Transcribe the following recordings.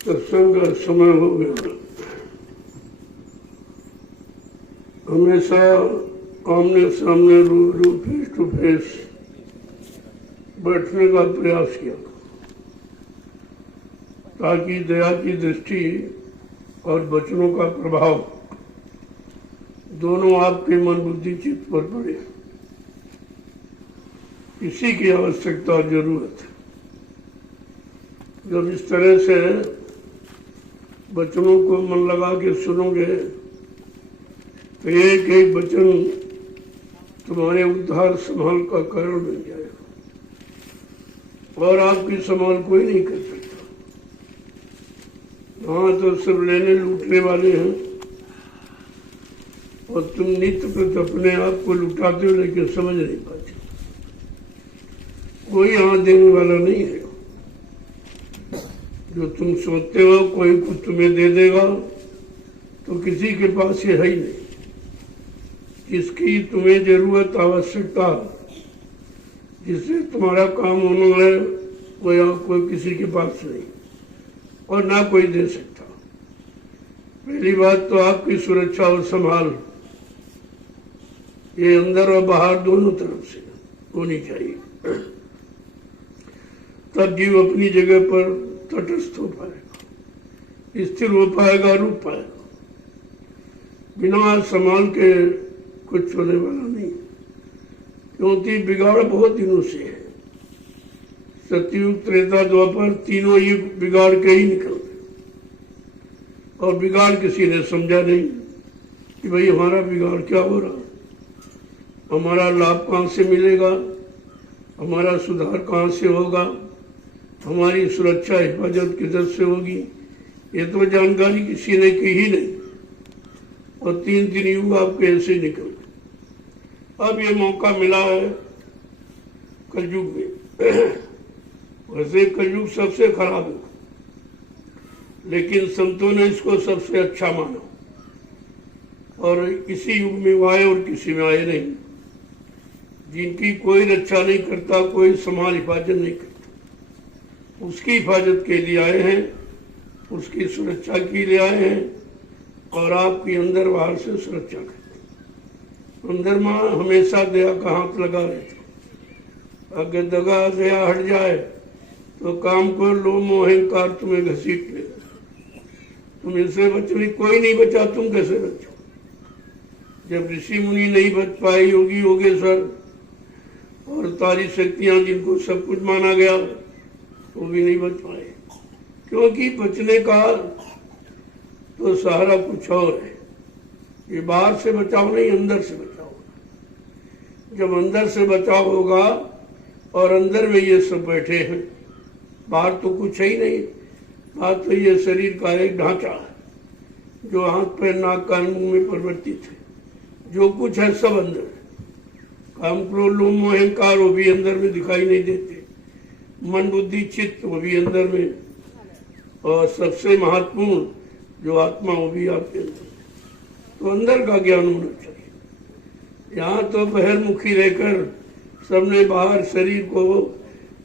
सत्संग का समय हो गया। हमेशा आमने सामने रूबरू फेस टू फेस बैठने का प्रयास किया ताकि दया की दृष्टि और वचनों का प्रभाव दोनों आपके मन बुद्धि चित्त पर पड़े। इसी की आवश्यकता और जरूरत है। जब इस तरह से वचनों को मन लगा के सुनोगे तो एक एक वचन तुम्हारे उद्धार संभाल का कारण बन जाएगा और आपकी संभाल कोई नहीं कर सकता। वहां तो सब लेने लूटने वाले हैं और तुम नित्य प्रति अपने आप को लुटाते हो लेकिन समझ नहीं पाते। कोई यहाँ देने वाला नहीं है। जो तुम सोचते हो कोई कुछ तुम्हें दे देगा तो किसी के पास ये है ही नहीं। जिसकी तुम्हें जरूरत आवश्यकता जिससे तुम्हारा काम होना है वो यहाँ कोई किसी के पास नहीं और ना कोई दे सकता। पहली बात तो आपकी सुरक्षा और संभाल ये अंदर और बाहर दोनों तरफ से होनी चाहिए। तब जीव अपनी जगह पर तटस्थ हो पाएगा, स्थिर हो पाएगा, रुक पाएगा। बिना संभाल के कुछ होने वाला नहीं, क्योंकि बिगाड़ बहुत दिनों से है। सतयुग त्रेता द्वापर तीनों युग बिगाड़ के ही निकलते और बिगाड़ किसी ने समझा नहीं कि भाई हमारा बिगाड़ क्या हो रहा, हमारा लाभ कहाँ से मिलेगा, हमारा सुधार कहाँ से होगा, हमारी सुरक्षा हिफाजत किधर से होगी। ये तो जानकारी किसी ने की ही नहीं और तीन युग आपके ऐसे निकल गए। अब ये मौका मिला है कलयुग में। वैसे कलयुग सबसे खराब है लेकिन संतों ने इसको सबसे अच्छा माना और इसी युग में वो आए और किसी में आए नहीं। जिनकी कोई रक्षा नहीं करता, कोई संभाल हिफाजत नहीं करता, उसकी हिफाजत के लिए आए हैं, उसकी सुरक्षा के लिए आए हैं और आपकी अंदर बाहर से सुरक्षा करते। अंदर माँ हमेशा दया का हाथ लगा रहता। अगर दगा दया हट जाए तो काम को लोभ अहंकार तुम्हें घसीट ले। तुम इससे बचने कोई नहीं बचा, तुम कैसे बचो? जब ऋषि मुनि नहीं बच पाए, योगी योगेश्वर और तारी शक्तियां जिनको सब कुछ माना गया वो भी नहीं बच पाए, क्योंकि बचने का तो सहारा कुछ और है। ये बाहर से बचाव नहीं, अंदर से बचाव। जब अंदर से बचाव होगा और अंदर में ये सब बैठे हैं, बाहर तो कुछ है ही नहीं। बाहर तो ये शरीर का एक ढांचा है जो हाथ पैर नाक कान मुंह में परिवर्तित है। जो कुछ है सब अंदर है। काम क्रोध लोभ मोह अहंकार वो भी अंदर में दिखाई नहीं देते। मन बुद्धि चित्त वो भी अंदर में, और सबसे महत्वपूर्ण जो आत्मा वो भी आपके अंदर। तो अंदर का ज्ञान होना चाहिए। यहाँ तो बहिर्मुखी रहकर सबने बाहर शरीर को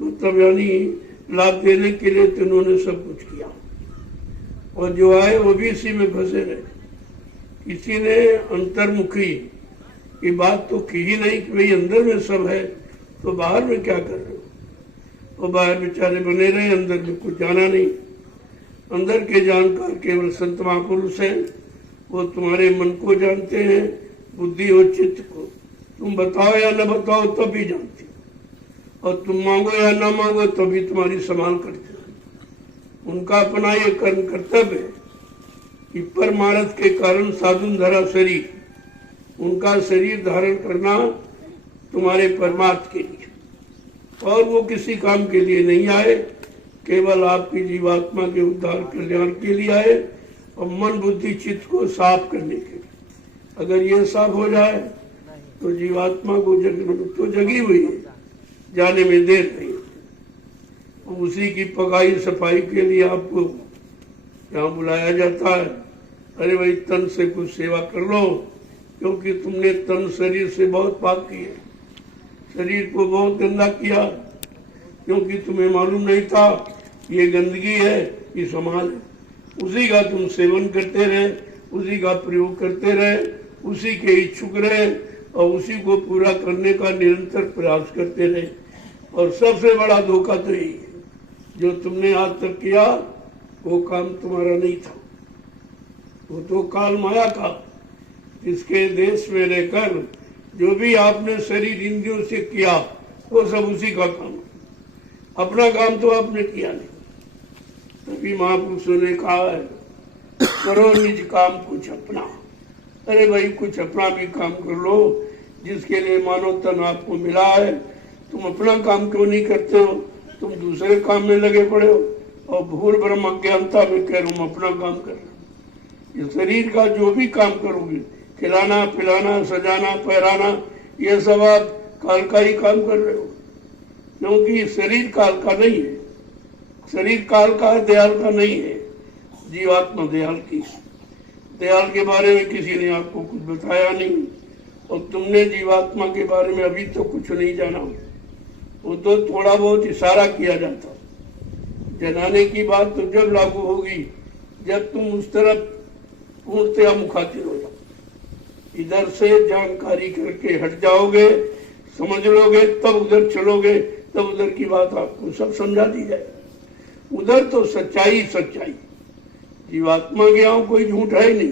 मतलब यानी लाभ देने के लिए तो उन्होंने सब कुछ किया और जो आए वो भी इसी में फंसे रहे। किसी ने अंतर्मुखी की बात तो की ही नहीं कि भाई अंदर में सब है तो बाहर में क्या कर रहे हो। वो बाहर बेचारे बने रहे, अंदर में कुछ जाना नहीं। अंदर के जानकार केवल संत महापुरुष हैं। वो तुम्हारे मन को जानते हैं, बुद्धि और चित्त को। तुम बताओ या न बताओ तब भी जानते हो, और तुम मांगो या न मांगो तभी तुम्हारी संभाल करते हो। उनका अपना ये कर्म कर्तव्य है कि परमार्थ के कारण साधुन धरा शरीर, उनका शरीर धारण करना तुम्हारे परमार्थ के लिए, और वो किसी काम के लिए नहीं आए, केवल आपकी जीवात्मा के उद्धार कल्याण के लिए आए और मन बुद्धि चित्त को साफ करने के लिए। अगर ये साफ हो जाए तो जीवात्मा को तो जगी हुई है, जाने में देर नहीं। उसी की पकाई सफाई के लिए आपको यहाँ बुलाया जाता है। अरे भाई तन से कुछ सेवा कर लो, क्योंकि तुमने तन शरीर से बहुत पाप किए, शरीर को बहुत गंदा किया, क्योंकि तुम्हें मालूम नहीं था ये गंदगी है, ये समाल है, उसी का तुम सेवन करते रहे, उसी का प्रयोग करते रहे, उसी के इच्छुक रहे और उसी को पूरा करने का निरंतर प्रयास करते रहे। और सबसे बड़ा धोखा तो यही है, जो तुमने आज तक किया वो काम तुम्हारा नहीं था, वो तो काल माया का। इसके देश में रहकर जो भी आपने शरीर इंद्रियों से किया वो सब उसी का काम, अपना काम तो आपने किया नहीं। तभी महापुरुषों ने कहा है, करो निज काम कुछ अपना। अरे भाई, कुछ अपना भी काम कर लो, जिसके लिए मानव तन आपको मिला है। तुम अपना काम क्यों नहीं करते हो? तुम दूसरे काम में लगे पड़े हो और भूल भ्रम अज्ञानता में कह रहा हूं अपना काम कर रहे हो। ये शरीर का जो भी काम करोगे, खिलाना पिलाना सजाना पहराना, ये सब आप काल का ही काम कर रहे हो, क्योंकि शरीर काल का नहीं है, शरीर काल का है, दयाल का नहीं है। जीवात्मा दयाल की, दयाल के बारे में किसी ने आपको कुछ बताया नहीं और तुमने जीवात्मा के बारे में अभी तो कुछ नहीं जाना। वो तो थोड़ा बहुत इशारा किया जाता, जनाने की बात तो जब लागू होगी जब तुम उस तरफ पूर्णतया मुखातिब हो जाओ। इधर से जानकारी करके हट जाओगे, समझ लोगे, तब उधर चलोगे, तब उधर की बात आपको सब समझा दी जाए। उधर तो सच्चाई सच्चाई, जीवात्मा के यहाँ कोई झूठ है ही नहीं।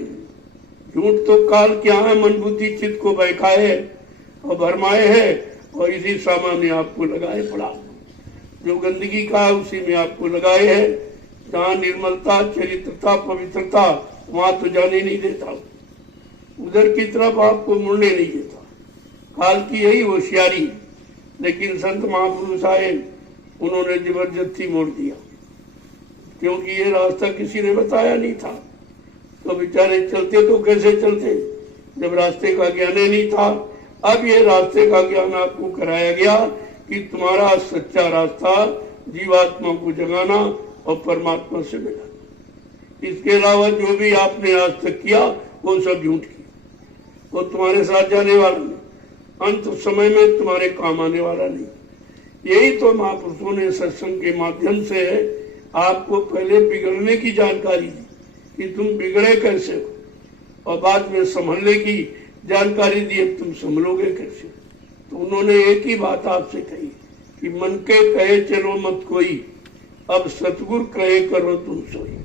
झूठ तो काल क्या है, मन बुद्धि चित्त को बहकाए और भरमाए है और इसी सामान में आपको लगाए पड़ा। जो गंदगी का है उसी में आपको लगाए है। जहाँ निर्मलता चरित्रता पवित्रता वहां तो जाने नहीं देता, उधर की तरफ आपको मुड़ने नहीं देता। काल की यही होशियारी। लेकिन संत महापुरुष आए, उन्होंने जबरदस्ती मोड़ दिया, क्योंकि ये रास्ता किसी ने बताया नहीं था। तो बेचारे चलते तो कैसे चलते जब रास्ते का ज्ञान ही नहीं था। अब ये रास्ते का ज्ञान आपको कराया गया कि तुम्हारा सच्चा रास्ता जीवात्मा को जगाना और परमात्मा से मिलाना। इसके अलावा जो भी आपने आज तक किया वो सब झूठ किया, वो तुम्हारे साथ जाने वाला नहीं, अंत समय में तुम्हारे काम आने वाला नहीं। यही तो महापुरुषों ने सत्संग के माध्यम से आपको पहले बिगड़ने की जानकारी दी कि तुम बिगड़े कैसे हो, और बाद में संभलने की जानकारी दी, अब तुम संभलोगे कैसे। तो उन्होंने एक ही बात आपसे कही कि मन के कहे चलो मत कोई, अब सतगुर कहे करो तुम सोई।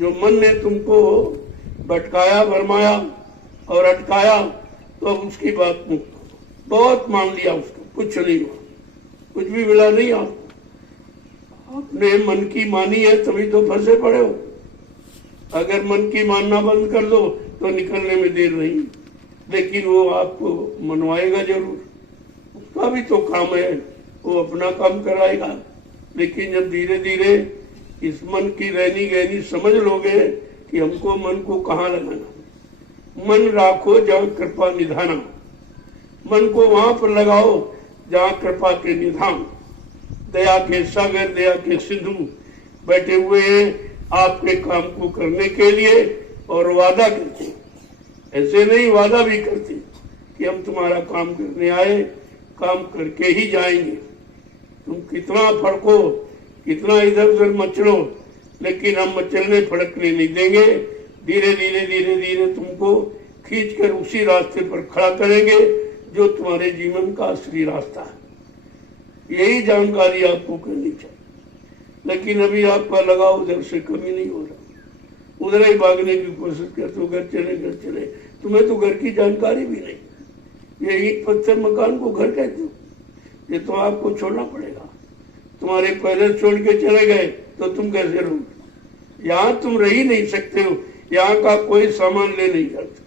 जो मन ने तुमको भटकाया भरमाया और अटकाया, तो अब उसकी बात मुक्त। बहुत मान लिया उसको, कुछ नहीं हुआ, कुछ भी मिला नहीं। आपने मन की मानी है तभी तो फंसे पड़े हो। अगर मन की मानना बंद कर दो तो निकलने में देर नहीं, लेकिन वो आपको मनवाएगा जरूर, उसका भी तो काम है, वो अपना काम कराएगा। लेकिन जब धीरे धीरे इस मन की रहनी गहनी समझ लोगे कि हमको मन को कहाँ लगाना, मन राखो जहाँ कृपा निधाना, मन को वहां पर लगाओ जहाँ कृपा के निधान, दया के सागर दया के सिंधु बैठे हुए हैं आपके काम को करने के लिए। और वादा करते, ऐसे नहीं वादा भी करते कि हम तुम्हारा काम करने आए, काम करके ही जाएंगे। तुम कितना फड़को, कितना इधर उधर मचलो, लेकिन हम मचलने फड़कने नहीं देंगे। धीरे धीरे धीरे धीरे तुमको खींचकर उसी रास्ते पर खड़ा करेंगे जो तुम्हारे जीवन का असली रास्ता है। यही जानकारी आपको करनी चाहिए। लेकिन अभी आपका लगाव उधर से कमी नहीं हो रहा, उधर ही भागने की कोशिश करते हो, घर चले। तुम्हें तो घर की जानकारी भी नहीं। ये ईंट पत्थर मकान को घर कहते हो, ये तो आपको छोड़ना पड़ेगा। तुम्हारे पहले छोड़ के चले गए तो तुम कैसे रहोगे? यहाँ तुम रह ही नहीं सकते हो, यहाँ का कोई सामान ले नहीं जाता,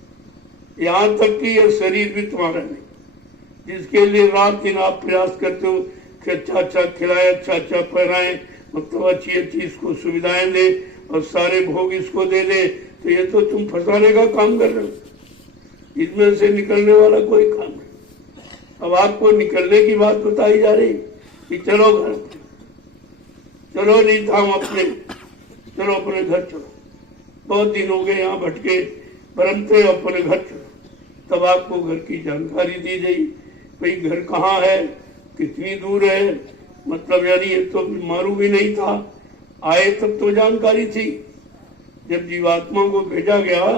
यहाँ तक कि यह शरीर भी तुम्हारा नहीं, जिसके लिए रात दिन आप प्रयास करते हो कि अच्छा अच्छा खिलाए, अच्छा अच्छा पहनाए, मतलब अच्छी अच्छी इसको सुविधाएं दे और सारे भोग इसको दे दे। तो ये तो तुम फंसाने का काम कर रहे हो, इसमें से निकलने वाला कोई काम नहीं। अब आपको निकलने की बात बताई जा रही कि चलो घर, चलो नहीं धाम अपने, चलो अपने घर चलो। बहुत दिन हो गए यहाँ भटके बरमते, अपने घर चलो। तब आपको घर की जानकारी दी गई, भाई घर कहाँ है, कितनी दूर है, मतलब यानी ये तो मारू भी नहीं था, आए तब तो जानकारी थी। जब जीवात्मा को भेजा गया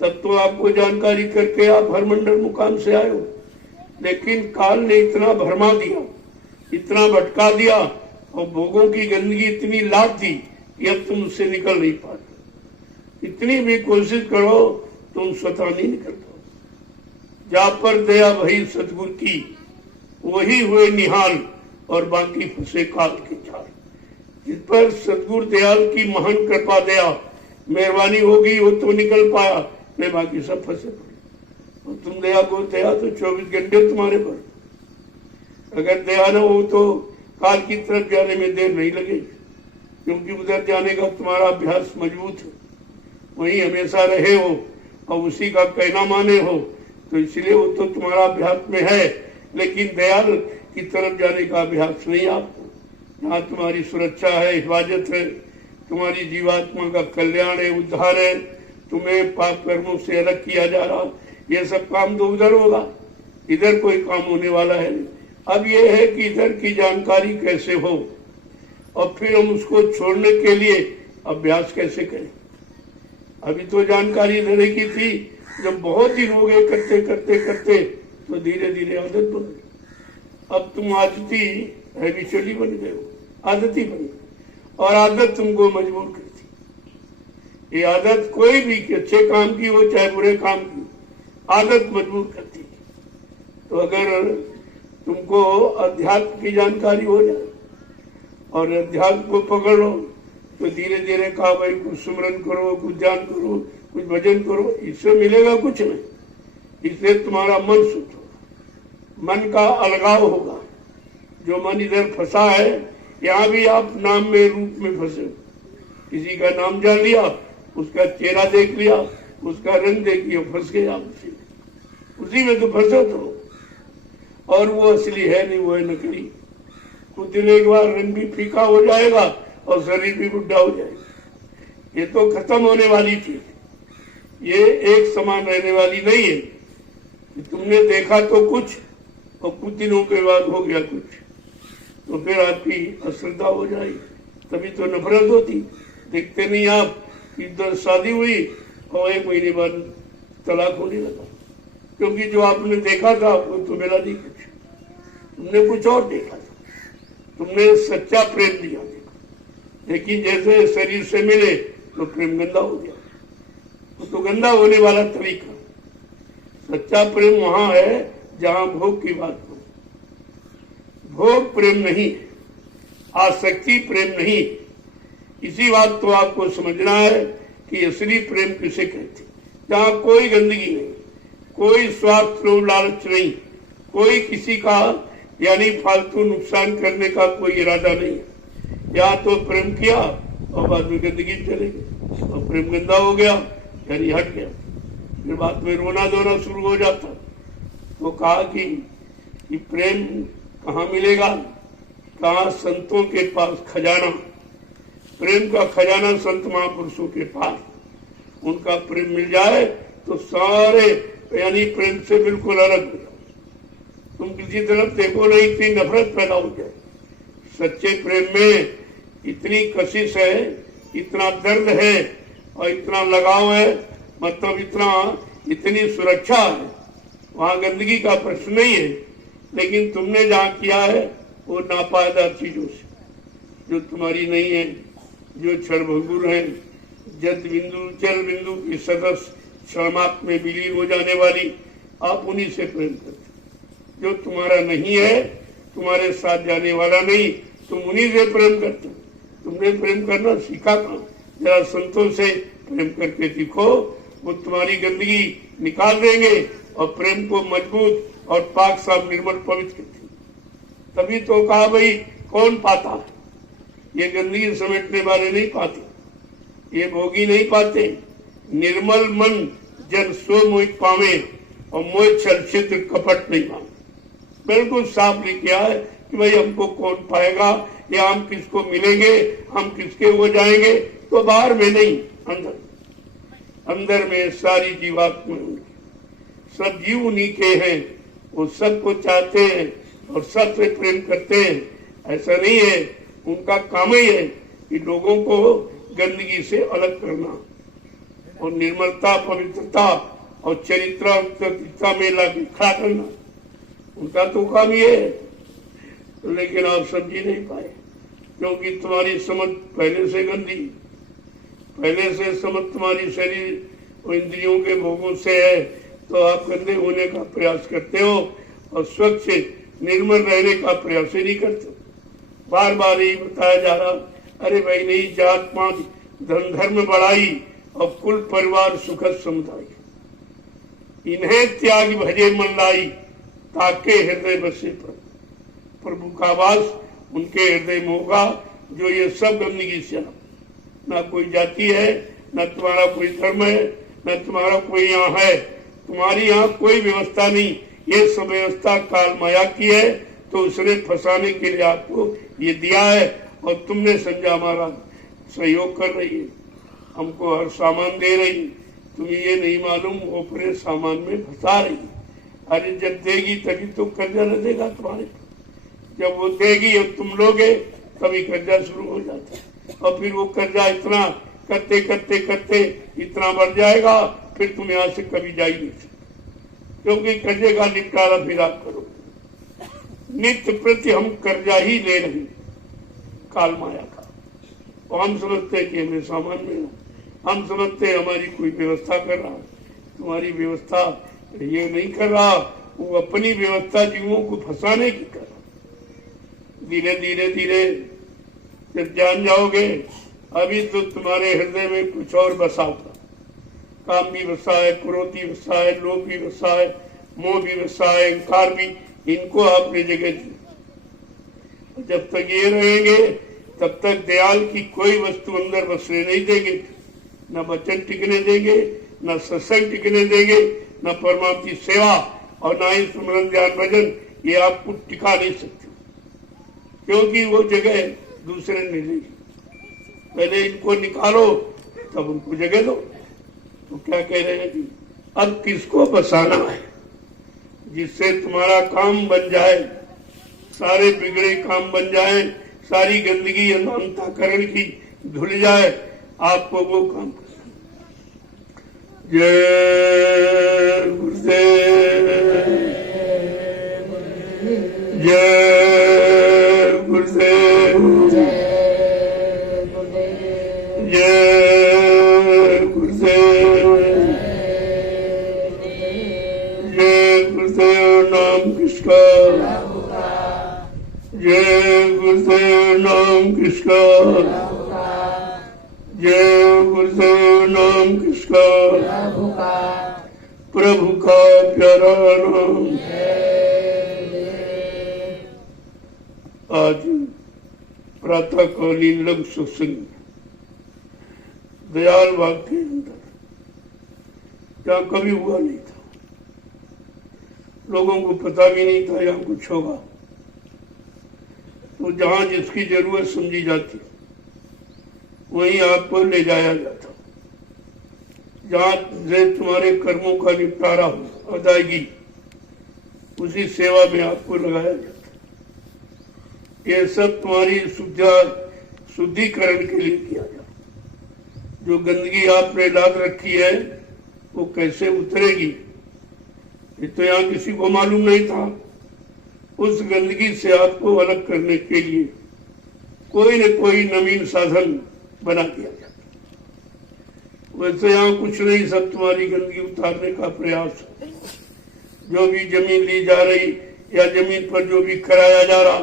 तब तो आपको जानकारी करके आप हरमंडल मुकाम से आए हो, लेकिन काल ने इतना भरमा दिया, इतना भटका दिया और भोगों की गंदगी इतनी लाद दी कि अब तुम उससे निकल नहीं पाते। इतनी भी कोशिश करो तुम स्वतः नहीं निकल पाओ। जा पर दया वही सतगुरु की, वही हुए निहाल और बाकी फंसे काल के जाल। जिस पर सतगुरु दयाल की महान कृपा दया मेहरबानी होगी वो तो निकल पाया, नहीं बाकी सब फंसे पड़े। और तुम दया को दया तो 24 घंटे तुम्हारे पर, अगर दया न हो तो काल की तरफ जाने में देर नहीं लगेगी, क्योंकि उधर जाने का तुम्हारा अभ्यास मजबूत है, वहीं हमेशा रहे हो और उसी का कहना माने हो, तो इसलिए वो तो तुम्हारा अभ्यास में है, लेकिन दयाल की तरफ जाने का अभ्यास नहीं आपको। यहाँ तुम्हारी सुरक्षा है, हिफाजत है, तुम्हारी जीवात्मा का कल्याण है, उद्धार है, तुम्हें पाप कर्मों से अलग किया जा रहा, ये सब काम तो उधर होगा, इधर कोई काम होने वाला है नहीं। अब ये है कि इधर की जानकारी कैसे हो और फिर हम उसको छोड़ने के लिए अभ्यास कैसे करें। अभी तो जानकारी देने की थी, जब बहुत दिन हो गए करते करते करते तो धीरे धीरे आदत बन गई। अब तुम आदती हैबिचुअली बन गए हो, आदती बन गई, और आदत तुमको मजबूर करती। ये आदत कोई भी अच्छे काम की हो चाहे बुरे काम की, आदत मजबूर करती। तो अगर तुमको अध्यात्म की जानकारी हो जाए और अध्यात्म को पकड़ लो तो धीरे धीरे कहा भाई कुछ सुमरन करो, कुछ ध्यान करो, कुछ भजन करो, इससे मिलेगा कुछ नहीं। इससे तुम्हारा मन शुद्ध होगा, मन का अलगाव होगा। जो मन इधर फंसा है, यहाँ भी आप नाम में रूप में फंसे हो, किसी का नाम जान लिया, उसका चेहरा देख लिया, उसका रंग देख लिया, फंस गए आप उसी में तो फंसो तो, और वो असली है नहीं, वो है नकली। कुछ दिन एक बार रंग भी फीका हो जाएगा और शरीर भी बुढ़ा हो जाएगा। ये तो खत्म होने वाली चीज, ये एक समान रहने वाली नहीं है। तुमने देखा तो कुछ और कुछ दिनों के बाद हो गया कुछ, तो फिर आपकी अश्रद्धा हो जाएगी, तभी तो नफरत होती। देखते नहीं आप, इधर शादी हुई और 1 महीने बाद तलाक होने लगा, क्योंकि जो आपने देखा था वो तो मिला नहीं कुछ, तुमने कुछ और देखा था, तुमने सच्चा प्रेम दिया देखा, लेकिन जैसे शरीर से मिले तो प्रेम गंदा हो गया। तो गंदा होने वाला तरीका, सच्चा प्रेम वहां है जहां भोग की बात हो। भोग प्रेम नहीं, आसक्ति प्रेम नहीं। इसी बात तो आपको समझना है कि असली प्रेम किसे कहते, जहां कोई गंदगी नहीं, कोई स्वार्थ लोभ लालच नहीं, कोई किसी का यानी फालतू नुकसान करने का कोई इरादा नहीं। यहाँ तो प्रेम किया और बाद में गंदगी चले गई और प्रेम गंदा हो गया यानी हट गया, फिर बाद में रोना धोना शुरू हो जाता। तो कहा कि प्रेम कहाँ मिलेगा, कहाँ संतों के पास खजाना, प्रेम का खजाना संत महापुरुषों के पास, उनका प्रेम मिल जाए तो सारे यानी प्रेम से बिल्कुल अलग हो जाओ, तुम किसी तरफ देखो नहीं, इतनी नफरत पैदा हो जाए। सच्चे प्रेम में इतनी कशिश है, इतना दर्द है और इतना लगाव है, मतलब इतनी सुरक्षा है, वहां गंदगी का प्रश्न नहीं है। लेकिन तुमने जहाँ किया है वो नापायदार चीजों से, जो तुम्हारी नहीं है, जो क्षणभंगुर है, जद बिंदु चल बिंदु की सदस्य क्षणात्म में विलीन हो जाने वाली, आप उन्हीं से प्रेम करते। जो तुम्हारा नहीं है, तुम्हारे साथ जाने वाला नहीं, तुम उन्हीं से प्रेम करते। तुमने प्रेम करना सीखा कहाँ? जरा संतों से प्रेम करके दिखो, वो तुम्हारी गंदगी निकाल देंगे और प्रेम को मजबूत और पाक साफ निर्मल पवित्र करते। तभी तो कहा भाई कौन पाता है, ये गंदगी समेटने वाले नहीं पाते, ये भोगी नहीं पाते। निर्मल मन जन सो मोहित पावे और मोह छल छिद्र कपट नहीं पावे। बिल्कुल साफ लिखा है कि भाई हमको कौन पाएगा या हम किसको मिलेंगे, हम किसके हो जाएंगे, तो बाहर में नहीं, अंदर में सारी जीवात्मा, सब जीव उन्हीं के हैं, वो सबको चाहते हैं और सबसे प्रेम करते हैं। ऐसा नहीं है, उनका काम ही है कि लोगों को गंदगी से अलग करना और निर्मलता, पवित्रता और चरित्रता में लाके खड़ा करना, उनका तो काम ही है। लेकिन आप समझी नहीं पाए, क्योंकि तुम्हारी समझ पहले से गंदी, पहले से समझ तुम्हारी शरीर और इंद्रियों के भोगों से है, तो आप गंदे होने का प्रयास करते हो और स्वच्छ निर्मल रहने का प्रयास ही नहीं करते। बार बार यही बताया जा रहा, अरे भाई नहीं, जात पात धन धर्म बढ़ाई और कुल परिवार सुखद समुदाय, इन्हें त्याग भजे मन लाई, ताके हृदय बसे पर। प्रभु का वास उनके हृदय में होगा जो ये सब गंदगी से, ना कोई जाति है, ना तुम्हारा कोई धर्म है, ना तुम्हारा कोई यहाँ है, तुम्हारी यहाँ कोई व्यवस्था नहीं, ये सब व्यवस्था काल माया की है। तो उसने फंसाने के लिए आपको ये दिया है और तुमने समझा हमारा सहयोग कर रही है, हमको हर सामान दे रही है, तुम्हें ये नहीं मालूम वो पूरे सामान में फंसा रही है। अरे जब देगी तभी तो कर्जा न देगा तुम्हारे, जब वो देगी और तुम लोगे तभी कर्जा शुरू हो जाता है, और फिर वो कर्जा इतना करते करते करते इतना बढ़ जाएगा, फिर तुम यहाँ से कभी जा ही नहीं सकते, क्योंकि कर्जे का निपटारा फिर आप करो। नित्य प्रति हम कर्जा ही ले रहे काल माया का, और हम समझते हैं कि हमें सामान मिला, हम समझते हैं हमारी कोई व्यवस्था कर रहा, तुम्हारी व्यवस्था ये नहीं कर रहा, वो अपनी व्यवस्था जीवों को फंसाने की कर रहा। धीरे धीरे धीरे जब जान जाओगे, अभी तो तुम्हारे हृदय में कुछ और बसा होगा, काम भी बसा है, क्रोध भी बसा है, लोभ भी बसा है, मोह भी बसा है, अहंकार भी, इनको आपने जगह दी। जब तक ये रहेंगे तब तक दयाल की कोई वस्तु अंदर बसने नहीं देंगे, न वचन टिकने देंगे, न सत्संग टिकने देंगे, न परमात्मा की सेवा, और न ही स्मरण ध्यान भजन, ये आपको टिका नहीं सकते, क्योंकि वो जगह दूसरे ने ली। पहले इनको निकालो तब उनको जगह दो। तो क्या कह रहे हैं जी, अब किसको बसाना है जिससे तुम्हारा काम बन जाए, सारे बिगड़े काम बन जाए, सारी गंदगी अंतःकरण की धुल जाए, आपको वो काम करना। जय गुरुदेव, जय गुरुदेव, जय गुरुदेव, जय गुरुदेव नाम किसका, जय गुरुदेव नाम किसका, जय गुरुदेव नाम किसका, प्रभु का प्यारा नाम। आज प्रातःकालीन लघु सत्संग दयाल बाग के अंदर क्या कभी हुआ नहीं था, लोगों को पता भी नहीं था यहाँ कुछ होगा। तो जहां जिसकी जरूरत समझी जाती वहीं आपको ले जाया जाता, जहां से तुम्हारे कर्मों का निपटारा हो, अदायगी, उसी सेवा में आपको लगाया जाता। ये सब तुम्हारी शुद्धिकरण के लिए किया जाता। जो गंदगी आपने लाद रखी है वो कैसे उतरेगी, ये तो यहाँ किसी को मालूम नहीं था। उस गंदगी से आपको अलग करने के लिए कोई न कोई नवीन साधन बना दिया जाता। वैसे यहाँ कुछ नहीं, सब तुम्हारी गंदगी उतारने का प्रयास। जो भी जमीन ली जा रही या जमीन पर जो भी कराया जा रहा,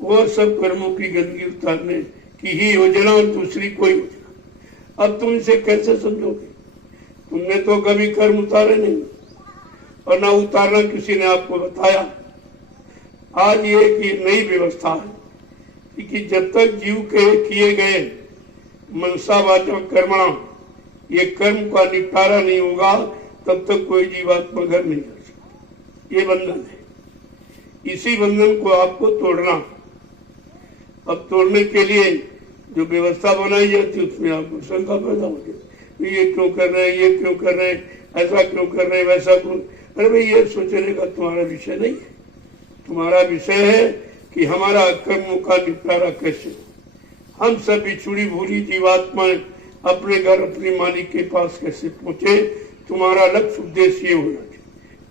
वो सब कर्मों की गंदगी उतारने की ही योजना, और दूसरी कोई योजना। अब तुम इसे कैसे समझोगे? तुमने तो कभी कर्म उतारे नहीं, और ना उतारना किसी ने आपको बताया। आज ये की नई व्यवस्था है कि जब तक जीव के किए गए मनसा वाचा कर्मणा, ये कर्म का निपटारा नहीं होगा, तब तक कोई जीवात्मा घर नहीं कर सकता। ये बंधन है, इसी बंधन को आपको तोड़ना। अब तोड़ने के लिए जो व्यवस्था बनाई जाती है उसमें आपको शंका पैदा हो जाती, ये क्यों कर रहे हैं, ये क्यों कर रहे हैं, ऐसा क्यों कर रहे हैं, वैसा क्यों। अरे भाई, ये सोचने का तुम्हारा विषय नहीं है। तुम्हारा विषय है कि हमारा कर्मों का निपटारा कैसे हो। हम सब बिछुड़ी भूली जीवात्माएं अपने घर अपने मालिक के पास कैसे पहुंचे। तुम्हारा लक्ष्य उद्देश्य ये होना चाहिए,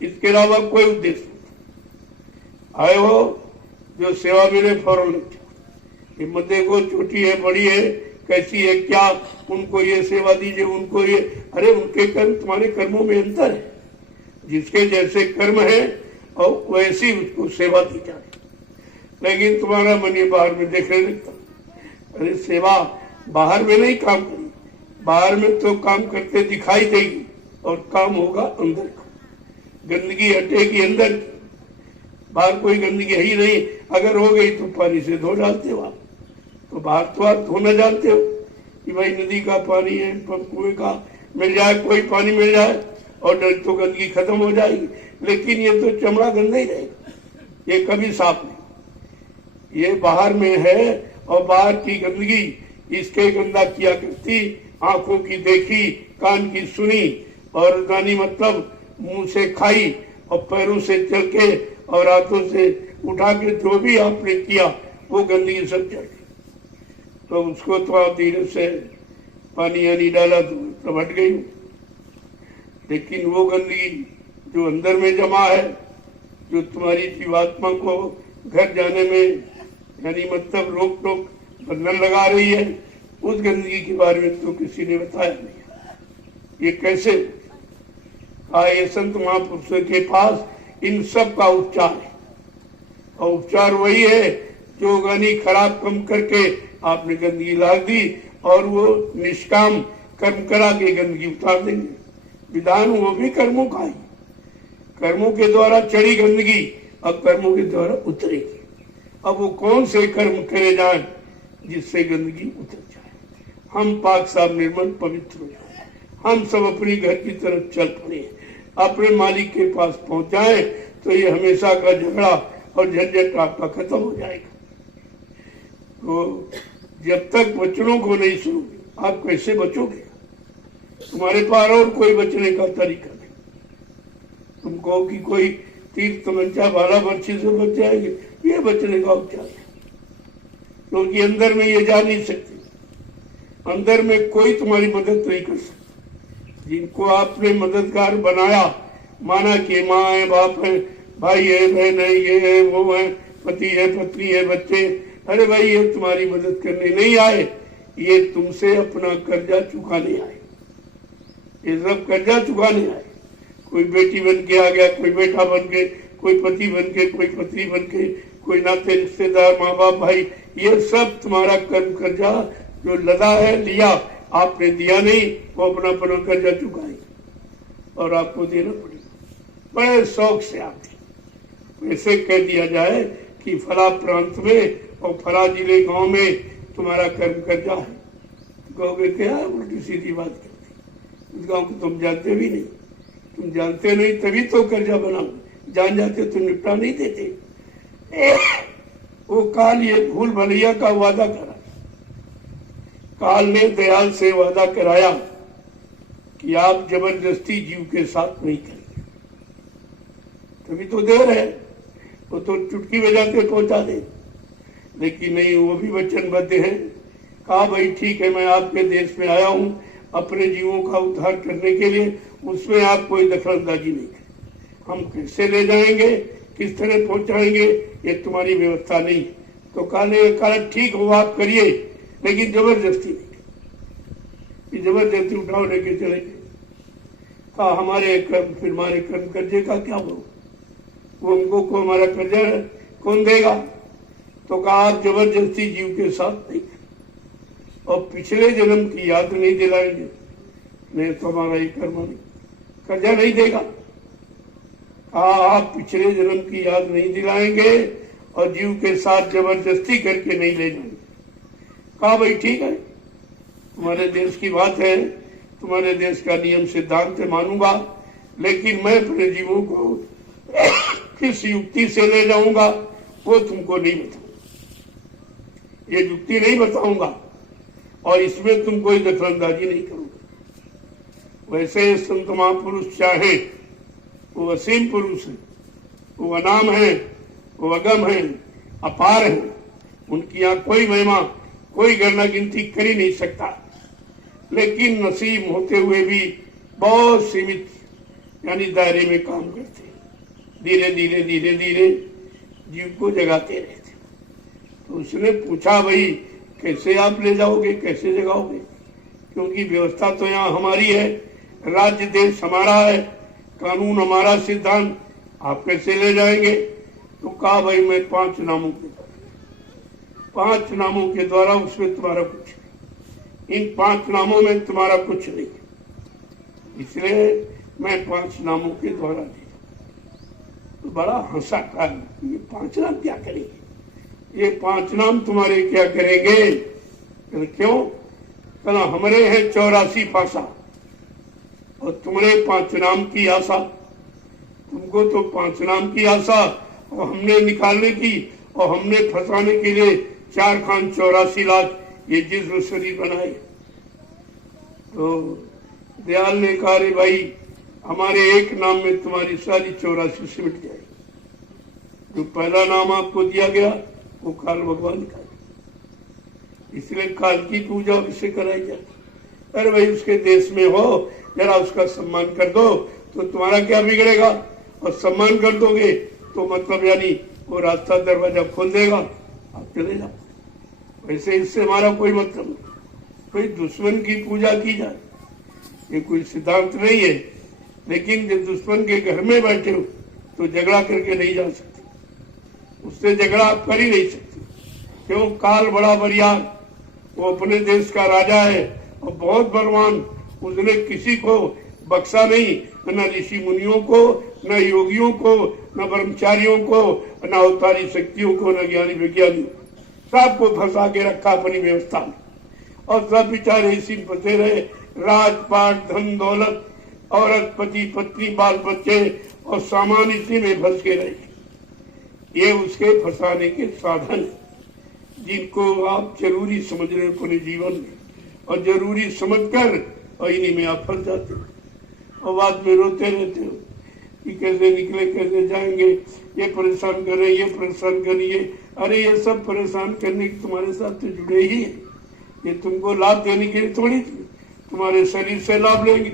इसके अलावा कोई उद्देश्य नहीं। आए हो जो सेवा मिले फौरन लग जाओ। ये मत देखो छोटी है बड़ी है कैसी है क्या, उनको ये सेवा दीजिए उनको ये, अरे उनके कर्म तुम्हारे कर्मों में अंतर है। जिसके जैसे कर्म है और वैसी उसको सेवा दी जाए। लेकिन तुम्हारा मन ये बाहर में देखने लगता, अरे सेवा बाहर में नहीं काम करी, बाहर में तो काम करते दिखाई देगी और काम होगा अंदर का। गंदगी हटेगी अंदर की, बाहर कोई गंदगी है ही नहीं। अगर हो गई तो पानी से धो डालते हो आप, तो बाहर तो आप धोना जानते हो कि भाई नदी का पानी है कुएं का मिल जाए, कोई पानी मिल जाए और तो गंदगी खत्म हो जाएगी। लेकिन ये तो चमड़ा गंदा ही रहेगा, ये कभी साफ नहीं। ये बाहर में है और बाहर की गंदगी इसके गंदा किया करती। आंखों की देखी, कान की सुनी और गानी मतलब मुंह से खाई और पैरों से चल के और हाथों से उठा के जो भी आपने किया वो गंदगी सब चल गई। तो उसको तो आप धीरे से पानी यानी डाला तो हट गई। लेकिन वो गंदगी जो अंदर में जमा है, जो तुम्हारी जीवात्मा को घर जाने में यानी मतलब रोक टोक बंधन लगा रही है, उस गंदगी के बारे में तो किसी ने बताया नहीं। ये कैसे ये संत महापुरुषों के पास इन सब का उपचार है। और उपचार वही है जो गानी खराब कम करके आपने गंदगी ला दी और वो निष्काम कर्म करा के गंदगी उतार देंगे। विधान वो भी कर्मों का ही, कर्मों के द्वारा चढ़ी गंदगी अब कर्मों के द्वारा उतरेगी। अब वो कौन से कर्म करे जाए जिससे गंदगी उतर जाए, हम पाक साफ निर्मल पवित्र हो जाए, हम सब अपनी घर की तरफ चल पड़े, अपने मालिक के पास पहुंच जाए, तो ये हमेशा का झगड़ा और झंझट आपका खत्म हो जाएगा। तो जब तक वचनों को नहीं सुनोगे आप कैसे बचोगे? तुम्हारे पास और कोई बचने का तरीका नहीं। तुम कहो कि कोई तीर तमंचा भाला बर्छी से बच जाएंगे, ये बचने का उपचार है। क्योंकि अंदर में ये जा नहीं सकते, अंदर में कोई तुम्हारी मदद नहीं कर सकता। जिनको आपने मददगार बनाया, माना कि माँ है बाप है भाई है बहन है ये है वो है पति है पत्नी है बच्चे, अरे भाई ये तुम्हारी मदद करने नहीं आए, ये तुमसे अपना कर्जा चुकाने आए। ये सब कर्जा चुकाने आए। कोई बेटी बन के आ गया, कोई बेटा बन के, कोई पति बन के, कोई पत्नी बन के, कोई नाते रिश्तेदार माँ बाप भाई, ये सब तुम्हारा कर्म कर्जा जो लदा है लिया, आपने दिया नहीं, वो अपना अपना कर्जा चुकाएंगे और आपको देना पड़ेगा। बड़े शौक से आते वैसे कह दिया जाए कि फला प्रांत में और फला जिले गांव में तुम्हारा कर्म कर्जा है, तो कहोगे क्या उल्टी सीधी बात करते, उस गांव को तुम जानते भी नहीं। तुम जानते नहीं तभी तो कर्जा बनाओ, जान जाते तो निपटा नहीं देते। वो काल ये भूल भलैया का वादा करा, काल ने दयाल से वादा कराया कि आप जबरदस्ती जीव के साथ नहीं करेंगे, तभी तो देर है। वो तो चुटकी बजाते पहुंचा दे, लेकिन नहीं, वो भी वचनबद्ध है। कहा भाई ठीक है, मैं आपके देश में आया हूं अपने जीवों का उद्धार करने के लिए, उसमें आप कोई दखलंदाजी नहीं करें। हम कैसे ले जाएंगे, किस तरह पहुंचाएंगे, ये तुम्हारी व्यवस्था नहीं। तो कहा ठीक हो आप करिए, लेकिन जबरदस्ती नहीं, जबरदस्ती उठाओ लेके चले गए। कहा हमारे कर्म, फिर हमारे कर्म कर्जे का क्या हो, वो हमको को हमारा कर्जा कौन देगा? तो कहा आप जबरदस्ती जीव के साथ नहीं और पिछले जन्म की याद नहीं दिलाएंगे, नहीं तो हमारा ये कर्म नहीं, कर्जा नहीं देगा। कहा आप पिछले जन्म की याद नहीं दिलाएंगे और जीव के साथ जबरदस्ती करके नहीं ले जाएंगे। कहा भाई ठीक है, तुम्हारे देश की बात है, तुम्हारे देश का नियम सिद्धांत मानूंगा, लेकिन मैं अपने जीवों को किस युक्ति से ले जाऊंगा वो तुमको नहीं बताऊंगा, ये युक्ति नहीं बताऊंगा और इसमें तुम कोई दखलंदाजी नहीं करूंगा। वैसे संत महापुरुष चाहे वो असीम पुरुष है, वो अनाम है, वो अगम है, अपार हैं, उनकी यहाँ कोई महिमा, कोई गणना गिनती कर ही नहीं सकता। लेकिन नसीब होते हुए भी बहुत सीमित यानी दायरे में काम करते, धीरे धीरे धीरे धीरे जीव को जगाते रहते। तो उसने पूछा, भाई कैसे आप ले जाओगे, कैसे जगाओगे? क्योंकि व्यवस्था तो यहाँ हमारी है, राज्य देश हमारा है, कानून हमारा, सिद्धांत, आप कैसे ले जाएंगे? तो कहा, भाई मैं 5 नामों के द्वारा, 5 नामों के द्वारा, उसमें तुम्हारा कुछ नहीं, इन 5 नामों में तुम्हारा कुछ नहीं, इसलिए मैं 5 नामों के द्वारा ले। तो बड़ा हंसा कर, ये 5 नाम क्या करेंगे, ये 5 नाम तुम्हारे क्या करेंगे? क्यों? कहना हमारे हैं 84 पासा और तुम्हारे 5 नाम की आशा। तुमको तो 5 नाम की आशा और हमने निकालने की और हमने फंसाने के लिए 4 खान 84 लाख ये जिस्म शरीर बनाए। तो दयाल ने कहा, रे भाई हमारे एक नाम में तुम्हारी सारी 84 सिमट जाएगी। जो पहला नाम आपको दिया गया वो काल भगवान का, इसलिए काल की पूजा उससे कराई जाती। अरे भाई उसके देश में हो, जरा उसका सम्मान कर दो तो तुम्हारा क्या बिगड़ेगा, और सम्मान कर दोगे तो मतलब यानी वो रास्ता दरवाजा खोल देगा, आप चले जाओ। वैसे इससे हमारा कोई मतलब नहीं, कोई दुश्मन की पूजा की जाए ये कोई सिद्धांत नहीं है। लेकिन जब दुश्मन के घर में बैठे हो तो झगड़ा करके नहीं जा सकते, उससे झगड़ा आप कर ही नहीं सकते। क्यों? काल बड़ा बरियार, वो अपने देश का राजा है और बहुत बलवान, उसने किसी को बख्शा नहीं, न ऋषि मुनियों को, न योगियों को, न ब्रह्मचारियों को, न अवतारी शक्तियों को, न ज्ञानी विज्ञानियों, सबको फंसा के रखा अपनी व्यवस्था में। और सब बेचारे इसी में फंसे रहे, राजपाट, धन दौलत, औरत, पति पत्नी, बाल बच्चे और सामान इसी में फंस के रहे। ये उसके फंसाने के साधन है जिनको आप जरूरी समझ रहे हो अपने जीवन में, और जरूरी समझकर और इन्हीं में आप फंस जाते हो और बाद में रोते रहते हो कि कैसे निकले, कैसे जाएंगे, ये परेशान कर रहे, ये परेशान कर रही है। अरे ये सब परेशान करने के तुम्हारे साथ तो जुड़े ही है, ये तुमको लाभ देने के लिए थोड़ी तुम्हारे शरीर से लाभ लेंगे।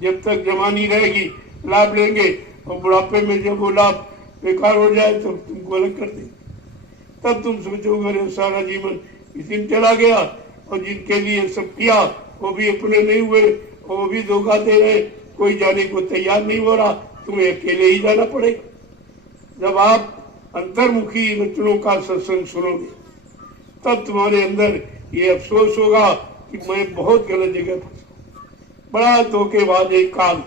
जब तक जवानी रहेगी लाभ लेंगे और बुढ़ापे में जब वो लाभ बेकार हो जाए तो तुमको अलग कर देंगे। तब तुम सोचोगे अरे सारा जीवन इसी में चला गया, और जिनके लिए सब किया वो भी अपने नहीं हुए और वो भी धोखा दे रहे, कोई जाने को तैयार नहीं हो रहा, तुम्हें अकेले ही जाना पड़ेगा। जब आप अंतर्मुखी वचनों का सत्संग सुनोगे तब तुम्हारे अंदर ये अफसोस होगा कि मैं बहुत गलत जगह फंसा, बड़ा धोखेबाज है काल,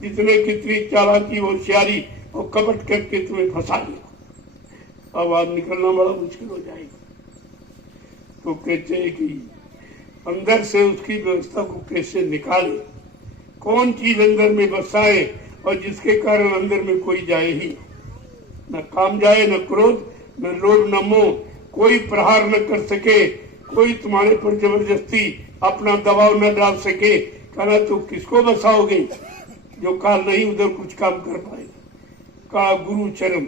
जितने कितनी चालाकी, होशियारी और कपट करके तुम्हें फंसा लिया, अब आप निकलना बड़ा मुश्किल हो जाएगा। तो कहते हैं कि अंदर से उसकी व्यवस्था को कैसे निकाले, कौन चीज अंदर में बसाए और जिसके कारण अंदर में कोई जाए ही न काम जाए, न क्रोध, न लोभ, न मोह, कोई प्रहार न कर सके, कोई तुम्हारे पर जबरदस्ती अपना दबाव न डाल सके। कहना तो किसको बसाओगे जो काल नहीं उधर कुछ काम कर पाएगा। कहा गुरु चरण,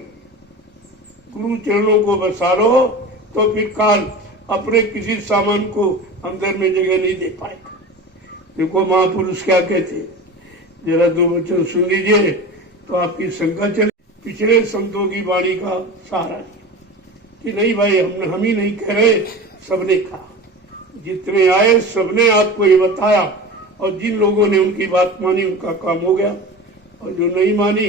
गुरु चरणों को बसा लो तो फिर काल अपने किसी सामान को अंदर में जगह नहीं दे पाएगा। देखो महापुरुष क्या कहते, जरा 2 वचन सुन लीजिए तो आपकी शंका चले। पिछले संतों की वाणी का सहारा लिया कि नहीं भाई हम ही नहीं कह रहे, सबने कहा, जितने आए सबने आपको ये बताया, और जिन लोगों ने उनकी बात मानी उनका काम हो गया, और जो नहीं मानी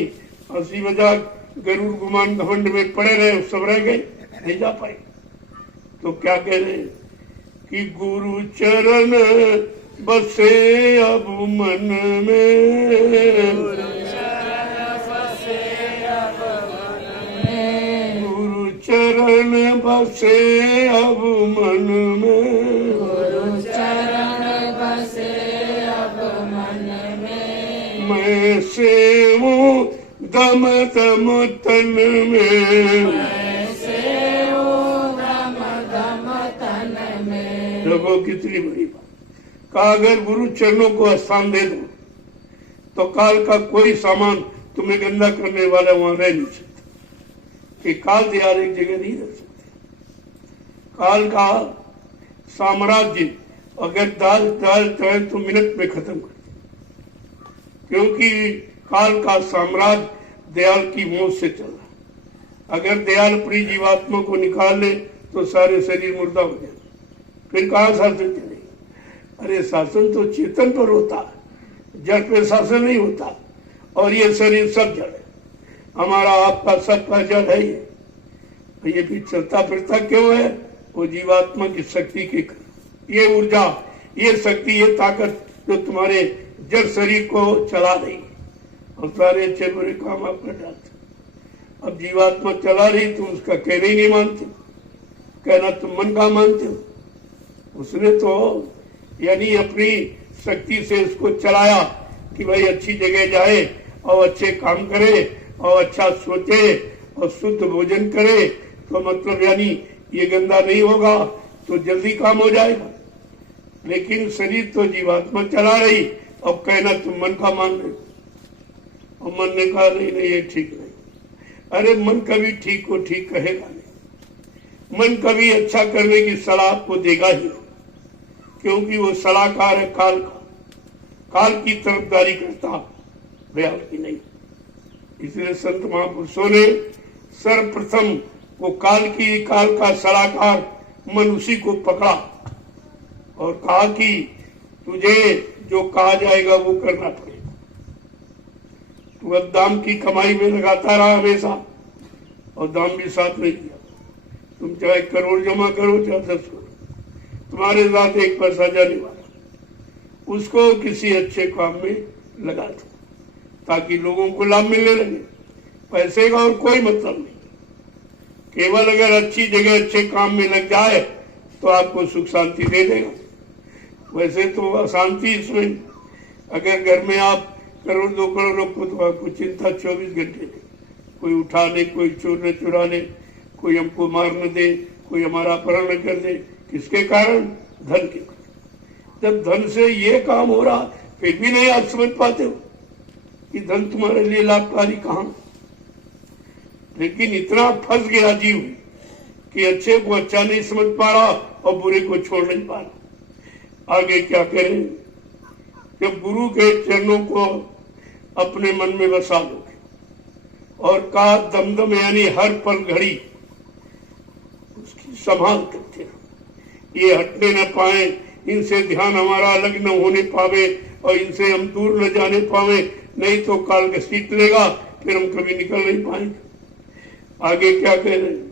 हंसी मजाक गरुड़ गुमान घमंड में पड़े रहे, सब रह गए, नहीं जा पाए। तो क्या कह रहे कि गुरु चरण बसे अब मन में, गुरु चरण बसे अब मन में, गुरु चरण बसे अब मन में, मैं सेवूं दम दम तन में, मैं सेवूं दम दम तन में। देखो कितनी बड़ी बात। कहा अगर गुरु चरणों को स्थान दे दो तो काल का कोई सामान तुम्हें गंदा करने वाला वहां रह नहीं सकता, कि काल दयाल एक जगह नहीं रह सकते। काल का साम्राज्य अगर दाल चाहे तो मिनट में खत्म कर, क्योंकि काल का साम्राज्य दयाल की मौत से चल रहा। अगर दयाल अपनी जीवात्मा को निकाल ले तो सारे शरीर मुर्दा हो जाए, फिर कहाँ शासन चलेगा? अरे शासन तो चेतन पर होता है, जड़ पे शासन नहीं होता। और ये शरीर सब जड़ है, हमारा आपका सबका जड़ है। ये भी चलता फिरता क्यों है? वो जीवात्मा की शक्ति के कारण। ये ऊर्जा, ये शक्ति, ये ताकत जो तुम्हारे जड़ शरीर को चला रही है और सारे अच्छे बुरे काम आप कर डालते। अब जीवात्मा चला रही, तुम उसका कहना ही नहीं मानते, कहना तुम मन का मानते हो। उसने तो यानी अपनी शक्ति से उसको चलाया कि भाई अच्छी जगह जाए और अच्छे काम करे और अच्छा सोचे और शुद्ध भोजन करे, तो मतलब यानी ये गंदा नहीं होगा तो जल्दी काम हो जाएगा। लेकिन शरीर तो जीवात्मा चला रही, अब कहना तुम मन का मान रहे, और मन ने कहा नहीं नहीं ये ठीक नहीं। अरे मन कभी ठीक को ठीक कहेगा नहीं, मन कभी अच्छा करने की सलाह आपको देगा ही, क्योंकि वो सलाहकार है काल का, काल की तरफदारी करता, दयाल की नहीं। इसलिए संत महापुरुषों ने सर्वप्रथम वो काल का सलाहकार मन उसी को पकड़ा और कहा कि तुझे जो कहा जाएगा वो करना पड़ेगा। तू अब दाम की कमाई में लगाता रहा हमेशा और दाम भी साथ नहीं दिया। तुम चाहे करोड़ जमा करो चाहे 10 करोड़, तुम्हारे साथ 1 पैसा जाने वाला, उसको किसी अच्छे काम में लगा दो ताकि लोगों को लाभ मिलने लगे। पैसे का और कोई मतलब नहीं, केवल अगर अच्छी जगह अच्छे काम में लग जाए तो आपको सुख शांति दे देगा। वैसे तो अशांति इसमें, अगर घर में आप करोड़ 2 करोड़ रखो तो आपको चिंता 24 घंटे नहीं, कोई उठा ले, कोई चोर न चुरा ले, कोई हमको मार न दे, कोई हमारा अपहरण न कर दे। किसके कारण? धन के कारण। जब धन से ये काम हो रहा फिर भी नहीं आप समझ पाते हो कि धन तुम्हारे लिए लाभकारी कहाँ। लेकिन इतना फंस गया जीव कि अच्छे को अच्छा नहीं समझ पा रहा और बुरे को छोड़ नहीं पा रहा। आगे क्या करें? जब गुरु के चरणों को अपने मन में बसा लोगे और का दमदम यानी हर पल घड़ी उसकी संभाल करते रहो, ये हटने न पाए, इनसे ध्यान हमारा अलग न होने पावे और इनसे हम दूर न जाने पावे, नहीं तो काल घसीट लेगा, फिर हम कभी निकल नहीं पाएंगे। आगे क्या कह रहे हैं?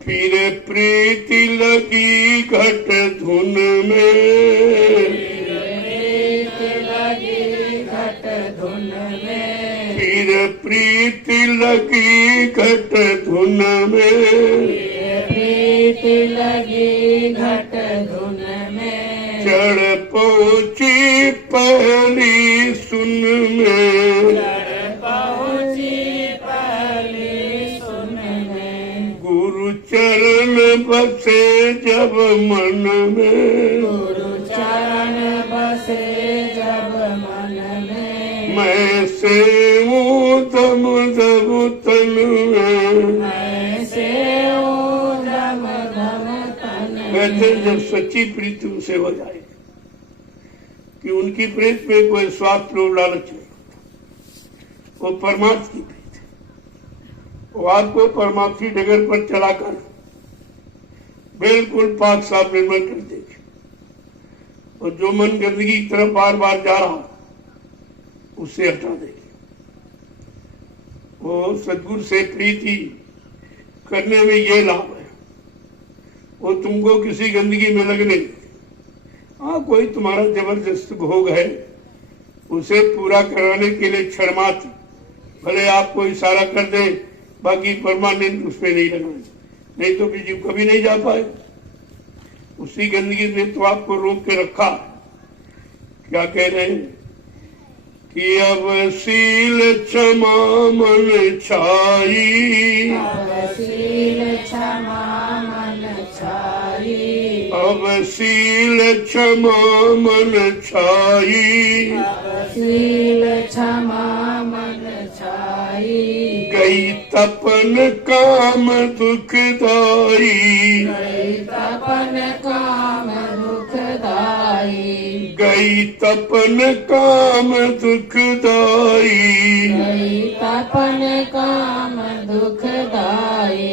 फिर प्रीति लगी घट धुन में, फिर प्रीति लगी घट धुन में, प्रीति लगी घट धुन में, चढ़ पहुंची पहली सुन में, चढ़ पहुंची पहली सुन में, गुरु चरण बसे जब मन में, गुरु चरण बसे जब मन में, मैं सेऊं दम दम तन में। मैं से दम दम तन में। कहते जब सच्ची प्रीति उनसे हो जाए कि उनकी प्रीत में कोई स्वार्थ लोभ लालच नहीं होता, वो परमार्थ की प्रीत है। वो आपको परमार्थ की डगर पर चलाकर बिल्कुल पाक साफ निर्मल कर देगी। और जो मन गंदगी की तरफ बार बार जा रहा उससे हटा देगी। वो सदगुरु से प्रीति करने में ये लाभ है, वो तुमको किसी गंदगी में लगने, हाँ कोई तुम्हारा जबरदस्त भोग है उसे पूरा कराने के लिए क्षण मात्र भले आपको इशारा कर दे, बाकी परमानेंट उसमें नहीं लगाए, नहीं तो जीव कभी नहीं जा पाए। उसी गंदगी ने तो आपको रोक के रखा। क्या कह रहे हैं कि अब शील क्षमा मन छाई, अब शील क्षमा मन छाई, अब शील क्षमा मन छाई, अब शील क्षमा मन छाई, तपन काम दुखदाई, गई तपन काम दुखदाई, गई तपन काम दुखदाई, गई तपन काम दुखदाई।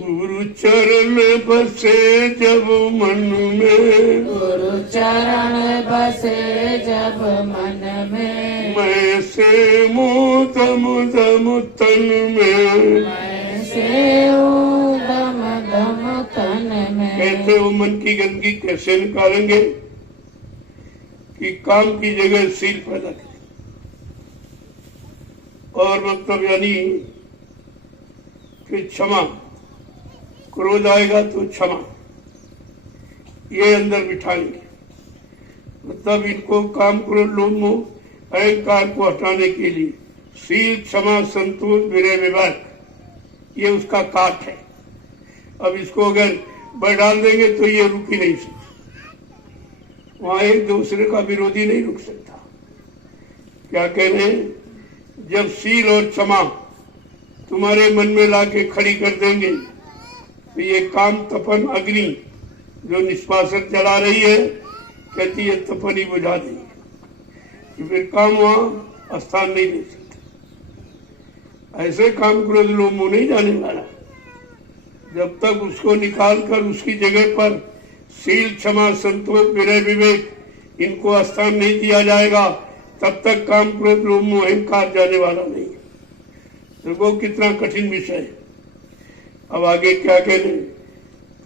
गुरु चरण बसे जब मन में, गुरु चरण बसे जब मन में, मैं से दम दम तन में, मैं से दम दम तन में। कैसे वो मन की गंदगी कैसे निकालेंगे कि काम की जगह सील पैदा करें। और मतलब यानी कि क्षमा, क्रोध आएगा तो क्षमा, ये अंदर बिठाएंगे। मतलब इनको काम, क्रोध, लोभ, मोह, अहंकार को हटाने के लिए शील, क्षमा, संतोष, विनय, विवेक, ये उसका काट है। अब इसको अगर बढ़ डाल देंगे तो ये रुक ही नहीं सकता। वहां एक दूसरे का विरोधी नहीं रुक सकता। क्या कह रहे हैं? जब शील और क्षमा तुम्हारे मन में लाके खड़ी कर देंगे तो ये काम, तपन, अग्नि जो निष्पासन चला रही है, कहती है तपन ही बुझा देंगे, तो फिर काम वहां स्थान नहीं ले सकता। ऐसे काम क्रोध लोभ मोह नहीं जाने वाला। जब तक उसको निकाल कर उसकी जगह पर शील, क्षमा, संतोष, विनय, विवेक, इनको स्थान नहीं दिया जाएगा, तब तक काम, क्रोध, लोभ, मोह, अहंकार जाने वाला नहीं। देखो कितना कठिन विषय है। अब आगे क्या कहते हैं?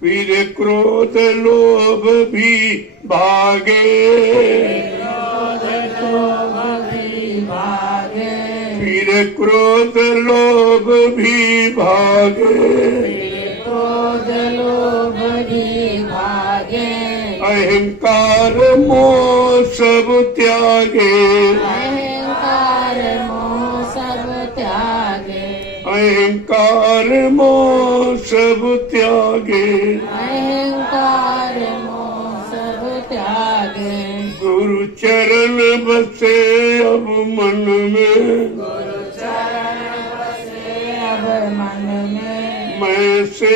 फिर क्रोध लोभ भी भागे, क्रोध लोभ भी भागे, फिर क्रोध लोभ भी भागे, क्रोध लोभ भी भागे, अहंकार मोह सब त्यागे, अहंकार मोह सब त्यागे, अहंकार मोह सब त्यागे, अहंकार मोह सब त्यागे। गुरु चरण बसे अब मन में, गुरु चरण बसे अब मन में, मैं से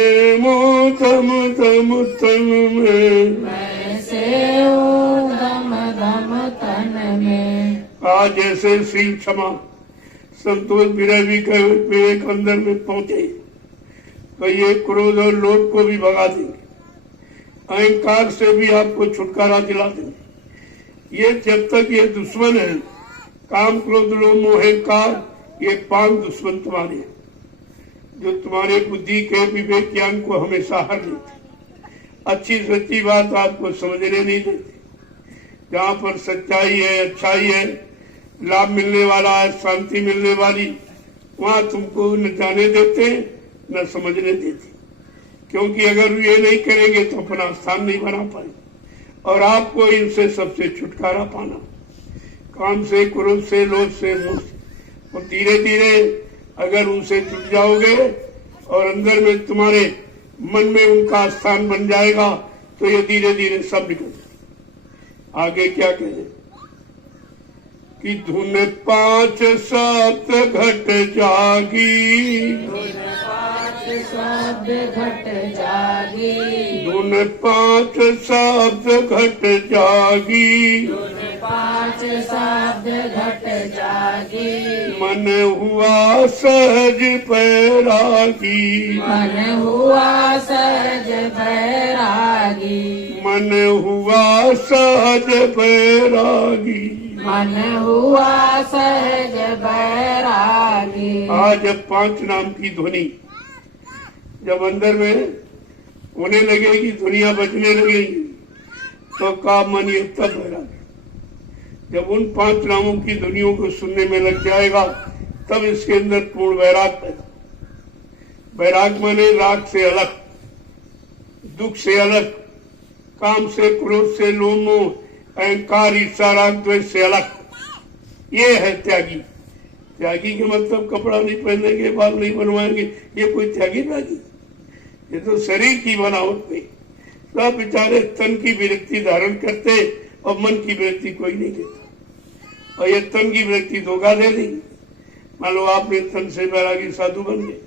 दम दम तन में, मैं से दम दम तन में। आज जैसे शील, क्षमा, संतोष, विनय, विवेक अंदर में पहुंचे तो ये क्रोध और लोभ को भी भगा देंगे, अहंकार से भी आपको छुटकारा दिला देंगे। ये जब तक ये दुश्मन है, काम, क्रोध, लोभ, मोह, अहंकार, ये 5 दुश्मन तुम्हारे हैं, जो तुम्हारे बुद्धि के, विवेक, ज्ञान को हमेशा हर लेते, अच्छी सच्ची बात आपको समझने नहीं देते। जहाँ पर सच्चाई है, अच्छाई है, लाभ मिलने वाला है, शांति मिलने वाली, वहां तुमको न जाने देते न समझने देते। क्योंकि अगर ये नहीं करेंगे तो अपना स्थान नहीं बना पाएंगे। और आपको इनसे सबसे छुटकारा पाना, काम से, क्रोध से, लोभ से, मोह से। और धीरे धीरे अगर उनसे जुट जाओगे और अंदर में तुम्हारे मन में उनका स्थान बन जाएगा तो ये धीरे धीरे सब निकल जाएगा। आगे क्या कहें कि धुन 5 7 घट जागी, धुन 5 शब्द घट जागी, धुन 5 शब्द घट जागी, धुन 5 शब्द घट जागी, मन हुआ सहज बैरागी, मन हुआ सहज बैरागी, मन हुआ सहज बैरागी। मन हुआ सहज बैरागी। आज 5 नाम की ध्वनि जब अंदर में होने लगेगी, दुनिया बजने लगेगी, तो का मन ये तब बैरागी। जब उन 5 नामों की ध्वनियों को सुनने में लग जाएगा तब इसके अंदर पूर्ण वैराग पैदा। वैराग माने राग से अलग, दुख से अलग, काम से, क्रोध से, लोभ मोह, अहंकार, ईर्ष्या, राग, द्वेष से अलग। ये है त्यागी। त्यागी के मतलब कपड़ा नहीं पहनेंगे, बाल नहीं बनवाएंगे, ये कोई त्यागी नहीं। ये तो शरीर की बनावट में सब बेचारे तन की विरक्ति धारण करते और मन की विरक्ति कोई नहीं देता। और ये तन की विरक्ति धोखा दे देगी। मान लो आपने तन से बैरागी साधु बन गए,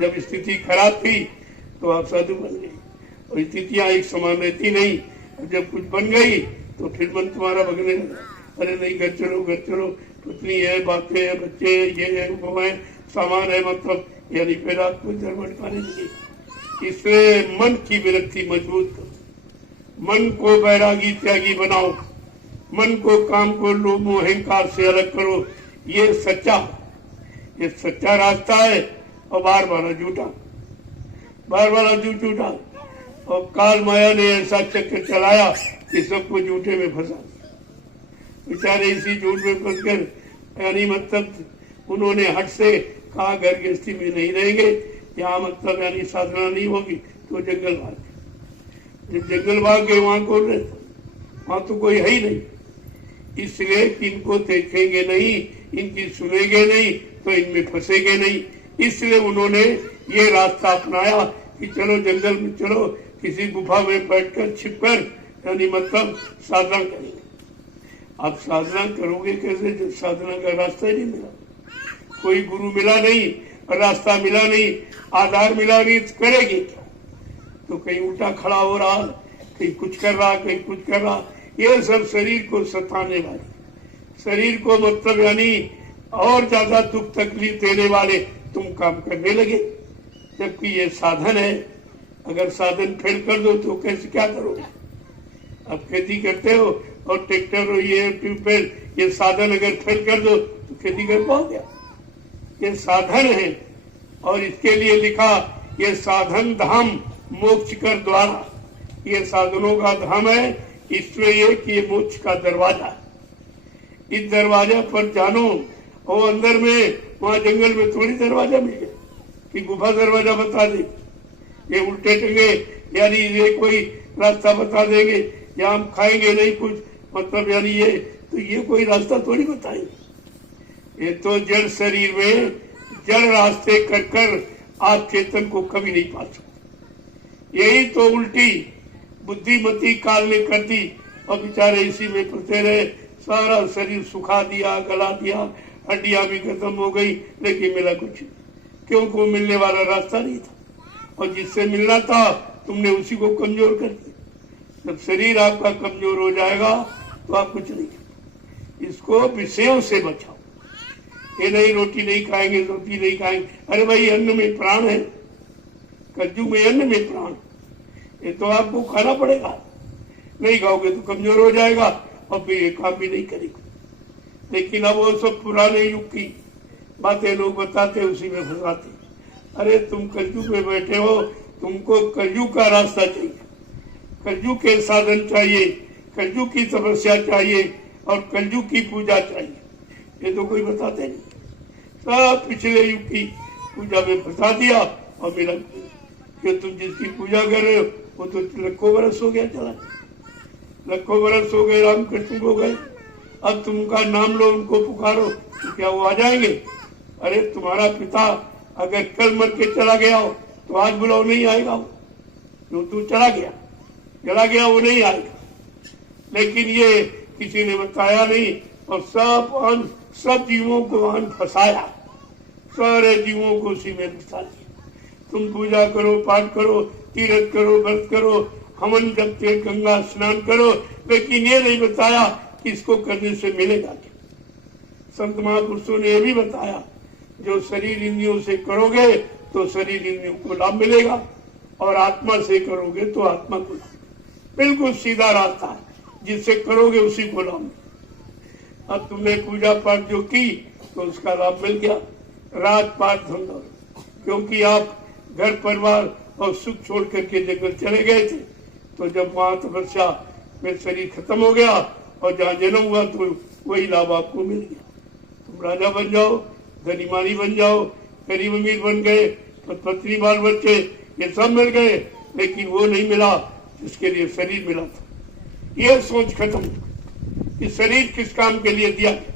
जब स्थिति खराब थी तो आप साधु बन गए, और स्थितियां एक समान रहती नहीं, और जब कुछ बन गई तो फिर मन तुम्हारा भगने लगा, अरे नहीं घर चलो घर चलो, पत्नी है, बातें हैं, बच्चे हैं, ये है, वो है, सामान है, मतलब यानी फिर आपको धर्म अटकाने लगे। इसलिए मन की विरक्ति मजबूत करो, मन को बैरागी त्यागी बनाओ, मन को काम को लोभ मोह अहंकार से अलग करो। ये सच्चा रास्ता है, और बार बार झूठा, और काल माया ने ऐसा चक्कर चलाया कि सबको झूठे में फंसा, बेचारे इसी झूठ में फंसकर, यानी मतलब उन्होंने हट से कहा घर गृहस्थी में नहीं रहेंगे, यहाँ मतलब यानी साधना नहीं होगी, तो जंगल भाग गए। जब जंगल भाग गए वहां कौन रहता, वहां तो कोई है ही नहीं, इसलिए कि इनको देखेंगे नहीं, इनकी सुनेंगे नहीं, तो इनमें फंसेंगे नहीं, इसलिए उन्होंने ये रास्ता अपनाया कि चलो जंगल में चलो, किसी गुफा में बैठकर छिपकर यानी मतलब साधना करेंगे। आप साधना करोगे कैसे जब साधना का रास्ता ही नहीं मिला, कोई गुरु मिला नहीं, रास्ता मिला नहीं, आधार मिला नहीं, तो करेगी क्या? तो कहीं उल्टा खड़ा हो रहा, कहीं कुछ कर रहा, कहीं कुछ कर रहा, ये सब शरीर को सताने वाले, शरीर को मतलब यानी और ज्यादा दुख तकलीफ देने वाले तुम काम करने लगे, जबकि ये साधन है। अगर साधन फेल कर दो तो कैसे क्या करोगे? आप खेती करते हो और ट्रैक्टर और ये ट्यूबवेल, ये साधन अगर फेल कर दो तो खेती कर पाओगे? ये साधन है, और इसके लिए लिखा ये साधन धाम मोक्ष कर द्वारा, ये साधनों का धाम है, इसलिए ये कि ये मोक्ष का दरवाजा, इस दरवाजा पर जानो। और अंदर में वहां जंगल में थोड़ी दरवाजा मिल गया कि गुफा दरवाजा बता दे, ये उल्टे टंगे यानी ये कोई रास्ता बता देंगे, या हम खाएंगे नहीं कुछ मतलब यानी ये कोई रास्ता थोड़ी बताएंगे। ये तो जड़ शरीर में जड़ रास्ते कर कर आप चेतन को कभी नहीं पा सकते। यही तो उल्टी बुद्धिमती काल ने कर दी, और बेचारे इसी में फंसे रहे, सारा शरीर सुखा दिया, गला दिया, हड्डियां भी खत्म हो गई, लेकिन मिला कुछ, क्योंकि मिलने वाला रास्ता नहीं था, और जिससे मिलना था तुमने उसी को कमजोर कर दिया। जब शरीर आपका कमजोर हो जाएगा तो आप कुछ नहीं करते। इसको विषयों से बचाओ, ये नहीं रोटी नहीं खाएंगे, रोटी नहीं खाएंगे, अरे भाई अन्न में प्राण है, कद्दू में अन्न में प्राण, ये तो आपको खाना पड़ेगा, नहीं खाओगे तो कमजोर हो जाएगा और फिर ये काम भी नहीं करेगा। लेकिन अब वो सब पुराने युग की बातें लोग बताते, उसी में फंसाते। अरे तुम कलयुग में बैठे हो, तुमको कलयुग का रास्ता चाहिए, कलयुग के साधन चाहिए, कलयुग की तपस्या चाहिए, और कलयुग की पूजा चाहिए, ये तो कोई बताते नहीं। सब पिछले युग की पूजा में फंसा दिया, और मिला कि तुम जिसकी पूजा कर रहे हो वो तो लाखों बरस हो गया, चला लाखों बरस हो गए, रामकृष्ण हो गए, अब तुम उनका नाम लो, उनको पुकारो तो क्या वो आ जाएंगे? अरे तुम्हारा पिता अगर कल मर के चला गया हो तो आज बुलाओ, नहीं आएगा वो, जो तू चला गया वो नहीं आएगा। लेकिन ये किसी ने बताया नहीं, और सब जीवों को फंसाया, सारे जीवों को उसी में फंसा दिया। तुम पूजा करो, पाठ करो, तीर्थ करो, व्रत करो, हवन जपते, गंगा स्नान करो, लेकिन ये नहीं बताया कि इसको करने से मिलेगा क्या। संत महापुरुषों ने यह भी बताया, जो शरीर इंद्रियों से करोगे तो शरीर इंद्रियों को लाभ मिलेगा, और आत्मा से करोगे तो आत्मा को लाभ। बिल्कुल सीधा रास्ता है, जिससे करोगे उसी को लाभ मिलेगा। अब तुमने पूजा पाठ जो की तो उसका लाभ मिल गया, रात पाठ धंधा, क्योंकि आप घर परिवार और सुख छोड़ करके जंगल चले गए थे, तो जब वहां तपस्या में शरीर खत्म हो गया और जहाँ जन्म हुआ तो वही लाभ आपको मिल गया। तुम राजा बन जाओ, धनी मानी बन जाओ, गरीब अमीर बन गए, पत्नी बाल बच्चे ये सब मिल गए, लेकिन वो नहीं मिला जिसके लिए शरीर मिला था। ये सोच खत्म कि शरीर किस काम के लिए दिया गया।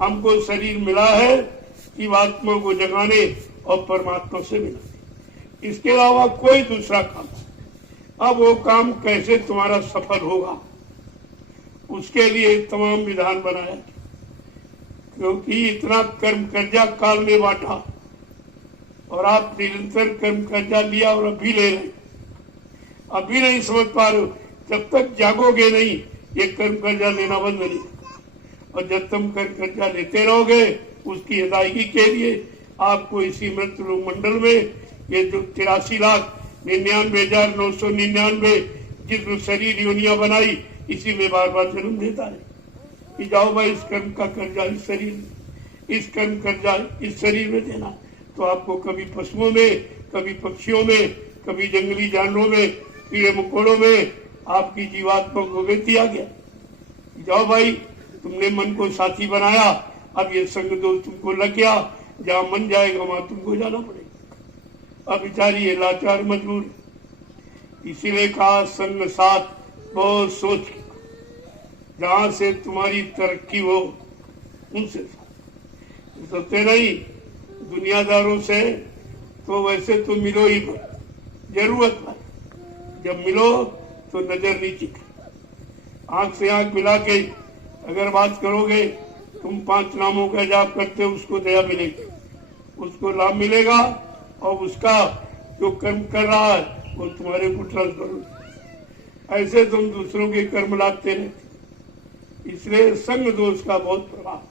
हमको शरीर मिला है जीवात्मा को जगाने और परमात्मा से मिला, इसके अलावा कोई दूसरा काम। अब वो काम कैसे तुम्हारा सफल होगा, उसके लिए तमाम विधान बनाया, क्योंकि इतना कर्म कर्जा काल में बांटा, और आप निरंतर कर्म कर्जा लिया और अभी ले रहे, अभी नहीं समझ पा रहे हो। जब तक जागोगे नहीं ये कर्म कर्जा लेना बंद नहीं, और जब तुम कर्म कर्जा लेते रहोगे उसकी अदायगी के लिए आपको इसी मृत्यु लोक मंडल में ये जो 83,99,999 जिस शरीर योनिया बनाई इसी में बार बार जन्म देता है कि जाओ भाई इस कर्म का कर्जा इस शरीर में, इस कर्म कर्जा इस शरीर में देना। तो आपको कभी पशुओं में, कभी पक्षियों में, कभी जंगली जानवरों में, कीड़े मकोड़ों में आपकी जीवात्मा को व्यक्ति आ गया। जाओ भाई तुमने मन को साथी बनाया, अब ये संग दोष तुमको लग गया, जहां मन जाएगा वहां तुमको जाना पड़ेगा। अब बेचारी ये लाचार मजबूर, इसीलिए कहा संग साथ बहुत सोच के, जहां से तुम्हारी तरक्की हो उनसे सोचते नहीं दुनियादारों से, तो वैसे तो मिलो ही पर जरूरत पर, जब मिलो तो नजर नीचे, आंख से आंख मिला के अगर बात करोगे, तुम 5 नामों का जाप करते हो उसको दया मिलेगी, उसको लाभ मिलेगा, और उसका जो कर्म कर रहा है वो तुम्हारे को ट्रांसफर हो। ऐसे तुम दूसरों के कर्म लाते रहते। इसलिए संग दोष का बहुत प्रभाव,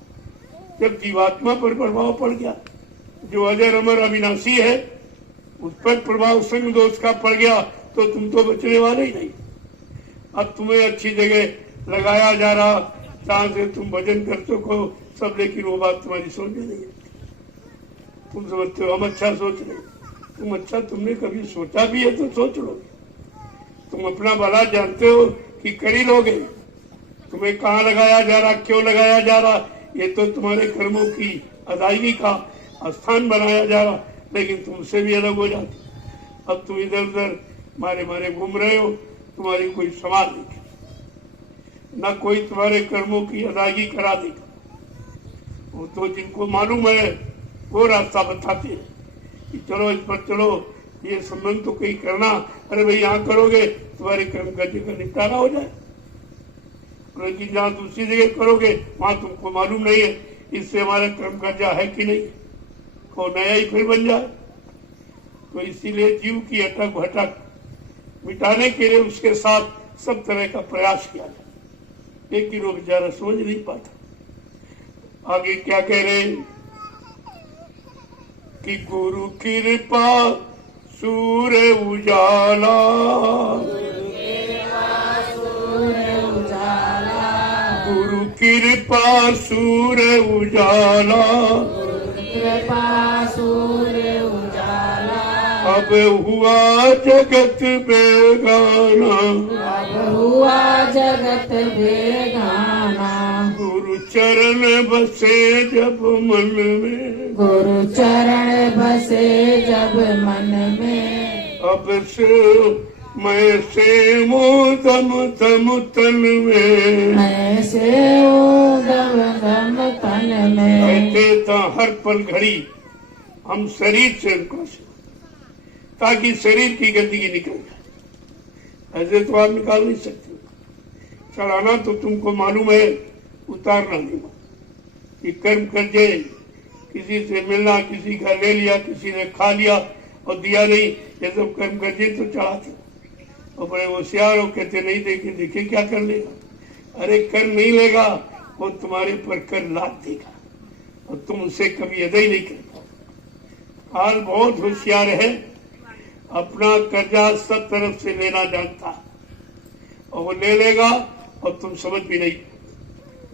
जब जीवात्मा पर प्रभाव पड़ गया, जो अजर अमर अविनाशी है उस पर प्रभाव संग दोष का पड़ गया, तो तुम तो बचने वाले ही नहीं। अब तुम्हें अच्छी जगह लगाया जा रहा, जहां से तुम भजन कर सको सब, लेकिन वो बात तुम्हारी समझ में नहीं है। तुम समझते हो हम अच्छा सोच रहे, तुम अच्छा तुमने कभी सोचा भी है तो सोच लोगे। तुम अपना भला जानते हो कि कर ही लोगे। तुम्हें कहाँ लगाया जा रहा, क्यों लगाया जा रहा, ये तो तुम्हारे कर्मों की अदायगी का स्थान बनाया जा रहा, लेकिन तुमसे भी अलग हो जाते। अब तुम इधर उधर मारे मारे घूम रहे हो, तुम्हारी कोई सवाल नहीं, न कोई तुम्हारे कर्मों की अदायगी करा देगा। वो तो जिनको मालूम है वो रास्ता बताते हैं कि चलो इस पर चलो, ये संबंध तो कहीं करना, अरे भाई यहाँ करोगे तुम्हारे कर्म कर्जे का निपटारा हो जाए, लेकिन जहाँ दूसरी जगह करोगे वहां तुमको मालूम नहीं है इससे हमारा कर्म कर्जा है कि नहीं, वो नया ही फिर बन जाए। तो इसीलिए जीव की अटक भटक मिटाने के लिए उसके साथ सब तरह का प्रयास किया जाए, लेकिन वो बेचारा समझ नहीं पाता। आगे क्या कह रहे हैं कि गुरु कृपा सूर्य उजाला, गुरु कृपा सूर्य उजाला, कृपा सूर्य उजाला, अब हुआ जगत बेगाना, अब हुआ जगत बेगाना, गुरु चरण बसे जब मन में, गुरु चरण बसे जब मन में, अब से मैं से दम दम तन में, मैं से दम दम तन में, कहते तो हर पल घड़ी हम शरीर से उनको से, ताकि शरीर की गंदगी निकल जाए। ऐसे तो आप निकाल नहीं सकते, चढ़ाना तो तुमको मालूम है, उतारना नहीं। कि कर्म कर्जे किसी से मिलना, किसी का ले लिया, किसी ने खा लिया और दिया नहीं, ये सब कर्म कर्जे तो चढ़ाते। और बड़े होशियार हो कहते नहीं देखे देखे क्या कर लेगा, अरे कर नहीं लेगा वो तुम्हारे पर कर लाद देगा और तुम उससे कभी अदा ही नहीं करता। हाल बहुत होशियार है, अपना कर्जा सब तरफ से लेना जानता, और वो ले लेगा और तुम समझ भी नहीं,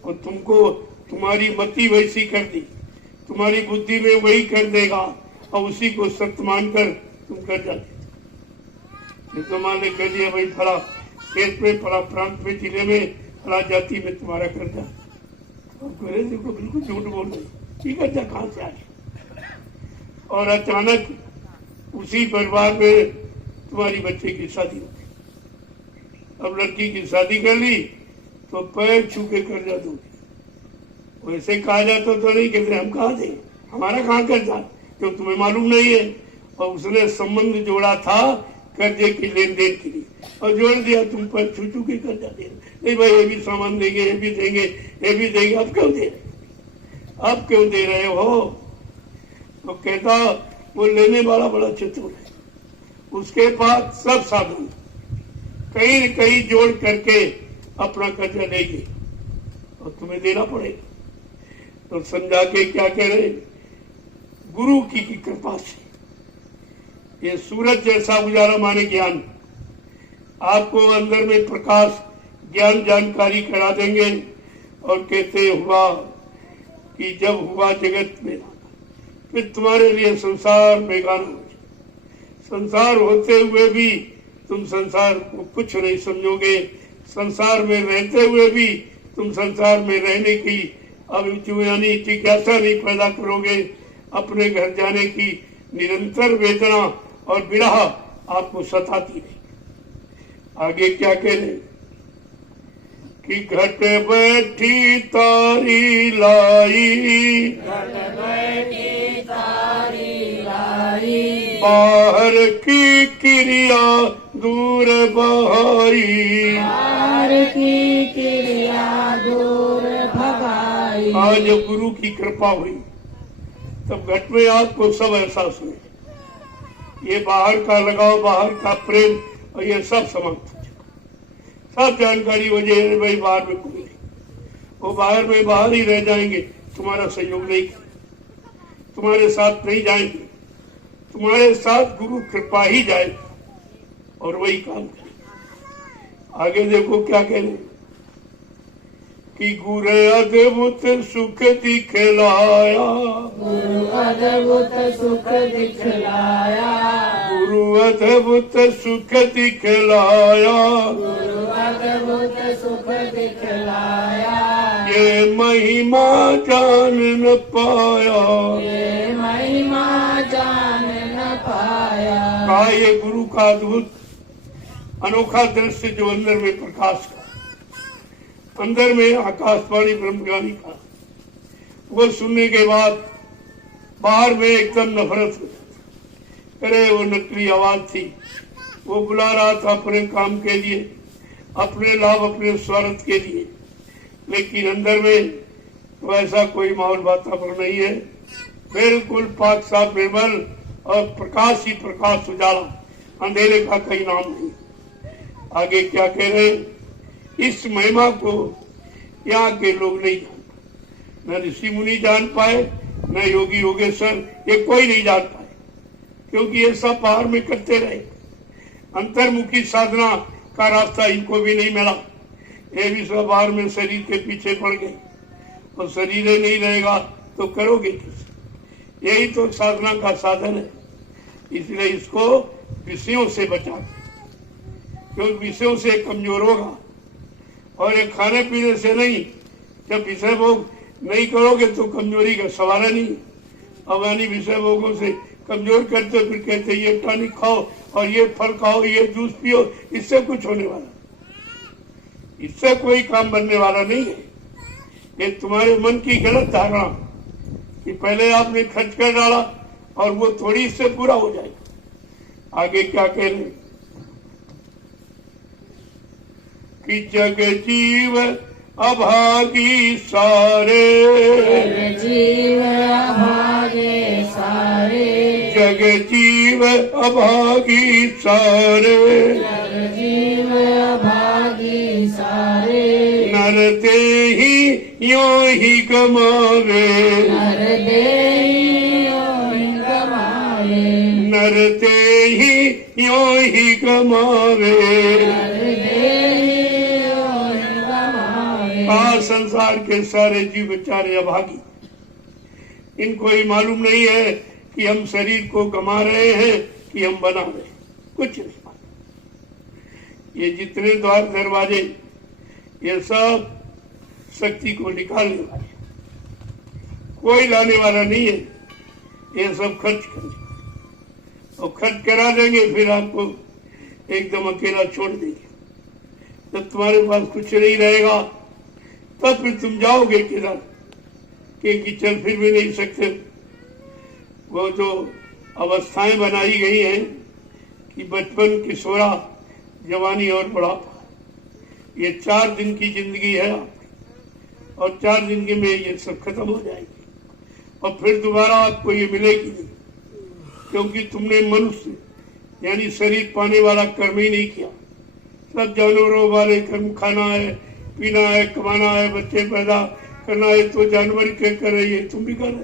और तुमको तुम्हारी मति वैसी कर दी, तुम्हारी बुद्धि में वही कर देगा, और उसी को सत्य मानकर तुम कर जाते। तो मान ले कर दिया भाई फला देश में, फला प्रांत में, जिले में, फला जाति में तुम्हारा कर्जा, देखो बिल्कुल झूठ बोल रही, ठीक है कहाँ से आए। और अचानक उसी परिवार में तुम्हारी बच्चे की शादी हो गई। अब लड़की की शादी कर ली तो पैर छू के कर्जा दोगे, वैसे कहा जाता तो नहीं कहते हम कहाँ दें, हमारा कहाँ कर्जा, क्यों तुम्हें मालूम नहीं है। और उसने संबंध जोड़ा था कर्जे की लेन देन के लिए, और जोड़ दिया तुम पर छू छू के कर्जा दे, नहीं भाई ये भी सामान देंगे, ये भी देंगे, ये भी देंगे, अब क्यों दे रहे, अब क्यों दे रहे हो। तो कहता वो लेने वाला बड़ा चतुर है, उसके पास सब साधन कहीं न कहीं जोड़ करके अपना कर्जा लेंगे और तुम्हें देना पड़ेगा। तो समझा के क्या कह रहे, गुरु की कृपा से ये सूरज जैसा उजाला माने ज्ञान, आपको अंदर में प्रकाश ज्ञान जानकारी करा देंगे। और कहते हुआ कि जब हुआ जगत में, फिर तुम्हारे लिए संसार में गाना हो जाए। संसार होते हुए भी तुम संसार को कुछ नहीं समझोगे, संसार में रहते हुए भी तुम संसार में रहने की अब यानी जिज्ञासा नहीं पैदा करोगे। अपने घर जाने की निरंतर वेदना और विरह आपको सताती रही। आगे क्या कह रहे कि घट बैठी तारी लाई, घट बैठी तारी लाई, बाहर की क्रिया दूर बहाई, बाहर की क्रिया दूर भगाई। आज गुरु की कृपा हुई तब घट में आपको सब एहसास हुए, ये बाहर का लगाव, बाहर का प्रेम और ये सब समाप्त हो जाए। सब जानकारी हो जाए भाई बाहर में कोई नहीं, वो बाहर में बाहर ही रह जाएंगे, तुम्हारा सहयोग नहीं करेंगे, तुम्हारे साथ नहीं जाएंगे, तुम्हारे साथ गुरु कृपा ही जाएगी और वही काम करेगा। आगे देखो क्या कह रहे कि गुरु अद्भुत सुख दिखलाया, गुरु अद्भुत सुख दिखलाया, गुरु अद्भुत सुख दिखलाया, गुरु अद्भुत सुख दिखलाया, ये महिमा जान न पाया। ये महिमा जान न पाया। कहा ये गुरु का अद्भुत अनोखा दृश्य जो अंदर में प्रकाश का, अंदर में आकाशवाणी ब्रह्मज्ञानी का, वो सुनने के बाद बाहर में एकदम नफरत हो जाती। अरे वो नकली आवाज थी, वो बुला रहा था अपने काम के लिए, अपने लाभ, अपने स्वार्थ के लिए, लेकिन अंदर में तो ऐसा कोई माहौल वातावरण नहीं है। बिल्कुल पाक साफ निर्मल और प्रकाश ही प्रकाश, उजाला, अंधेरे का कहीं नाम नहीं। आगे क्या कह रहे, इस महिमा को यहाँ के लोग नहीं जानते, न ऋषि मुनि जान पाए, न योगी योगेश्वर, ये कोई नहीं जान पाए, क्योंकि ये सब बाहर में करते रहे। अंतर्मुखी साधना का रास्ता इनको भी नहीं मिला, ये भी सब बाहर में शरीर के पीछे पड़ गए, और शरीर ही नहीं रहेगा तो करोगे कैसे? यही तो साधना का साधन है। इसलिए इसको विषयों से बचा, क्योंकि विषयों से कमजोर होगा, और ये खाने पीने से नहीं। जब विषय भोग नहीं करोगे तो कमजोरी का सवाल नहीं। अब यानी विषय भोगों से कमजोर करते, फिर कहते ये टॉनिक खाओ और ये फल खाओ, ये जूस पियो, इससे कुछ होने वाला, इससे कोई काम बनने वाला नहीं है। ये तुम्हारे मन की गलत धारणा कि पहले आपने खर्च कर डाला और वो थोड़ी इससे पूरा हो जाएगा। आगे क्या कह रहे कि जग जीव अभागी सारे, जग जीव अभागे सारे, जग जीव अभागी सारे, जग जीव अभागी सारे, नर देहि यों ही गमावे, नर देहि यों गमावे, नर देहि यों ही गमावे। नर देहि यों गमावे। आज संसार के सारे जीव बेचारे अभागी, इनको ही मालूम नहीं है कि हम शरीर को गमा रहे हैं कि हम बना रहे हैं, कुछ नहीं मालूम। ये जितने द्वार दरवाजे, ये सब शक्ति को निकालने वाले, कोई लाने वाला नहीं है। ये सब खर्च करने और खर्च करा देंगे, फिर आपको एकदम अकेला छोड़ देंगे। जब तुम्हारे पास कुछ नहीं रहेगा तब फिर तुम जाओगे किधर, क्योंकि चल फिर भी नहीं सकते। वो जो अवस्थाएं बनाई गई हैं कि बचपन, किशोरा, जवानी और बुढ़ापा, ये 4 दिन की जिंदगी है आपकी, और 4 दिन में ये सब खत्म हो जाएगी, और फिर दोबारा आपको ये मिलेगी नहीं। क्योंकि तुमने मनुष्य यानी शरीर पाने वाला कर्म ही नहीं किया। सब जानवरों वाले कर्म, खाना है, पीना है, कमाना है, बच्चे पैदा करना है, तो जानवर क्या कर रही है, तुम भी कर रहे।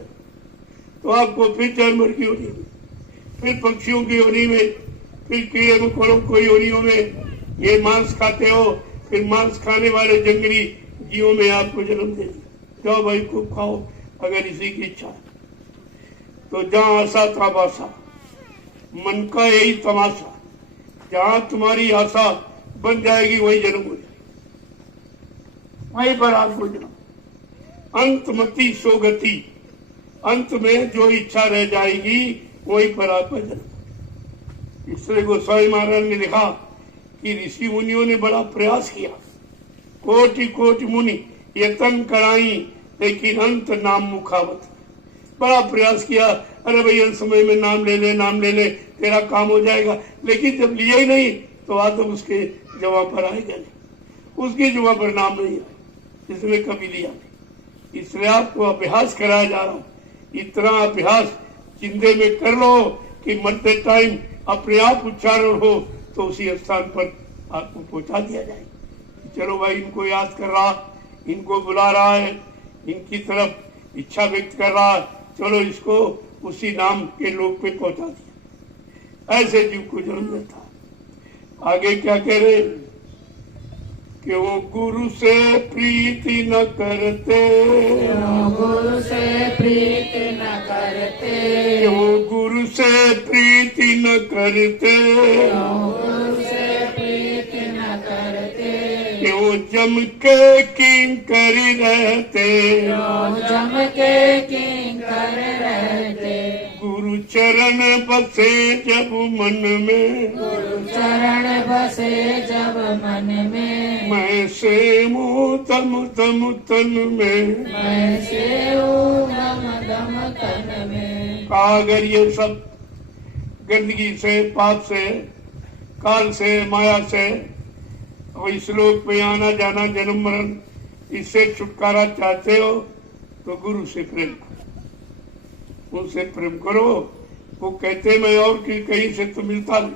तो आपको फिर जानवर की योनि में, फिर पक्षियों की योनि में, फिर कीड़े मकोड़ों की योनियों में ये मांस खाते हो, फिर मांस खाने वाले जंगली जीवों में आपको जन्म दे दिया। जाओ भाई खूब खाओ अगर इसी की इच्छा है। तो जहां आशा था बासा, मन का यही तमाशा, जहां तुम्हारी आशा बन जाएगी वही जन्म हो जाएगी, वहीं पर आपको जन्म। अंतमति सोगति, अंत में जो इच्छा रह जाएगी वहीं पर आपका जन्म। इसलिए गोस्वामी महाराज ने लिखा कि ऋषि मुनियों ने बड़ा प्रयास किया, कोटि कोटि मुनि यतन कराई, लेकिन अंत नाम मुखावत। बड़ा प्रयास किया, अरे भैया समय में नाम ले ले, नाम ले ले, तेरा काम हो जाएगा। लेकिन जब लिया ही नहीं तो आदम उसके जवाब पर आएगा नहीं, उसकी जवाब पर नाम नहीं आए, इसने कभी लिया नहीं। इसलिए आपको अभ्यास कराया जा रहा हूँ, इतना अभ्यास चिंदे में कर लो कि मरते टाइम अपने आप उच्चारण हो तो उसी स्थान पर आपको पहुंचा दिया जाए। चलो भाई, इनको याद कर रहा, इनको बुला रहा है, इनकी तरफ इच्छा व्यक्त कर रहा, चलो इसको उसी नाम के लोक पे पहुंचा दिया। ऐसे जीव को जन्म देता। आगे क्या कह रहे कि वो गुरु से प्रीति न करते, गुरु से प्रीति न करते, वो गुरु से प्रीति न करते, गुरु से प्रीति न करते, क्यों जम के किंकर रहते, जम के किंकर रहते, गुरु चरण बसे जब मन में, गुरु चरण बसे जब मन में, मैं से मुँह तम तम तन में, मैं से दम दम तन में। अगर ये सब गंदगी से, पाप से, काल से, माया से और इस लोक में आना जाना, जन्म मरण, इससे छुटकारा चाहते हो तो गुरु से प्रेम करो, उनसे प्रेम करो। वो कहते मैं और कहीं से तो मिलता नहीं,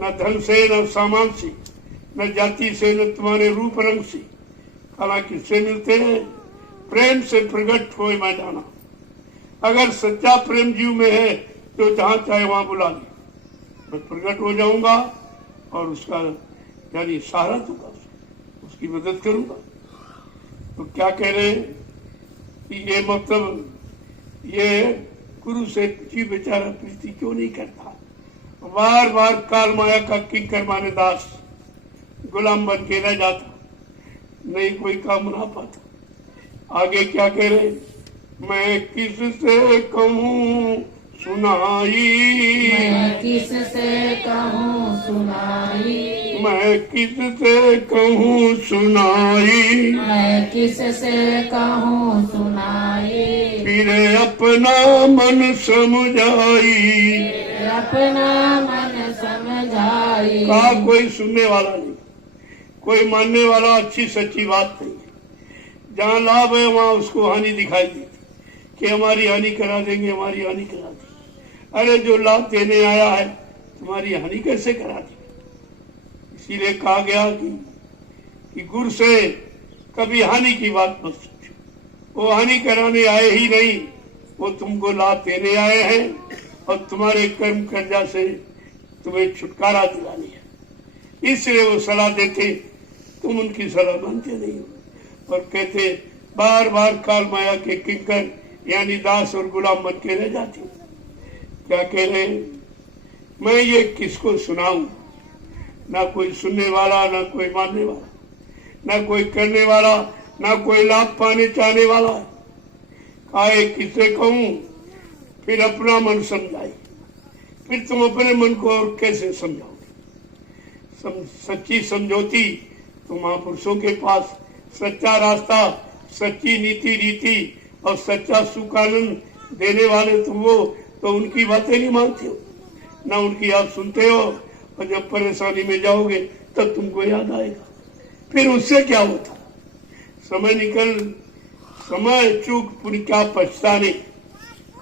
न धन से, न सामान से, न जाति से, न तुम्हारे रूप रंग से, हालांकि किससे मिलते हैं? प्रेम से प्रकट हो मैं जाना। अगर सच्चा प्रेम जीव में है तो जहां चाहे वहां बुला ले, मैं प्रकट हो जाऊंगा और उसका यानी सहारा दूंगा, उसकी मदद करूंगा। तो क्या कह रहे हैं कि ये मतलब ये गुरु से जीव बेचारा प्रीति क्यों नहीं करता, बार बार काल माया का किंकर माने दास गुलाम बन के रह जाता, नहीं कोई काम ना पाता। आगे क्या कह रहे, मैं किससे कहूँ सुनाई, मैं किससे कहूँ सुनाई, मैं किससे कहूँ सुनाई, मैं किससे कहूँ सुनाई, फिर अपना मन समझाई, अपना मन समझाई। कहा कोई सुनने वाला नहीं, कोई मानने वाला अच्छी सच्ची बात नहीं है। जहाँ लाभ है वहाँ उसको हानि दिखाई देती कि हमारी हानि करा देंगे, हमारी हानि करा देंगे। अरे जो लाभ देने आया है तुम्हारी हानि कैसे करा दी। इसीलिए कहा गया कि गुरु से कभी हानि की बात मत सोचो, वो हानि कराने आए ही नहीं, वो तुमको लाभ देने आए हैं और तुम्हारे कर्म कर्जा से तुम्हें छुटकारा दिलानी है। इसलिए वो सलाह देते, तुम उनकी सलाह मानते नहीं हो और कहते बार बार काल माया के किंकर यानी दास और गुलाम बन के रह जाती। क्या कह रहे, मैं ये किसको सुनाऊं, ना कोई सुनने वाला, ना कोई मानने वाला, ना कोई करने वाला, ना कोई लाभ पाने चाहने वाला। काहे किसे कहूं, फिर अपना मन समझाई। फिर तुम अपने मन को और कैसे समझाओगे? सच्ची समझौती तो महापुरुषों के पास सच्चा रास्ता, सच्ची नीति रीति और सच्चा सुख आनंद देने वाले तुम हो, तो उनकी बातें नहीं मानते हो, ना उनकी आप सुनते हो, और जब परेशानी में जाओगे तब तुमको याद आएगा। फिर उससे क्या होता, समय चूक पुण्य क्या पछताने।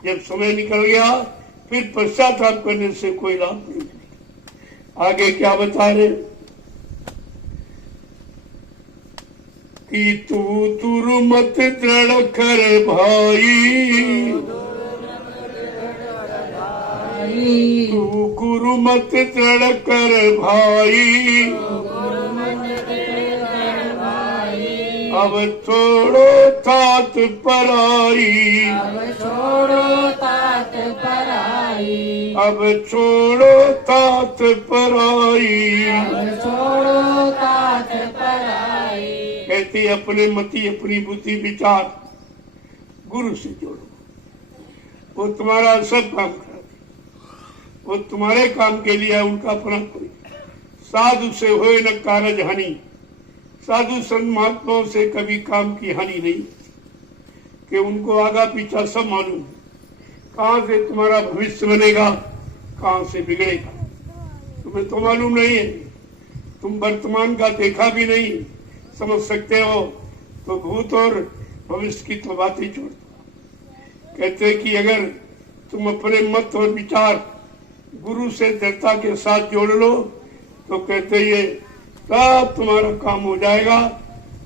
जब समय निकल गया फिर पश्चाताप करने से कोई लाभ नहीं मिलेगा। आगे क्या बता रहे कि तू तुरु मत दृढ़ कर भाई, तू गुरु मत दृढ़ कर भाई, अब छोड़ो तात पराई, अब छोड़ो तात पराई, अब छोड़ो तात पराई। अब छोड़ो तात पराई। कहते अपने मति अपनी बुद्धि विचार गुरु से जोड़ो, वो तुम्हारा सब काम करा दे, वो तुम्हारे काम के लिए उनका अपना कोई। साधु से होए न कारज हानि, साधु संत महात्माओं से कभी काम की हानि नहीं कि उनको आगा पीछा सब मालूम, कहाँ से तुम्हारा भविष्य बनेगा, कहाँ से बिगड़ेगा तुम्हें तो मालूम नहीं है। तुम वर्तमान का देखा भी नहीं समझ सकते हो, तो भूत और भविष्य की तो बात ही छोड़ दो। कहते कि अगर तुम अपने मत और विचार गुरु से दृढ़ता के साथ जोड़ लो तो कहते ये सब तुम्हारा काम हो जाएगा,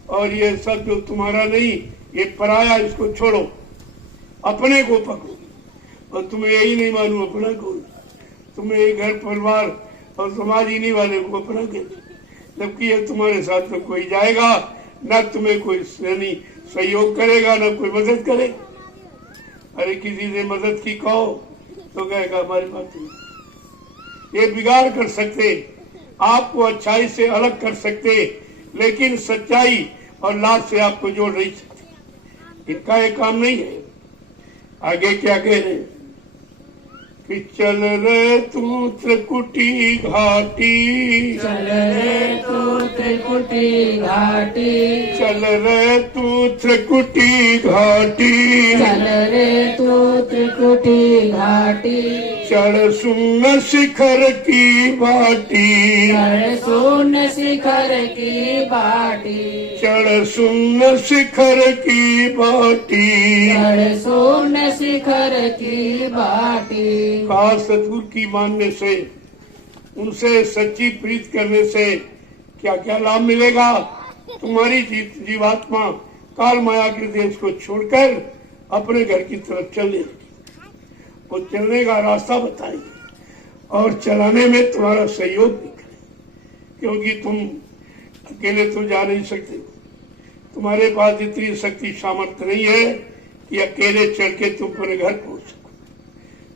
और ये सब जो तुम्हारा नहीं ये पराया, इसको छोड़ो, अपने को पकड़ो। और तुम्हें यही नहीं मालूम अपना कौन, तुम्हें ये घर परिवार और समाज ही नहीं वाले को अपना कहते, जबकि ये तुम्हारे साथ तो कोई जाएगा न, तुम्हें कोई सहयोग करेगा न कोई मदद करेगा। अरे किसी से मदद की कहो तो कहेगा हमारी बात नहीं। ये बिगाड़ कर सकते, आपको अच्छाई से अलग कर सकते, लेकिन सच्चाई और लाभ से आपको जोड़ नहीं सकते। इनका ये काम नहीं है। आगे क्या कह रहे कि चल रे तू त्रिकुटी घाटी, चल रे तू त्रिकुटी घाटी, चल रे तू त्रिकुटी घाटी, चल रे तू त्रिकुटी घाटी, चढ़ सुन शिखर की बाटी, चढ़ सुन शिखर की बाटी, चढ़ सुन शिखर की बाटी। चढ़ सुन शिखर की बाटी। कहा सतगुरु की मानने से, उनसे सच्ची प्रीत करने से क्या क्या लाभ मिलेगा। तुम्हारी जीवात्मा काल माया के देश को छोड़कर अपने घर की तरफ चलने लगी। वो चलने का रास्ता बताएंगे और चलाने में तुम्हारा सहयोग भी करेंगे, क्योंकि तुम अकेले तो जा नहीं सकते। तुम्हारे पास इतनी शक्ति सामर्थ्य नहीं है कि अकेले चल के तुम अपने घर पहुंच सको।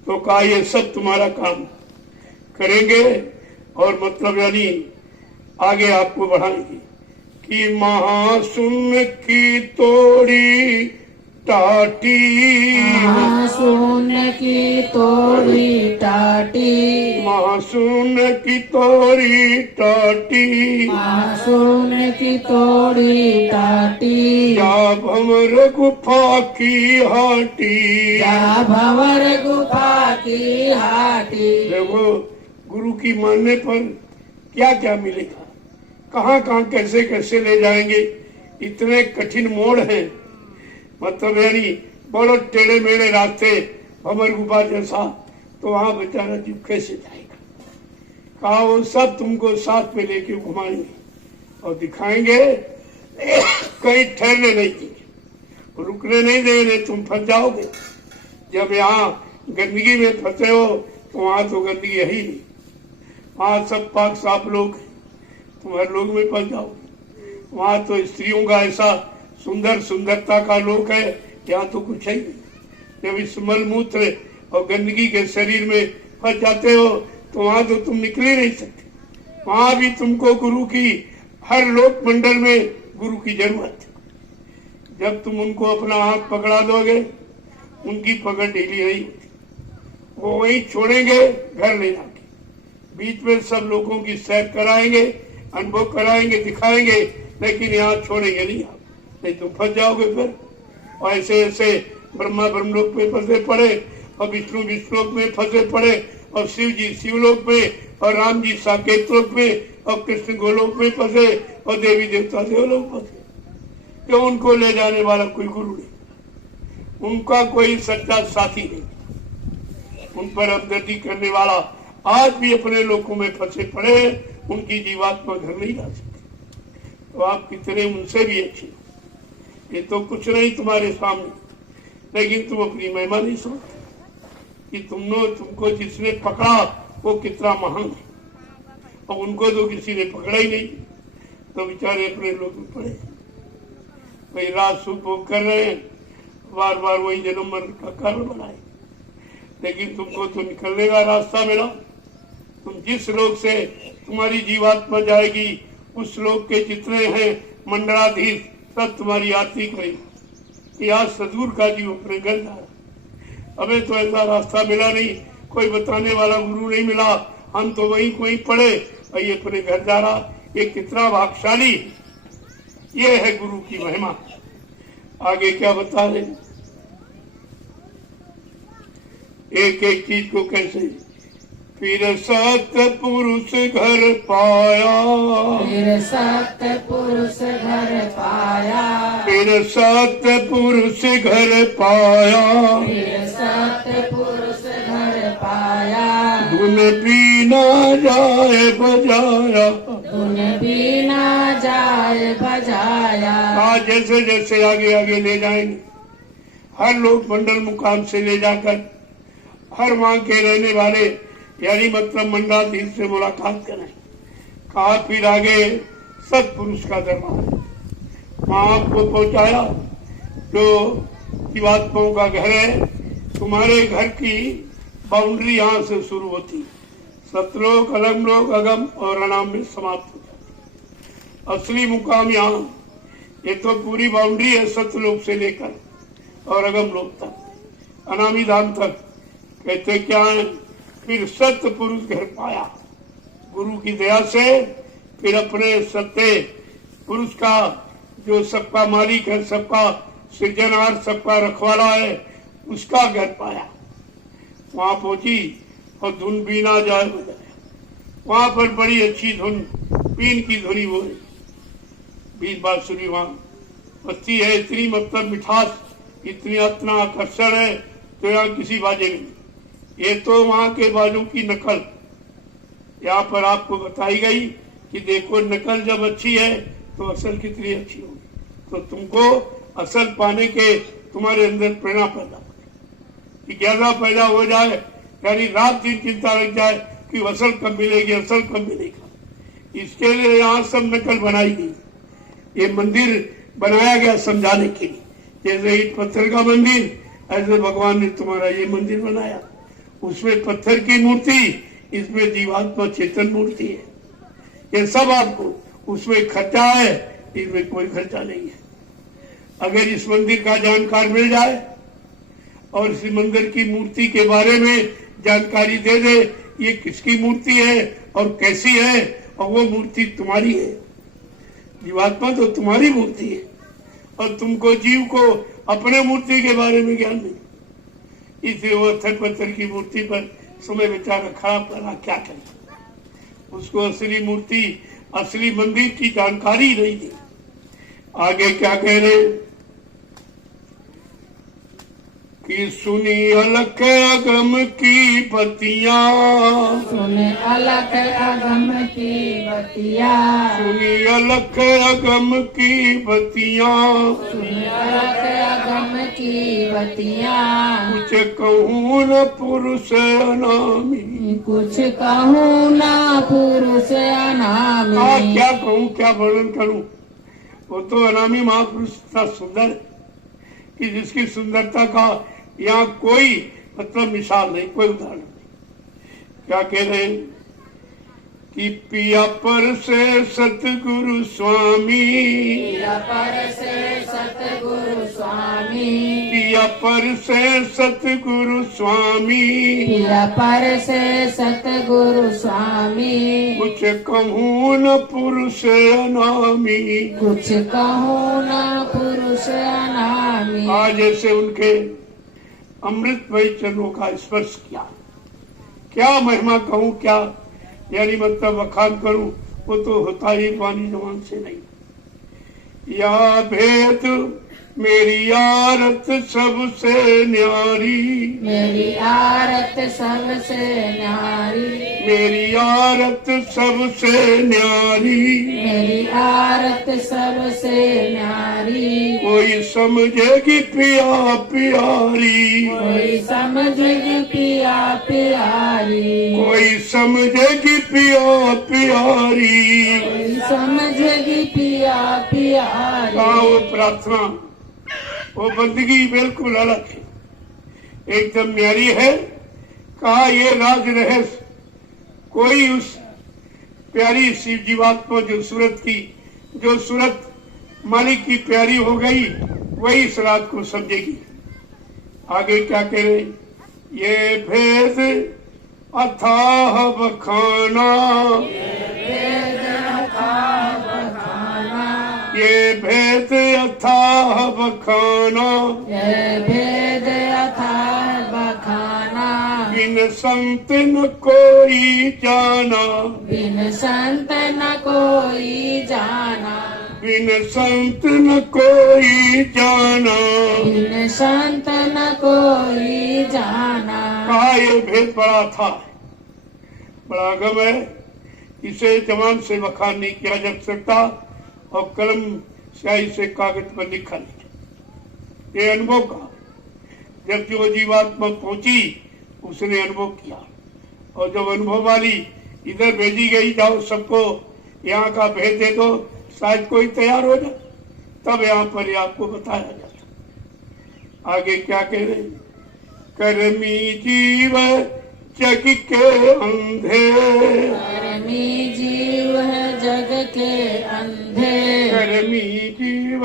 तो कहा ये सब तुम्हारा काम करेंगे, और मतलब यानी आगे आपको बढ़ाएंगे कि महासुन की तोड़ी टाटी, महासुन की तोड़ी टाटी, महासुन की तोड़ी टाटी, महासुन की तोड़ी टाटी, या भंवर गुफा की हाटी, या भंवर गुफा की हाटी। देखो गुरु की मानने पर क्या क्या मिलेगा, कहाँ कहाँ कैसे कैसे ले जाएंगे। इतने कठिन मोड़ हैं, मतलब यानी बहुत टेढ़े मेढ़े रास्ते, भंवर गुफा जैसा, तो वहां बेचारा जीव कैसे जाएगा। कहा वो सब तुमको साथ में लेके घुमाएंगे और दिखाएंगे, कहीं ठहरने नहीं देंगे, रुकने नहीं देंगे, तुम फंस जाओगे। जब यहाँ गंदगी में फंसे हो तो वहां तो गंदगी है ही नहीं, वहां सब पाक साफ लोग हैं, तुम हर लोग में फंस जाओगे। वहां तो स्त्रियों का ऐसा सुंदर सुंदरता का लोक है, यहाँ तो कुछ है ही नहीं। जब इस मल मूत्र और गंदगी के शरीर में फंस जाते हो तो वहां तो तुम निकल ही नहीं सकते। वहां भी तुमको गुरु की, हर लोक मंडल में गुरु की जरूरत है। जब तुम उनको अपना हाथ पकड़ा दोगे, उनकी पकड़ ढीली नहीं होती, वो वहीं छोड़ेंगे घर ले जाके। बीच में सब लोगों की सैर कराएंगे, अनुभव कराएंगे, दिखाएंगे, लेकिन यहाँ छोड़ेंगे नहीं, नहीं तुम फंस जाओगे फिर। और ऐसे ऐसे ब्रह्मा ब्रह्मलोक में फंसे पड़े, और विष्णु विष्णुलोक में फंसे पड़े, और शिव जी शिवलोक में, और राम जी साकेत लोक में, और कृष्ण गोलोक में फंसे, और देवी देवता देवलोक फंसे। क्यों? उनको ले जाने वाला कोई गुरु नहीं, उनका कोई सच्चा साथी नहीं। उन पर हमदर्दी करने वाला आज भी अपने लोगों में फंसे पड़े, उनकी जीवात्मा घर नहीं जा सकती। तो आप कितने उनसे भी अच्छे, ये तो कुछ नहीं तुम्हारे सामने, लेकिन तुम अपनी महिमा नहीं सोचते कि तुमको जिसने पकड़ा वो कितना महान है, और उनको तो किसी ने पकड़ा ही नहीं, तो बेचारे अपने लोग में पड़े, वही रात सुख कर रहे हैं, बार बार वही जन्म मरण का कारण बनाए। लेकिन तुमको तो निकलने का रास्ता मिला। तुम जिस लोक से तुम्हारी जीवात्मा जाएगी, उस लोक के जितने हैं मंडलाधीश सब तुम्हारी आरती करेंगे। आज सदगुरु का जीव अपने घर जा रहा। हमें तो ऐसा रास्ता मिला नहीं, कोई बताने वाला गुरु नहीं मिला, हम तो वहीं कोई पढ़े और ये अपने घर जा रहा। ये कितना भाग्यशाली, ये है गुरु की महिमा। आगे क्या बता रहे, एक एक चीज को कैसे, फिर सतपुरुष घर पाया, फिर सतपुरुष घर पाया, फिर सतपुरुष घर पाया, फिर सतपुरुष घर पाया, धुन बीना जाए बजाया, धुन बीना जाए बजाया। आज जैसे जैसे आगे आगे ले जाएंगे, हर लोग मंडल मुकाम से ले जाकर हर वहां के रहने वाले यानी मतलब मंडलाधीश से मुलाकात करें। कहा फिर आगे सतपुरुष का दरबार, वहां आपको पहुंचाया जो जीवात्माओं का घर है। तुम्हारे घर की बाउंड्री यहाँ से शुरू होती, सतलोक अलमलोक अगम और अनाम में समाप्त हो जाती। असली मुकाम यहाँ, ये तो पूरी बाउंड्री है सतलोक से लेकर और अगम लोक तक, अनामी धाम तक। कहते क्या है, फिर सत्य पुरुष घर पाया, गुरु की दया से फिर अपने सत्य पुरुष का जो सबका मालिक है, सबका सृजनहार, सबका रखवाला है, उसका घर पाया। वहां पहुंची और धुन बीना जाए बजाया। वहां पर बड़ी अच्छी धुन, बीन की धुनी वो है, बीन बांसुरी वहां बजती है। इतनी मतलब मिठास, इतना आकर्षण है तो यहाँ किसी बाजे में। ये तो वहां के बाजों की नकल यहाँ पर आपको बताई गई कि देखो नकल जब अच्छी है तो असल कितनी अच्छी होगी। तो तुमको असल पाने के तुम्हारे अंदर प्रेरणा पैदा हो, जिज्ञासा पैदा हो जाए, यानी रात दिन चिंता लग जाए कि असल कब मिलेगी, असल कब मिलेगा। इसके लिए यहाँ सब नकल बनाई गई। ये मंदिर बनाया गया समझाने के लिए, जैसे ईट पत्थर का मंदिर, ऐसे भगवान ने तुम्हारा ये मंदिर बनाया। उसमें पत्थर की मूर्ति, इसमें जीवात्मा चेतन मूर्ति है। ये सब आपको, उसमें खर्चा है, इसमें कोई खर्चा नहीं है। अगर इस मंदिर का जानकार मिल जाए और इस मंदिर की मूर्ति के बारे में जानकारी दे दे, ये किसकी मूर्ति है और कैसी है, और वो मूर्ति तुम्हारी है। जीवात्मा तो तुम्हारी मूर्ति है और तुमको जीव को अपने मूर्ति के बारे में ज्ञान नहीं। इसलिए वो पत्थर की मूर्ति पर समय बेचारा खराब करा, क्या करे, उसको असली मूर्ति, असली मंदिर की जानकारी नहीं दी। आगे क्या कह रहे कि सुनी अलख अगम की बतियां, सुने अलख अगम की बतिया, सुनी अलख अगम की बतियां, सुने अलख अगम की बतिया। कुछ कहूँ न पुरुष अनामी, कुछ कहूँ ना पुरुष अनामी। क्या कहूँ, क्या वर्णन करूँ। वो तो अनामी महापुरुष इतना सुंदर है कि जिसकी सुंदरता का यहाँ कोई मतलब मिसाल नहीं, कोई उदाहरण नहीं। क्या कह रहे हैं कि पिया पर से सतगुरु स्वामी, पिया पर से सतगुरु स्वामी, पिया पर से सतगुरु स्वामी, पिया पर से सतगुरु स्वामी। कुछ कहूँ न पुरुष अनामी, कुछ कहूँ ना पुरुष अनामी। आज ऐसे उनके अमृतमय चरणों का स्पर्श किया, क्या महिमा कहूँ, क्या यानी मतलब वखान करूं, वो तो होता ही पानी जवान से नहीं। या भेद मेरी आरत सबसे न्यारी, मेरी आरत सबसे न्यारी, मेरी आरत सबसे न्यारी, मेरी आरत सबसे न्यारी। कोई समझेगी पिया प्यारी, कोई समझेगी पिया प्यारी, कोई समझेगी पिया प्यारी। कोई समझेगी पिया प्यारी। हाँ, वो प्रार्थना, वो बंदगी बिल्कुल अलग है, एकदम न्यारी है। कहा ये राज रहस्य कोई उस प्यारी शिव जीवात्मा जो सूरत की, जो सूरत मालिक की प्यारी हो गई, वही इस रात को समझेगी। आगे क्या कह रहे, ये भेद अथाह बखाना, ये भेद अथाह बखाना, ये भेद अथाह बखाना। बिन संत न कोई जाना, बिन संत न कोई जाना, बिन संत न कोई जाना। बिन संत न कोई जाना। कहा ये भेद बड़ा था, बड़ा गम है, इसे जवान से बखान नहीं किया जा सकता और कलम स्याही से कागज पर लिखा नहीं। ये अनुभव का, जब जो जीवात्मा पहुंची उसने अनुभव किया, और जब अनुभव वाली इधर भेजी गई, जाओ सबको यहाँ का भेद दे दो, शायद कोई तैयार हो जाए, तब यहाँ पर आपको बताया जाता। आगे क्या कह रहे, कर्मी जीव जग के अंधे, कर्मी जीव है जग के अंधे, कर्मी जीव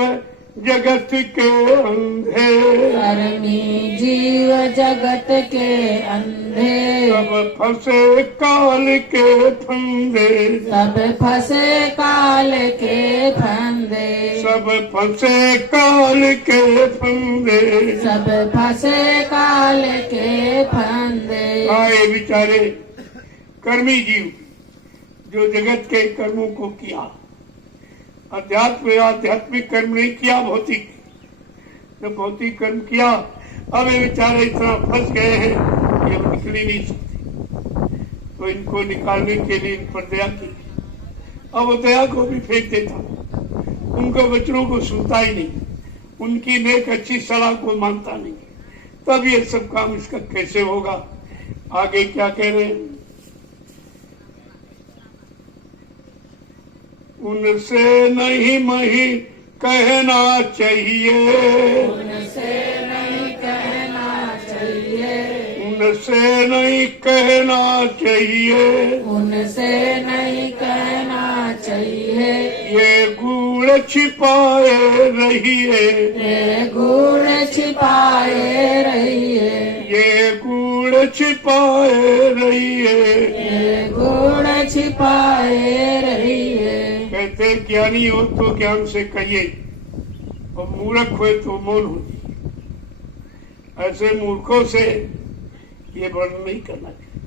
जगत के अंधे, कर्मी जीव जगत के अंधे। सब फंसे काल के फंदे, सब फंसे काल के फंदे, सब फंसे काल के फंदे। सब फंसे काल के फंदे। आए बेचारे कर्मी जीव जो जगत के कर्मों को किया, आध्यात्मिक कर्म नहीं किया, भौतिक, जब भौतिक कर्म किया, अब ये बेचारे इतना फंस गए हैं कि अब निकल ही नहीं सकते। तो इनको निकालने के लिए इन पर दया की, अब वो दया को भी फेंक देता, उनको बच्चों को सुनता ही नहीं, उनकी नेक अच्छी सलाह को मानता नहीं, तब ये सब काम इसका कैसे होगा। आगे क्या कह रहे हैं, उनसे नहीं मही कहना चाहिए, उनसे नहीं कहना चाहिए, उनसे नहीं कहना चाहिए, उनसे नहीं कहना चाहिए। ये गुण छिपाए रहिए, ये गुण छिपाए रहिए, ये गुण छिपाए रहिए। ये गुण छिपाए रहिए। कहते ज्ञानी हो तो ज्ञान से कहिए, और मूर्ख हुए तो मौन हो जाइए। ऐसे मूर्खों से ये वर्णन नहीं करना चाहिए,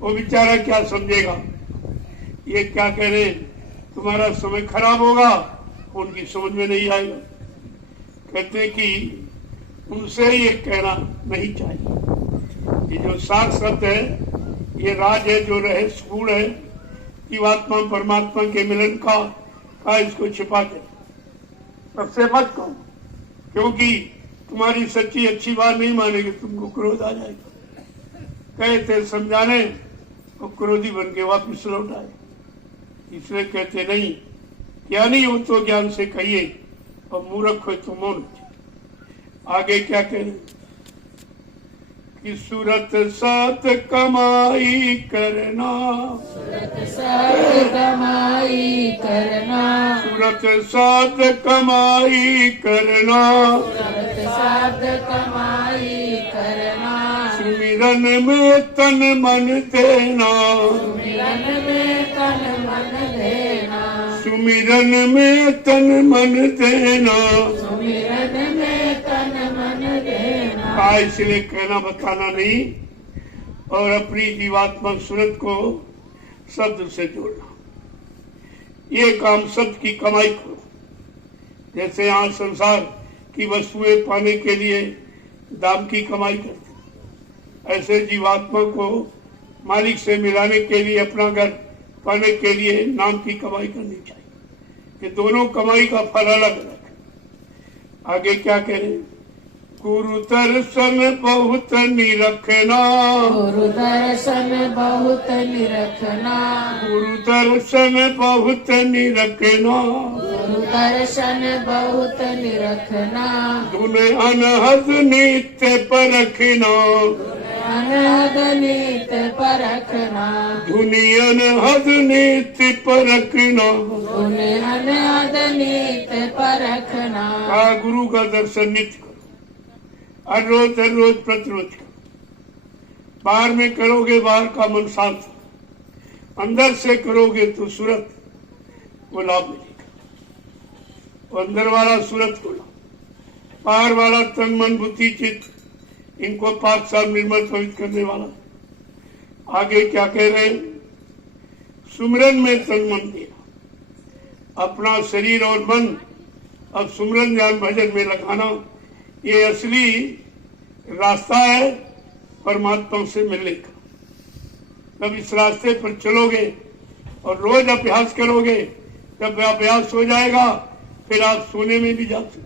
वो बेचारा क्या समझेगा। ये क्या कह रहे, तुम्हारा समय खराब होगा, उनकी समझ में नहीं आएगा। कहते कि उनसे ये कहना नहीं चाहिए। ये जो सात शब्द है, ये राज है, जो रहस्य गुण है जीवात्मा परमात्मा के मिलन का इसको छिपा के सबसे मत कहो, क्योंकि तुम्हारी सच्ची अच्छी बात नहीं मानेगी, तुमको क्रोध आ जाएगा। कहते समझाने और क्रोधी बन के वापिस लौट आए, इसलिए कहते नहीं, ज्ञानी हो तो ज्ञान से कहिए, और मूर्ख हो तो मौन। आगे क्या कहें कि सूरत सात कमाई करना, सूरत सात कमाई करना, सूरत सात कमाई करना, सूरत सात कमाई करना। सुमिरन में तन मन देना, सुमिरन में तन मन देना, सुमिरन में तन मन देना। सुमिरन में तन मन देना। इसलिए कहना बताना नहीं, और अपनी जीवात्मा सूरत को शब्द से जोड़ना, ये काम शब्द की कमाई करो। जैसे यहाँ संसार की वस्तुएं पाने के लिए दाम की कमाई करते। ऐसे जीवात्मा को मालिक से मिलाने के लिए, अपना घर पाने के लिए नाम की कमाई करनी चाहिए। ये दोनों कमाई का फल अलग अलग है। आगे क्या करें? गुरु दर्शन बहुत निरखना, गुरु दर्शन बहुत निरखना, गुरु दर्शन बहुत निरखना, गुरु दर्शन बहुत निरखना, धुने अनहद नित्य परखना, अनहद नीत परखना, धुनि अनहद नित्य परखना। उन्हें अनहद नीत परखना। कहा गुरु का दर्शन नित्य करो, हर रोज प्रतिरोज करो। बाहर में करोगे बाहर का मन शांत, अंदर से करोगे तो सूरत को लाभ मिलेगा। वो अंदर वाला सूरत को लाभ, बाहर वाला तन मन बुद्धि चित्त इनको पाक साफ निर्मल पवित्र करने वाला। आगे क्या कह रहे हैं? सुमरन में तन मन दिया, अपना शरीर और मन अब सुमरन ध्यान भजन में लगाना, ये असली रास्ता है परमात्मा से मिलने का। जब इस रास्ते पर चलोगे और रोज अभ्यास करोगे, जब अभ्यास हो जाएगा फिर आप सोने में भी जा सकते।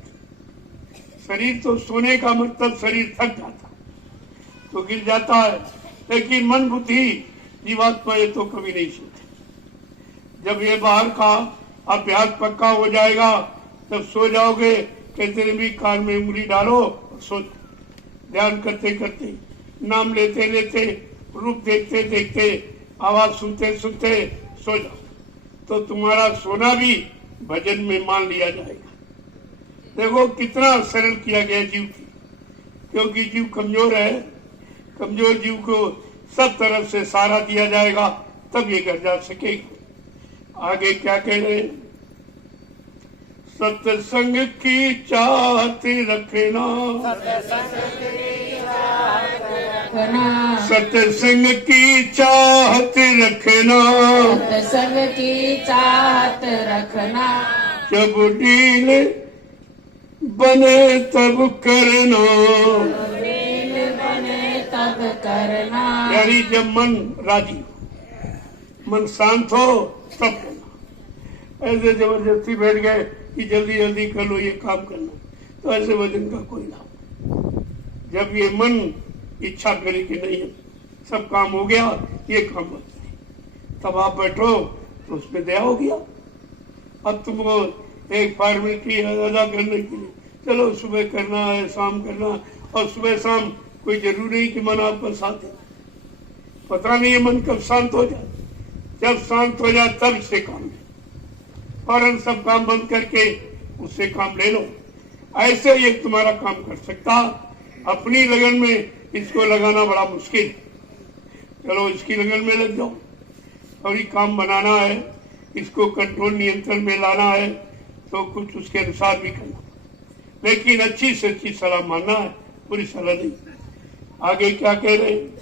शरीर तो सोने का मतलब शरीर थक जाता तो गिर जाता है, लेकिन मन बुद्धि जीवात्मा ये तो कभी नहीं सोते। जब ये बाहर का अभ्यास पक्का हो जाएगा तब सो जाओगे। कहते भी कान में उंगली डालो और सो जाओ। ध्यान करते करते, नाम लेते लेते, रूप देखते देखते, आवाज सुनते सुनते सो जाओ तो तुम्हारा सोना भी भजन में मान लिया जाएगा। देखो कितना सरल किया गया जीव की, क्योंकि जीव कमजोर है। कमजोर जीव को सब तरफ से सहारा दिया जाएगा तब ये कर जा सकेगा। आगे क्या कह रहे हैं? सत्संग की चाहत रखना, सत्संग की चाहत रखना, सत्संग की चाहत रखना, जब डील बने तब करना, दिल बने तब करना। यानी जब मन राजी हो, मन शांत हो तब करना। ऐसे जबरदस्ती बैठ गए कि जल्दी जल्दी कर लो ये काम करना, तो ऐसे वजन का कोई लाभ। जब ये मन इच्छा करे कि नहीं सब काम हो गया, ये काम बच नहीं, तब आप बैठो तो उसमें दया हो गया। अब तुमको एक फॉर्मेलिटी अदा करने के लिए चलो सुबह करना है, शाम करना, और सुबह शाम कोई जरूरी नहीं कि मन आपका साथ है। पता नहीं है मन कब शांत हो जाए। जब शांत हो जाए तब से काम ले, फौरन सब काम बंद करके उससे काम ले लो। ऐसे ये तुम्हारा काम कर सकता। अपनी लगन में इसको लगाना बड़ा मुश्किल है। चलो इसकी लगन में लग जाओ, और ये काम बनाना है, इसको कंट्रोल नियंत्रण में लाना है, तो कुछ उसके अनुसार भी करना, लेकिन अच्छी से अच्छी सलाह मानना है, पूरी सलाह नहीं। आगे क्या कह रहे हैं?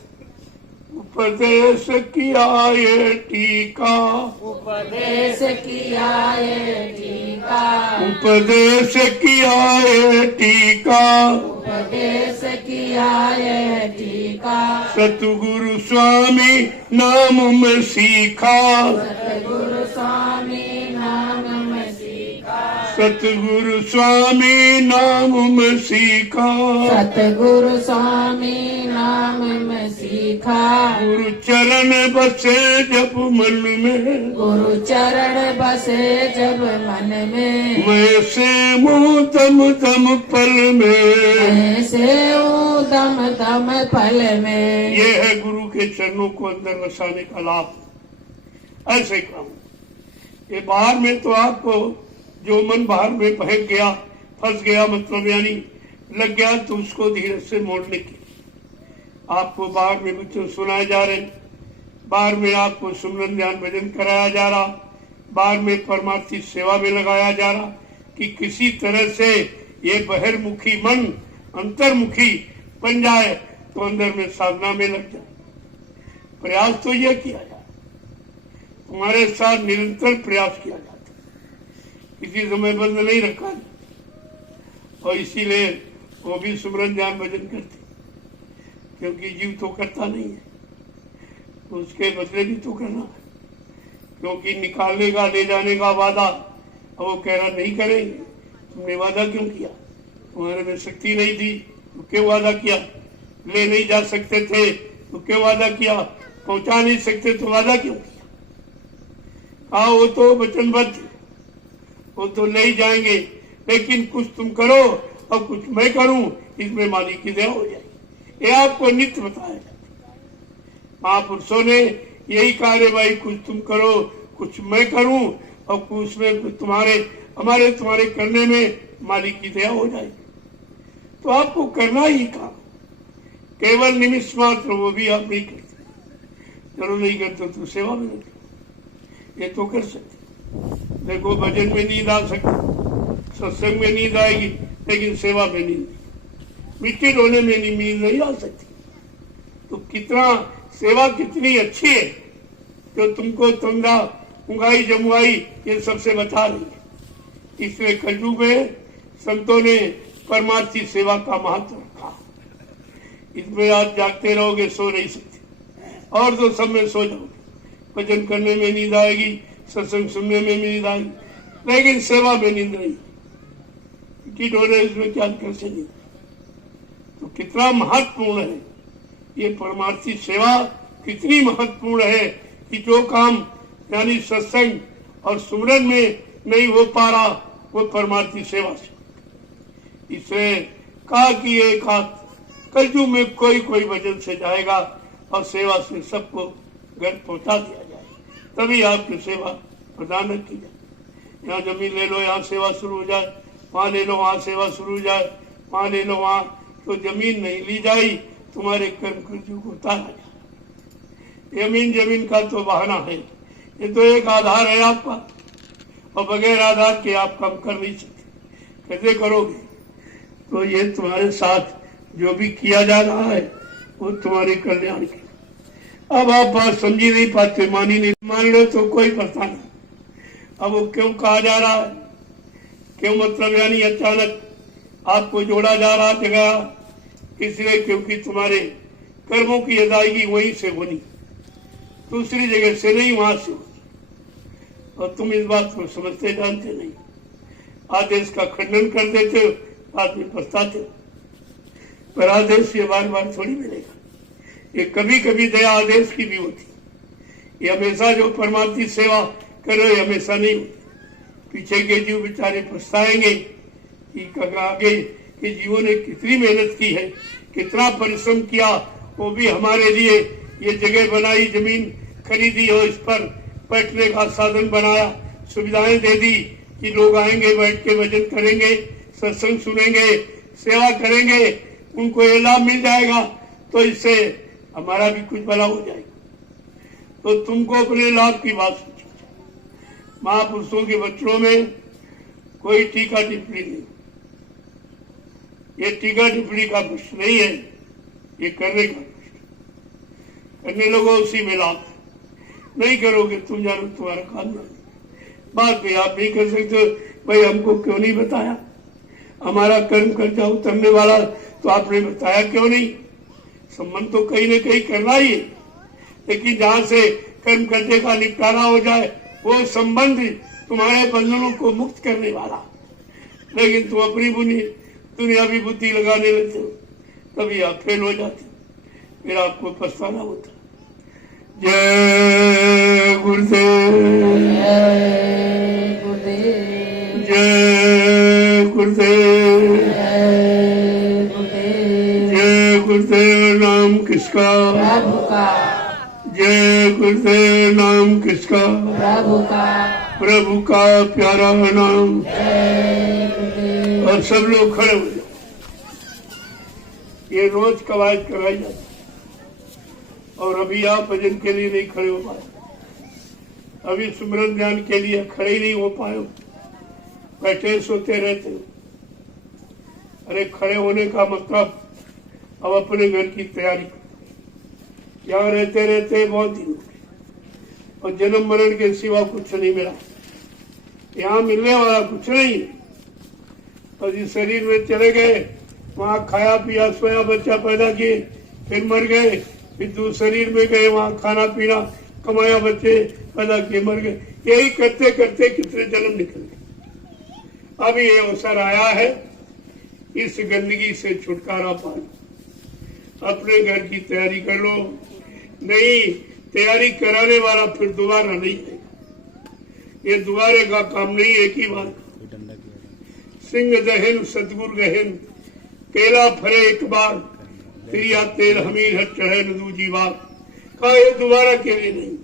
उपदेश किया ये टीका, उपदेश किया ये टीका, उपदेश किया ये टीका, उपदेश किया ये टीका, सतगुरु स्वामी नाम में सीखा, सतगुरु स्वामी नाम में सीखा, सतगुरु स्वामी नाम में सीखा, सतगुरु स्वामी नाम में सीखा, गुरु चरण बसे जब मन में, गुरु चरण बसे जब मन में, मैं से मुँह दम दम पल में, ऐसे ऊ दम दम पल में। ये है गुरु के चरणों को अंदर बसाने का लाभ। ऐसे काम ये बाहर में तो आपको जो मन बाहर में बहक गया, फंस गया, मतलब यानी लग गया, तो उसको धीरे से मोड़ने की आपको बाहर में बच्चों सुनाए जा रहे, बाहर में आपको सुमरन ध्यान भजन कराया जा रहा, बाहर में परमार्थी सेवा में लगाया जा रहा, कि किसी तरह से ये बहिर्मुखी मन अंतर्मुखी बन जाए, तो अंदर में साधना में लग जाए। प्रयास तो यह किया जाए, तुम्हारे साथ निरंतर प्रयास किया जाता, किसी समय बंद नहीं रखा। और इसीलिए वो भी सुमरन ध्यान भजन करते, क्योंकि जीव तो करता नहीं है, उसके बदले भी तो करना है। क्योंकि निकालने का ले जाने का वादा, अब वो कह रहा नहीं करेंगे। तुमने वादा क्यों किया? तुम्हारे में शक्ति नहीं थी तो क्यों वादा किया? ले नहीं जा सकते थे तो क्यों वादा किया? पहुंचा नहीं सकते तो वादा क्यों किया? हाँ, वो तो वचनबद्ध, वो तो ले ही जाएंगे, लेकिन कुछ तुम करो और कुछ मैं करूं, इसमें मालिक की दया हो जाएगी। ये आपको नित्य बताया जाता है। महापुरुषों ने यही कहा रे भाई, कुछ तुम करो कुछ मैं करूं, और कुछ में तुम्हारे करने में मालिक की दया हो जाएगी। तो आपको करना ही काम, केवल निमिष मात्र, वो भी आप नहीं करते। चलो नहीं करते तो सेवा में नहीं करते, ये तो कर सकते। देखो, भजन में नींद आ सकती, सत्संग में नींद आएगी, लेकिन सेवा में नींद, मिट्टी डोले में नींद नहीं आ सकती। तो कितना सेवा कितनी अच्छी है जो तुमको तंगा उंगाई जमुआई ये सबसे बचा रही है। इसलिए कलयुग में संतों ने परमार्थी सेवा का महत्व रखा। इसमें आप जागते रहोगे, सो नहीं सकते, और तो सब में सो जाओगे। भजन करने में नींद आएगी, सत्संग सुनने में नींद आएगी, लेकिन सेवा में नींद नहीं। की डोले इसमें क्या कैसे नींद? तो कितना महत्वपूर्ण है ये परमार्थी सेवा, कितनी महत्वपूर्ण है कि जो काम यानी सत्संग और सुमरन में नहीं हो पा रहा, वो परमार्थी सेवा से। इसलिए कहा कि एक हाथ कलयुग में कोई भजन से जाएगा और सेवा से सबको घर पहुंचा दिया जाए, तभी आपकी सेवा प्रदान की जाए। यहाँ जमीन ले लो, यहाँ सेवा शुरू हो जाए, वहाँ ले लो, वहाँ सेवा शुरू हो जाए, वहाँ ले लो, वहाँ तो जमीन नहीं ली जाई, तुम्हारे कर्म कर्जों को उतारा जाए। जमीन का तो बहाना है, ये तो एक आधार है आपका, और बगैर आधार के आप काम कर नहीं सकते। कैसे करोगे? तो ये तुम्हारे साथ जो भी किया जा रहा है वो तुम्हारे कल्याण के। अब आप बात समझी नहीं पाते, मानी नहीं, मान लो तो कोई पता नहीं। अब वो क्यों कहा जा रहा है, क्यों मतलब यानी अचानक आपको जोड़ा जा रहा जगह, इसलिए क्योंकि तुम्हारे कर्मों की अदायगी वहीं से होनी, दूसरी जगह से नहीं, वहां से होनी। और तुम इस बात को समझते जानते नहीं, आदेश का खंडन कर देते हो, बाद में पछताते हो। पर आदेश ये बार बार थोड़ी मिलेगा, ये कभी कभी दया आदेश की भी होती। ये हमेशा जो परमार्थी सेवा कर रहे हमेशा नहीं होती। पीछे के जीव बेचारे पछताएंगे कि आगे के जीवों ने कितनी मेहनत की है, कितना परिश्रम किया, वो भी हमारे लिए ये जगह बनाई, जमीन खरीदी और इस पर बैठने का साधन बनाया, सुविधाएं दे दी कि लोग आएंगे, बैठ के भजन करेंगे, सत्संग सुनेंगे, सेवा करेंगे, उनको ये लाभ मिल जाएगा, तो इससे हमारा भी कुछ भला हो जाएगा। तो तुमको अपने लाभ की बात सोचो। महापुरुषों के वचनों में कोई टीका टिप्पणी नहीं, ये टीका टिप्पणी का प्रश्न नहीं है, ये करने का प्रश्न। करने लगो उसी में लाभ, नहीं करोगे तुम जानो तुम्हारा काम नहीं। बात भी आप नहीं कर सकते, भाई हमको क्यों नहीं बताया, हमारा कर्म कर्जा उतरने वाला तो आपने बताया क्यों नहीं। संबंध तो कहीं न कहीं करना ही है, लेकिन जहां से कर्म कर्जे का निपटारा हो जाए वो संबंध तुम्हारे बंधनों को मुक्त करने वाला। लेकिन तुम अपनी दुनियावी बुद्धि लगाने लगते हो, तभी आप फेल हो जाते, फिर आपको पछताना होता। जय गुरुदेव, जय गुरुदेव, जय गुरुदेव, जय गुरुदेव। जय गुरुदेव। नाम किसका? प्रभु का। जय गुरुदेव। नाम किसका? प्रभु का। प्रभु का प्यारा नाम। जय गुरुदेव। और सब लोग खड़े हो जाओ। ये रोज कवायद कराई जाती, और अभी आप भजन के लिए नहीं खड़े हो पाए, अभी सुमरन ध्यान के लिए खड़े ही नहीं हो पाए, बैठे सोते रहते हो। अरे खड़े होने का मतलब अब अपने घर की तैयारी करो। यहाँ रहते रहते बहुत दिन हो गए, और जन्म मरण के सिवा कुछ नहीं मिला, यहाँ मिलने वाला कुछ नहीं। और इस शरीर में चले गए, वहाँ खाया पिया सोया बच्चा पैदा किए, फिर मर गए, फिर दूसरे शरीर में गए, वहाँ खाना पीना कमाया, बच्चे पैदा किए, मर गए। यही करते करते कितने जन्म निकल गए। अब ये अवसर आया है, इस गंदगी से छुटकारा पाना। अपने घर की तैयारी कर लो। नहीं, तैयारी कराने वाला फिर दोबारा नहीं है, ये दोबारे का काम नहीं, एक ही बार। सिंह दहन सतगुर गहन, केला फरे एक बार, त्रिया तेल हमीर हट चढ़े न दूजी बार। कहा ये दोबारा के लिए नहीं,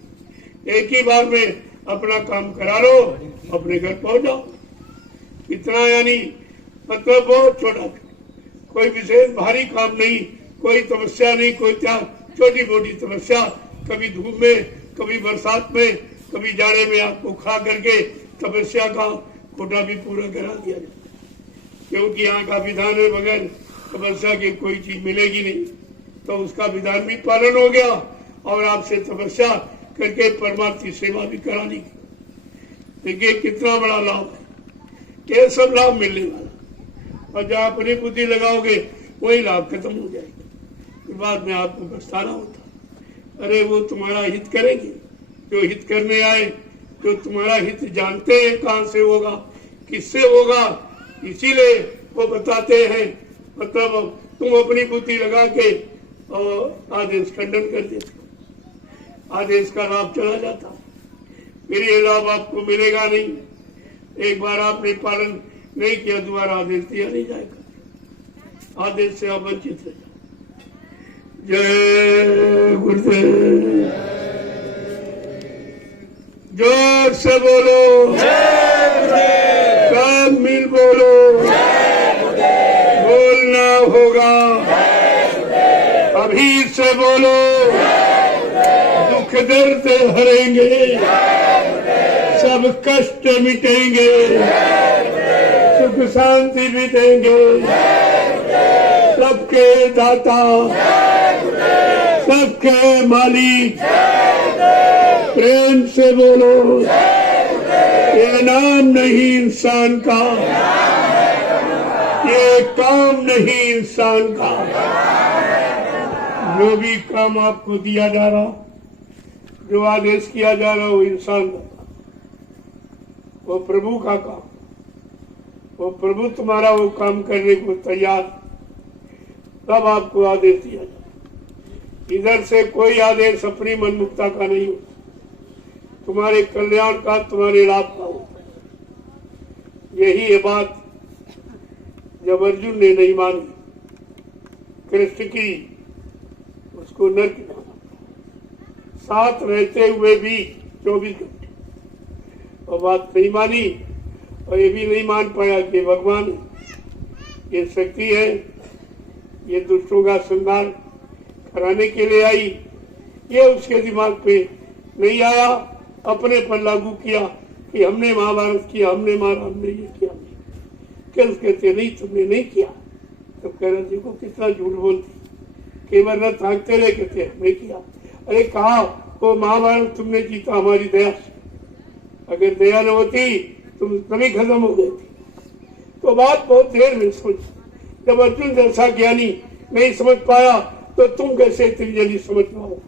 एक ही बार में अपना काम करा लो, अपने घर पहुंच जाओ। इतना यानी मतलब बहुत छोटा, कोई विशेष भारी काम नहीं, कोई तपस्या नहीं, कोई त्याग, छोटी मोटी तपस्या, कभी धूप में, कभी बरसात में, कभी जाड़े में आपको खा करके तपस्या का कोटा भी पूरा करा दिया जाए। क्योंकि यहाँ का विधान है, बगैर तपस्या की कोई चीज मिलेगी नहीं, तो उसका विधान भी पालन हो गया और आपसे तपस्या करके परमार्थी सेवा भी करानी। देखिए कितना बड़ा लाभ है, ये सब लाभ मिलने वाला, और जहाँ अपनी बुद्धि लगाओगे वही लाभ खत्म हो जाएगा, फिर बाद में आपको पछताना होता। अरे वो तुम्हारा हित करेंगे, जो हित करने आए, जो तुम्हारा हित जानते हैं कहाँ से होगा, किससे होगा, इसीलिए वो बताते हैं। मतलब तुम अपनी बुद्धि लगा के और आदेश खंडन कर देते, आदेश का लाभ चला जाता, फिर ये लाभ आपको मिलेगा नहीं। एक बार आपने पालन नहीं किया, दोबारा आदेश दिया नहीं जाएगा, आदेश से आप वंचित रह जाओ। जय गुरुदेव, जोर से बोलो, सब मिल बोलो, बोलना होगा, अभी से बोलो, दुख दर्द हरेंगे, सब कष्ट मिटेंगे, सुख शांति मिटेंगे, सबके दाता, सबके मालिक, प्रेम से बोलो, ये नाम नहीं इंसान का, ये काम नहीं इंसान का। जो भी काम आपको दिया जा रहा, जो आदेश किया जा रहा, वो इंसान का, वो प्रभु का काम, वो प्रभु तुम्हारा वो काम करने को तैयार, तब आपको आदेश दिया जाए। इधर से कोई आदेश अपनी मनमुक्ता का नहीं होता, तुम्हारे कल्याण का, तुम्हारे लाभ का होता है। यही है बात जब अर्जुन ने नहीं मानी, कृष्ण की, उसको नरक जाना, साथ रहते हुए भी 24 घंटे, और बात नहीं मानी, और ये भी नहीं मान पाया कि भगवान ये शक्ति है, ये दुष्टों का संहार कराने के लिए आई, ये उसके दिमाग पे नहीं आया, अपने पर लागू किया कि हमने महाभारत किया, हमने मारा, हमने ये किया। कृष्ण कहते नहीं, तुमने नहीं किया। तो कह रहे देखो कितना झूठ बोलती, केवल न थाकते रहे, कहते हमने किया। अरे कहा वो महाभारत तुमने जीता हमारी दया से, अगर दया न होती तुम तभी खत्म हो गए थे। तो बात बहुत देर में सोच, जब अर्जुन जैसा ज्ञानी नहीं समझ पाया तो तुम कैसे इतनी जल्दी समझ पाओ।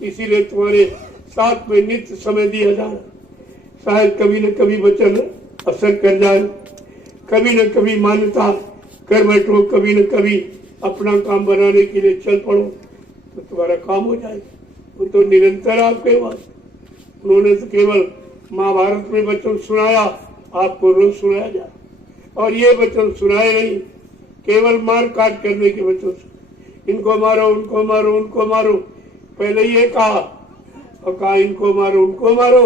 इसीलिए तुम्हारे साथ में नित्य समय दिया जा रहा, शायद कभी न कभी वचन असर कर जाए, कभी न कभी मान्यता कर बैठो, कभी न कभी अपना काम बनाने के लिए चल पड़ो, तो तुम्हारा काम हो जाएगा। वो तो निरंतर आपके पास, उन्होंने तो केवल महाभारत में वचन सुनाया, आपको रोज सुनाया जा, और ये वचन सुनाए नहीं, केवल मार काट करने के वचन, इनको मारो, उनको मारो, उनको मारो। पहले ये कहा और कहा इनको मारो, उनको मारो,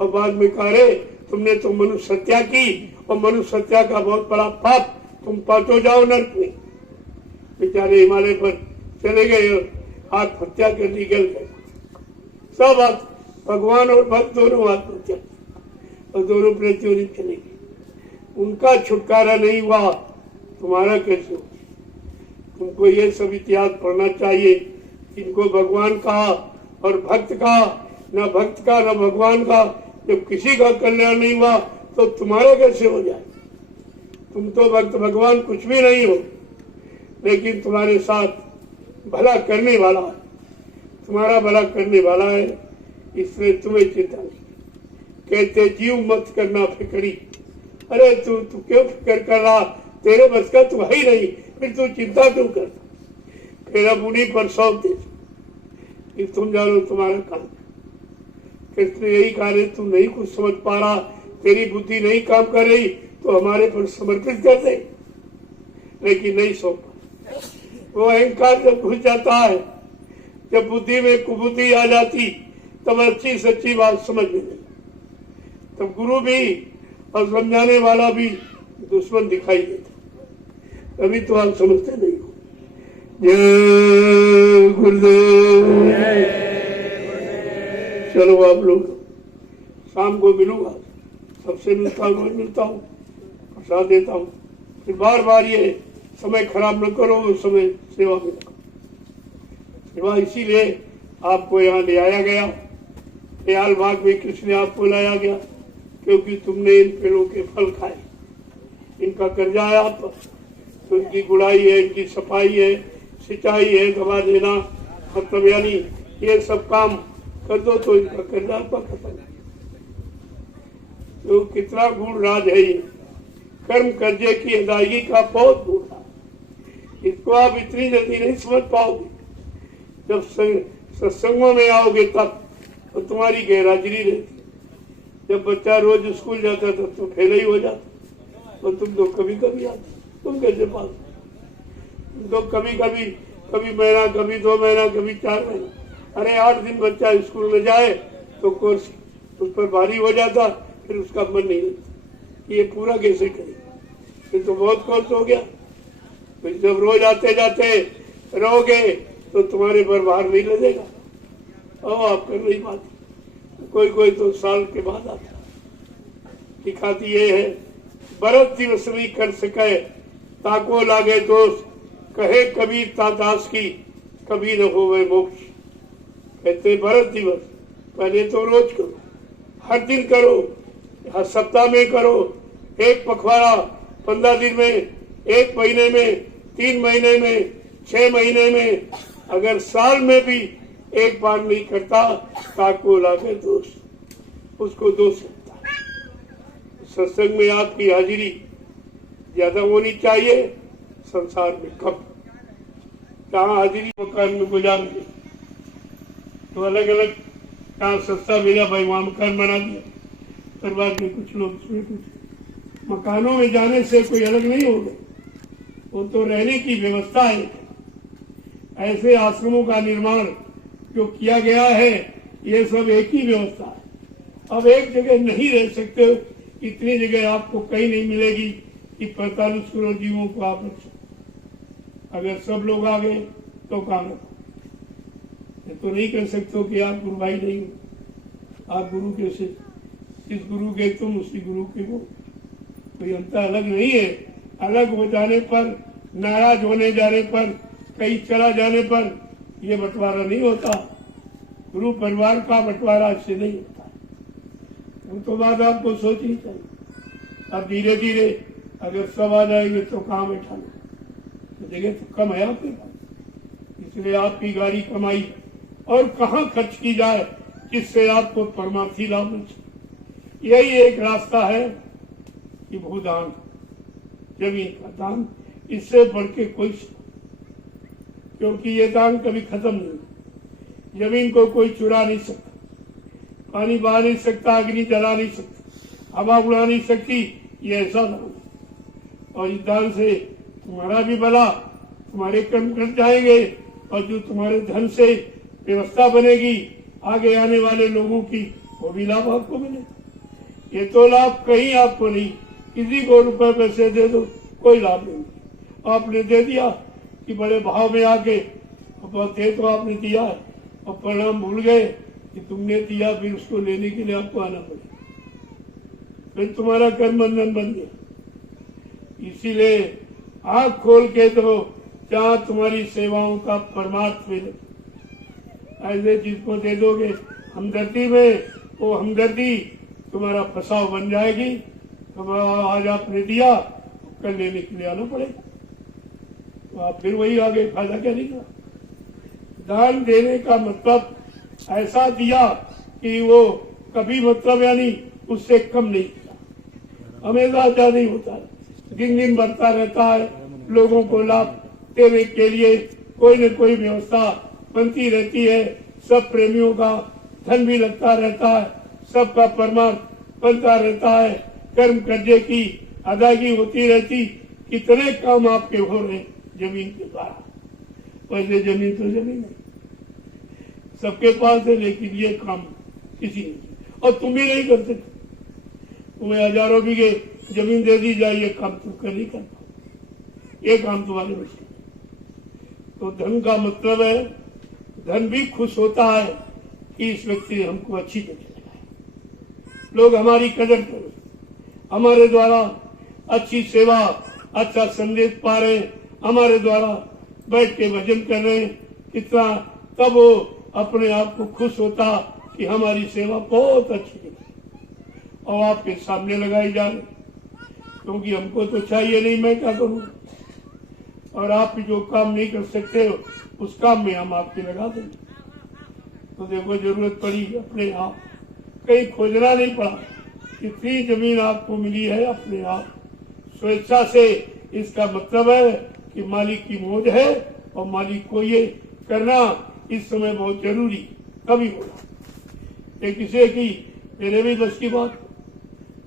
और बाद में कहा रे तुमने तो मनुष्य हत्या की, और मनुष्य हत्या का बहुत बड़ा पाप, तुम पातो जाओ नरक में। बेचारे हिमालय पर चले गए और हाथ हत्या कर दी, गल गए सब हाथ, भगवान और भक्त दोनों हाथ हत्या, और दोनों प्रतियों ने चले गए। उनका छुटकारा नहीं हुआ, तुम्हारा कैसे हो? तुमको ये सब इतिहास पढ़ना चाहिए। इनको भगवान कहा और भक्त कहा, न भक्त का न भगवान का। जब किसी का कल्याण नहीं हुआ तो तुम्हारा कैसे हो जाए? तुम तो भक्त भगवान कुछ भी नहीं हो, लेकिन तुम्हारे साथ भला करने वाला है, तुम्हारा भला करने वाला है, इसलिए तुम्हें चिंता नहीं। कहते जीव मत करना फिक्री। अरे तू क्यों फिक्र कर रहा, तेरे बस का तू है ही नहीं, फिर तू चिंता क्यों करता। फिर अब उन्हीं पर सौंप दे कि तुम जानो तुम्हारा काम। कृष्ण यही कार्य तू नहीं कुछ समझ पा रहा, तेरी बुद्धि नहीं काम कर रही, तो हमारे पर समर्पित कर दे, लेकिन नहीं सौंपा। वो अहंकार जब घुस जाता है, जब बुद्धि में कुबुद्धि आ जाती, तब अच्छी सच्ची बात समझ में नहीं, तब गुरु भी और समझाने वाला भी दुश्मन दिखाई देता। अभी तो आप समझते नहीं हो। जय गुरुदेव। चलो आप लोग, शाम को मिलूंगा, सबसे मिलता हूँ, प्रसाद देता हूँ। फिर बार बार ये समय खराब न करो, उस समय सेवा में रखो। सेवा इसीलिए आपको यहाँ ले आया गया, दयाल बाग में कृष्ण ने आपको लाया गया, क्योंकि तुमने इन पेड़ों के फल खाए, इनका कर्जा है आप पर। तो इनकी गुड़ाई है, इनकी सफाई है, सिंचाई है, दवा देना, मतलब यानी ये सब काम कर दो तो इनका कर्जा आपका खत्म। तो कितना गुण राज है ये, कर्म कर्जे की अदायगी का बहुत गुण है। इसको आप इतनी जल्दी नहीं समझ पाओगे। जब सत्संगों में आओगे तब तो तुम्हारी गैरहाजिरी रहती। जब बच्चा रोज स्कूल जाता था तो फेल ही हो जाता, तो तुम तो कभी कभी आते, तुम कैसे पास? तुम तो कभी कभी, कभी महीना, कभी 2 महीना, कभी 4 महीना। अरे 8 दिन बच्चा स्कूल में जाए तो कोर्स उस पर भारी हो जाता, फिर उसका मन नहीं लगता, ये पूरा कैसे करे, फिर तो बहुत कोर्स हो गया। फिर जब रोज आते जाते रहोगे तो तुम्हारे पर भार नहीं लगेगा, और आप कर नहीं पाते। कोई तो साल के बाद आता। दिखाती ये है, बरत दिवस नहीं कर सके ताको लागे दोष, कहे कबीर तादास की कभी न होवे मोक्ष। कहते बरत दिवस, पहले तो रोज करो, हर दिन करो, हर सप्ताह में करो, एक पखवाड़ा 15 दिन में, 1 महीने में, 3 महीने में, 6 महीने में, अगर साल में भी एक बार नहीं करता, ताको लागे दोष, उसको दोष लगता है। सत्संग में आपकी हाजिरी ज्यादा होनी चाहिए, संसार में कम। जहाँ हाजिरी मकान में गुजारेंगे तो अलग अलग, कहाँ सस्ता मिला भाई वहाँ मकान बना दिया, फिर बाद में कुछ लोग इसमें कुछ। मकानों में जाने से कोई अलग नहीं हो गए, वो तो रहने की व्यवस्था है। ऐसे आश्रमों का निर्माण जो किया गया है, ये सब एक ही व्यवस्था है। अब एक जगह नहीं रह सकते, इतनी जगह आपको कहीं नहीं मिलेगी कि 45 करोड़ जीवों को आप रख सकते। अगर सब लोग आ गए तो काम रखो। तो नहीं कर सकते कि आप गुरु भाई नहीं हो, आप गुरु कैसे, इस गुरु के तुम, उसी गुरु के वो, कोई अंतर अलग नहीं है। अलग हो जाने पर, नाराज होने जाने पर, कहीं चला जाने पर ये बंटवारा नहीं होता। गुरु परिवार का बंटवारा इससे नहीं होता। वो तो बात आपको सोचनी चाहिए। अब धीरे धीरे अगर सब आ जाएंगे तो कहाँ बैठाना, तो जगह तो कम है आपके पास। इसलिए आपकी गाड़ी कमाई और कहाँ खर्च की जाए जिससे आपको परमार्थी लाभ मिल सके। यही एक रास्ता है कि भूदान, जमीन का दान, इससे बढ़ के कोई, क्योंकि ये दान कभी खत्म नहीं। जमीन को कोई चुरा नहीं सकता, पानी बहा नहीं सकता, अग्नि जला नहीं सकता, हवा उड़ा नहीं सकती, ये ऐसा दान। और इस दान से तुम्हारा भी भला, तुम्हारे कर्म कट जाएंगे, और जो तुम्हारे धन से व्यवस्था बनेगी आगे आने वाले लोगों की, वो भी लाभ आपको मिलेगा। ये तो लाभ कहीं आपको नहीं, किसी को रुपए पैसे दे दो कोई लाभ नहीं। आपने दे दिया कि बड़े भाव में आके दे तो आपने दिया, और परिणाम भूल गए कि तुमने दिया, फिर उसको लेने के लिए आपको आना पड़ेगा, फिर तुम्हारा कर्म बंधन बन गया। इसीलिए आंख खोल के दो जहाँ तुम्हारी सेवाओं का परमार्थ मिले। ऐसे जिसको दे दोगे हमदर्दी में, वो हमदर्दी तुम्हारा फसाव बन जाएगी। तुम्हारा आज आपने दिया, कल लेने के लिए आना पड़ेगा। तो आप फिर वही आगे फायदा क्या निकला। दान देने का मतलब ऐसा दिया कि वो कभी मतलब यानी उससे कम नहीं किया, हमेशा ज्यादा नहीं होता है, दिन दिन बढ़ता रहता है। लोगों को लाभ देने के लिए कोई न कोई व्यवस्था बनती रहती है। सब प्रेमियों का धन भी लगता रहता है, सबका परमार्थ बनता रहता है, कर्म कर्जे की अदायगी होती रहती। कितने काम आपके हो रहे जमीन के द्वारा। वैसे जमीन तो जमीन है, सबके पास है, लेकिन ये काम किसी ने नहीं। और तुम भी नहीं करते। तुम्हें हजारों बीघे जमीन दे दी जाए, ये काम तुम कर नहीं कर पाओ, ये काम तुम्हारे बस में। तो धन का मतलब है, धन भी खुश होता है कि इस व्यक्ति ने हमको अच्छी जगह लगाया, लोग हमारी कदर करें, हमारे द्वारा अच्छी सेवा, अच्छा संदेश पा रहे, हमारे द्वारा बैठ के भजन कर रहे हैं कितना, तब वो अपने आप को खुश होता कि हमारी सेवा बहुत अच्छी है और आपके सामने लगाई जा रही। क्योंकि हमको तो चाहिए नहीं, मैं क्या करूँ। और आप जो काम नहीं कर सकते उस काम में हम आपके लगा देंगे। तो देखो जरूरत पड़ी अपने आप, कहीं खोजना नहीं पड़ा, इतनी जमीन आपको मिली है अपने आप स्वेच्छा से। इसका मतलब है कि मालिक की मौज है और मालिक को ये करना इस समय बहुत जरूरी कभी होगा। ये किसी की मेरे भी बस की बात,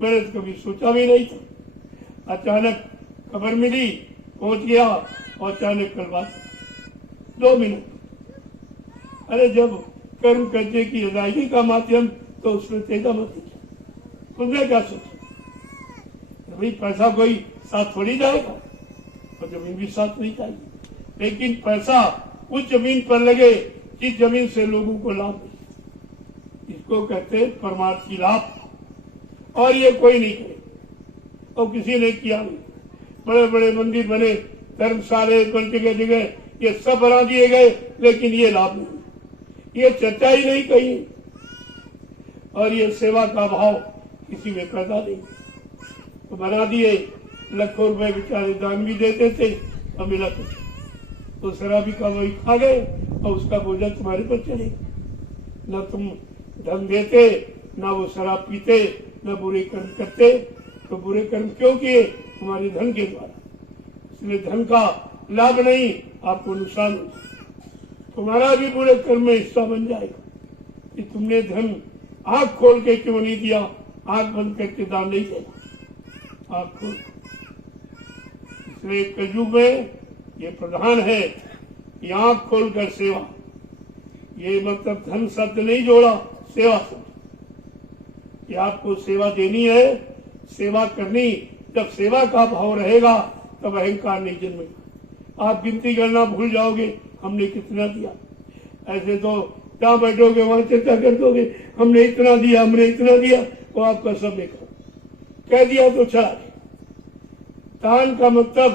मैंने तो कभी सोचा भी नहीं था। अचानक खबर मिली, पहुंच गया और अचानक कल बात 2 मिनट। अरे जब कर्म कर्जे की अदायगी का माध्यम, तो उसमें तेजा मत दीजिए। तुमने क्या सोचा भाई, पैसा कोई साथ थोड़ी जाएगा और जमीन भी साथ नहीं जाएगी, लेकिन पैसा उस जमीन पर लगे जिस जमीन से लोगों को लाभ मिले। इसको कहते हैं परमार्थी लाभ। और ये कोई नहीं करे और किसी ने किया नहीं। बड़े बड़े मंदिर बने, धर्मशाले बन जगह जगह, ये सब बना दिए गए, लेकिन ये लाभ नहीं, ये चर्चा ही नहीं कहीं। और ये सेवा का भाव किसी में पैदा नहीं, तो बना दिए। लाखों रुपए बेचारे दान भी देते थे और मिला कुछ, तो शराबी का वही खा गए और उसका बोझा तुम्हारे पर चलेगा। न तुम धन देते, न वो शराब पीते, न बुरे कर्म करते। तो बुरे कर्म क्यों किए? तुम्हारे धन के द्वारा। इसलिए धन का लाभ नहीं, आपको नुकसान हो। तुम्हारा भी बुरे कर्म में हिस्सा बन जाएगा कि तुमने धन आंख खोल के क्यों नहीं दिया, आंख बंद करके दान नहीं देना, आंख खोल। इसलिए कलयुग में ये प्रधान है कि आंख खोलकर सेवा। ये मतलब धन शब्द नहीं जोड़ा, सेवा शब्द, कि आपको सेवा देनी है, सेवा करनी। जब सेवा का भाव रहेगा तब अहंकार नहीं जन्मेगा। आप गिनती करना भूल जाओगे, हमने कितना दिया। ऐसे तो जहाँ बैठोगे वहां चर्चा कर दोगे, हमने इतना दिया, हमने इतना दिया, वो आपका सब बेकार। कह दिया तो चला। दान का मतलब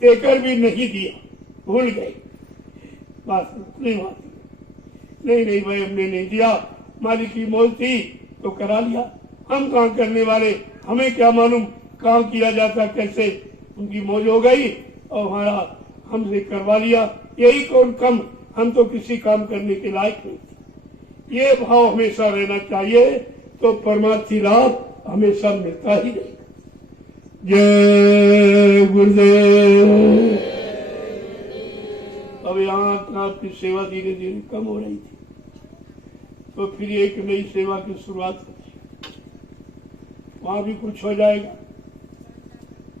देकर भी नहीं दिया, भूल गए, बस नहीं बात। नहीं भाई हमने नहीं दिया, मालिक की मौज थी तो करा लिया। हम कहाँ करने वाले, हमें क्या मालूम कहाँ किया जाता, कैसे। उनकी मौज हो गई और हमारा हमसे करवा लिया, यही कौन कम, हम तो किसी काम करने के लायक नहीं थे। ये भाव हमेशा रहना चाहिए, तो परमार्थी लाभ हमेशा मिलता ही रहेगा। जय गुरुदेव। अब यहाँ आपकी सेवा धीरे धीरे कम हो रही थी, तो फिर एक नई सेवा की शुरुआत होती, वहां भी कुछ हो जाएगा,